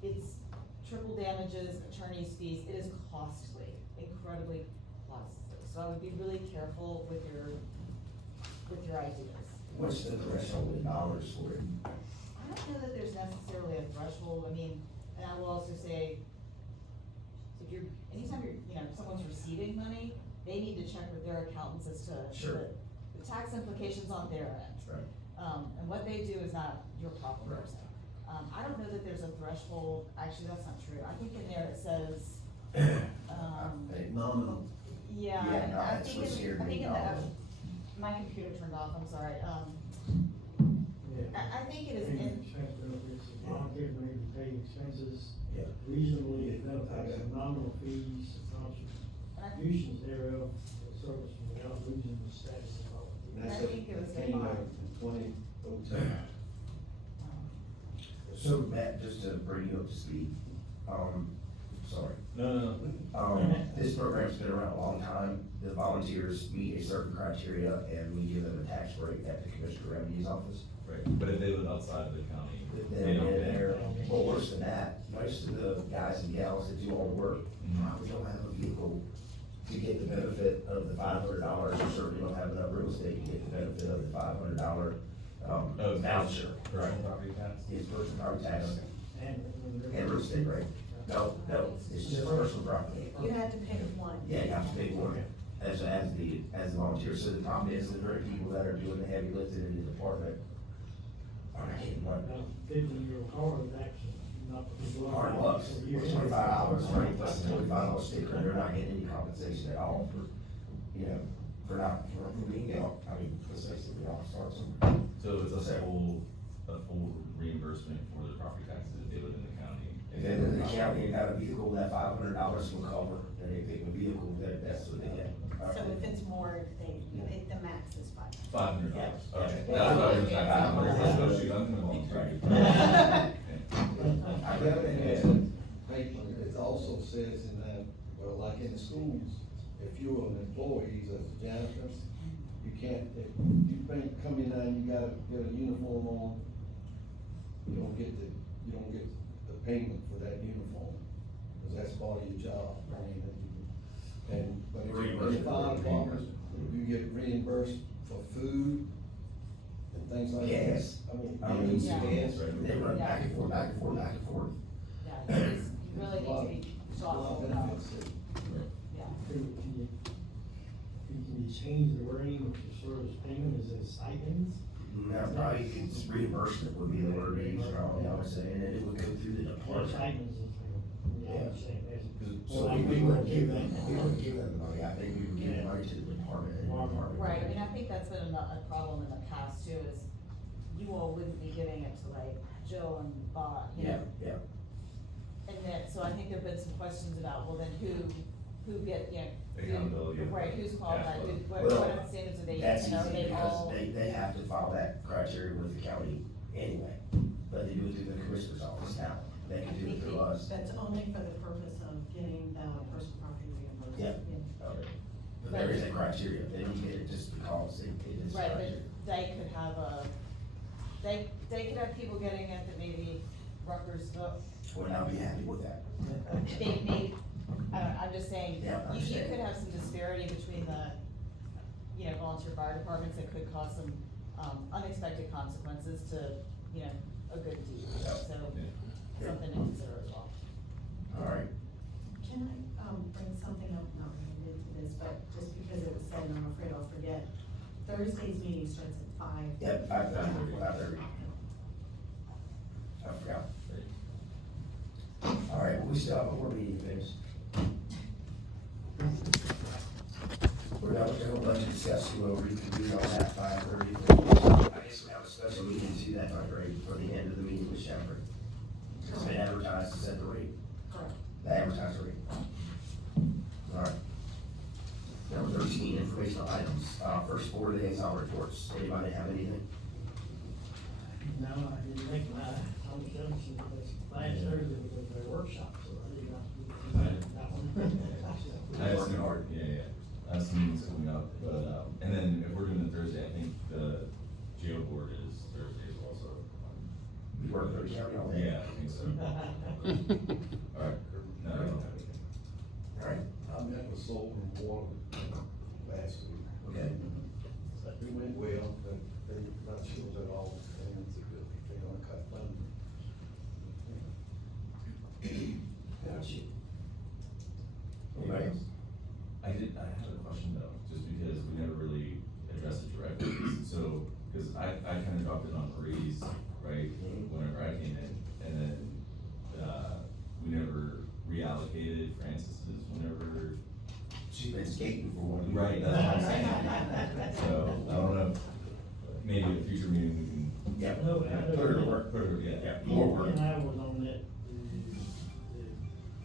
it's triple damages, attorney's fees, it is costly, incredibly costly. So I would be really careful with your ideas. What's the threshold in dollars for it? I don't know that there's necessarily a threshold, and I will also say, if anytime someone's receiving money, they need to check with their accountants as to Sure. the tax implications on their end. Right. And what they do is not your problem. Right. I don't know that there's a threshold, actually, that's not true, I think in there it says, Nominal. yeah, Yeah, no, I that's think what scared I think me, in the, nominal. my computer turned off, I'm sorry, Yeah. I think it is Paying in, expense benefits, volunteers may be paid expenses Yeah. reasonably, benefits and nominal fees, contributions thereof, for service without losing the status of volunteer. I think it was in mine. 2002. So Matt, just to bring you up to speed, sorry. No. This program's been around a long time. The volunteers meet a certain criteria and we give them a tax break at the Commissioner of Revenue's office. Right, but if they live outside of the county, they Then don't pay. they're, well, worse than that, most of the guys and gals that do all the work probably don't have a vehicle to get the benefit of the $500, or certainly don't have enough real estate to get the benefit of the $500, voucher. Personal property tax? It's personal property tax and real And, estate, right? No, it's just personal property. You had to pick one. Yeah, you have to pay one as the volunteer. So the problem is the very people that are doing the heavy lifting in the department are not getting money. 50-year car is actually not. $100, $25, right, plus the $25 sticker, and they're not getting any compensation at all for, for being out. I mean, let's face it, we all start somewhere. So it's a full reimbursement for the property taxes if they live in the county? If they live in the county and have a vehicle, that $500 will cover, and they pick a vehicle, that's what they get. So if it's more, you pick the max is $500. $500, Yeah. okay. Yeah. That's what I was trying to, let's go shoot, I'm gonna volunteer. I read it, It also says in that, well, like in the schools, if you're an employee, as a janitor, you can't, if you come in there and you gotta get a uniform on, you don't get the payment for that uniform, cause that's part of your job. I mean, but if you're in the fire department, you get reimbursed for food and things like that. Gas. I mean, Yeah. gas. they run back and forth, back and forth, back and forth. Yeah, you really need to be thoughtful about, yeah. Can you change the wording of the service payment, is it stipends? Now, probably it's reimbursement would be the word they use, probably, I would say, and then it would go through the Or department. stipends, Yeah. I'm saying, that's. So we wouldn't give them the money, I think we would give the money to the department and the department. Right, I mean, I think that's been a problem in the past too, is you all wouldn't be giving it to like Jill and Bob, you know? Yeah, And then, so I think there've been some questions about, well, then who get, Accountability. Right, who's qualified, Yeah. what standards are they that's using, are easy they because all? they have to follow that criteria with the county anyway, but they do it through the commissioner's office now, they can do it through us. That's only for the purpose of getting the personal property reimbursed. Yeah. Okay. But there is a criteria, they don't get it just because it is. Right, but criteria. they could have they could have people getting it that maybe Rutgers, Would not be happy with that. they may, I'm just saying, Yeah, I you understand. could have some disparity between the, volunteer fire departments that could cause some, unexpected consequences to, a good deed, so, something to consider as well. All right, Can I, bring something up, not related to this, but just because it was said, and I'm afraid I'll forget. Thursday's meeting starts at 5. yep, I've done it, I forgot. All right, well, we still have one more meeting to finish. We're now going to budget discussion, we'll reconvene on that 5:30. I guess we have a special meeting to that time, right, for the end of the meeting with Shepherd. It's been advertised to set the rate, Correct. the advertised rate. All right. Number 13, informational items, first 4 days on reports, anybody have anything? No, I didn't think my, I'm Jefferson, because last Thursday was their workshop, so I did not, that one. I have some, I have some meetings coming up, but, and then if we're doing it Thursday, I think the jail board is Thursdays also. We work 30 county all day. Yeah, I think so. Alright, no, I don't have anything. All right, I met with Soul and Water last week. okay. It went well, but they're not sure that all things are good, they're gonna cut funding. Got you. Anybody else? I had a question though, just because we never really addressed it directly, so, cause I kinda dropped it on Marie's, right, whenever I came in, and then, we never reallocated Francis's whenever. She's been skating for 1 year. Right, that's what I'm saying. So, I don't know, maybe in a future meeting we can. Yeah, No, put her to work. Put her, yeah. More work. And I was on that,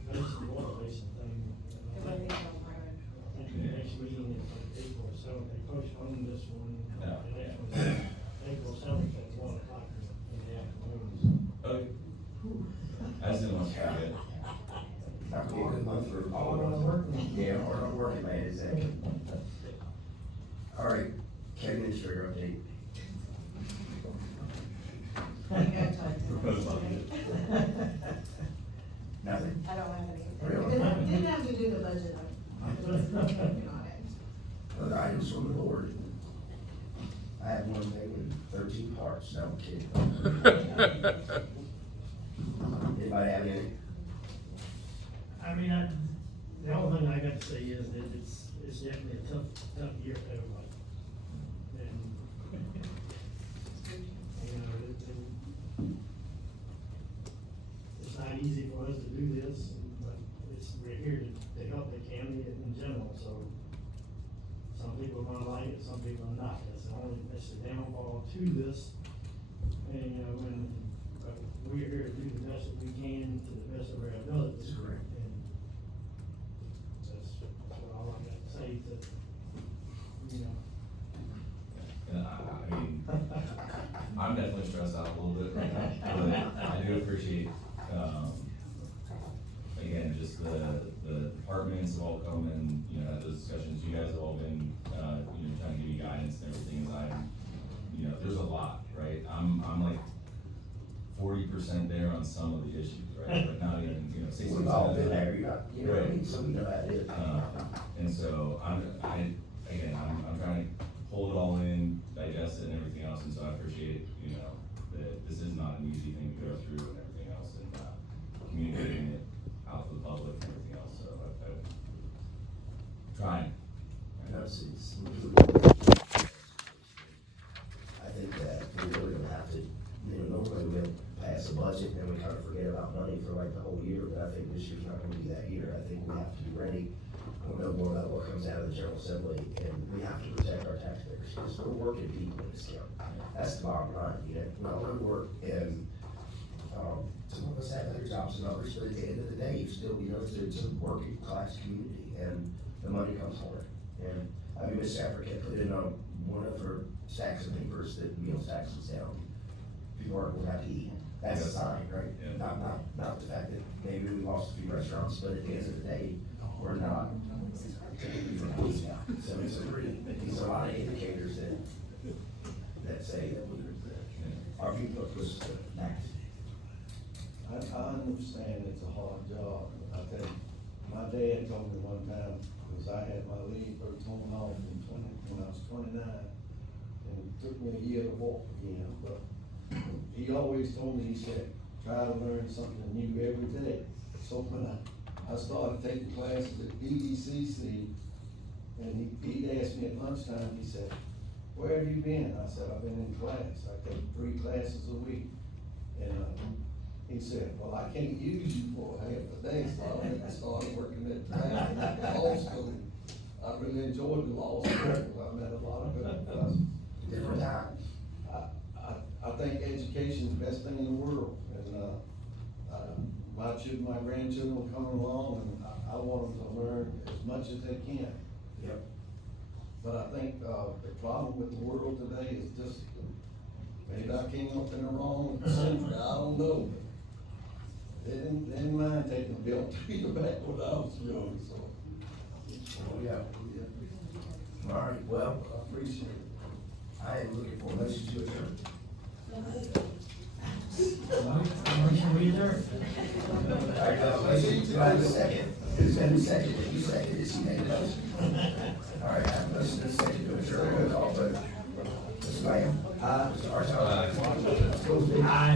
the basin, water basin thing. It wasn't even on I think the next meeting is like April 7th, they postponed this one, Yeah. the next one is April 7th at 1 o'clock in the afternoon. Okay. I just didn't want to forget. That would be a good month for all of us. Yeah, hard on working, man, is that? All right, county administrator update. proposed budget. Nothing? I don't have any. Really? Didn't have to do the budget, I'm just working on it. Other items from the board? I have one thing with 13 parts, no, I'm kidding. Anybody have any? I mean, the only thing I got to say is that it's definitely a tough year for everybody. And, you know, it's not easy for us to do this, but we're here to help the county in general, so some people are gonna like it, some people are not. That's the downfall to this. And, you know, but we're here to do the best that we can to the best of our abilities. That's correct. And that's all I got to say to, you know. And I mean, I'm definitely stressed out a little bit right now, but I do appreciate, again, just the departments have all come and, you know, had those discussions, you guys have all been, you know, trying to give me guidance and everything, as you know, there's a lot, right? I'm like 40% there on some of the issues, right, but not even, you know, 60%. We've all been there, you know what I mean, so we know how it is. And so I'm trying to pull it all in, digest it and everything else, and so I appreciate, you know, that this is not an easy thing to go through and everything else, and, communicating it out to the public and everything else, so I'm trying. I know it's, I think that we're really gonna have to, you know, normally we'll pass a budget and then we kind of forget about money for like the whole year, but I think this year's not gonna be that year. I think we have to be ready. We'll know more about what comes out of the General Assembly, and we have to protect our taxpayers, because we're working people in this county. That's the bottom line, you know, we all go to work, and, some of us have other jobs than others, but at the end of the day, you still, you know, it's a working class community, and the money comes for it. And, I mean, Miss Africa put in on one of her stacks of papers that meals tax was down. People aren't gonna have to eat. That's a sign, right? Yeah. Not the fact that maybe we lost a few restaurants, but at the end of the day, we're not. So it's a lot of indicators that say that our people are pushed to max. I understand it's a hard job. I tell you, my dad told me one time, because I had my leg torn off when I was 29, and it took me a year to walk again, but he always told me, he said, try to learn something new every day. So when I started taking classes at BDCC, and he'd ask me at lunchtime, he said, where have you been? I said, I've been in class. I take 3 classes a week. And he said, well, I can't use you for half a day, so I started working at the law school. I really enjoyed the law school. I met a lot of good professors. Different time. I think education's the best thing in the world, and my grandchildren will come along, and I want them to learn as much as they can. Yep. But I think the problem with the world today is just, maybe I came up in the wrong century, I don't know. They didn't mind taking a belt to the back when I was young, so. Oh, yeah. All right, well, I appreciate it. I am looking for a motion to adjourn. Motion we adjourn. I got a motion, do I have a second? Who's got a second? You seconded, she made a motion. All right, I have a motion and a second to adjourn, roll call vote. Mr. Lamb? Aye. Mr. Archibald? Aye. Mr. Goldstein? Aye.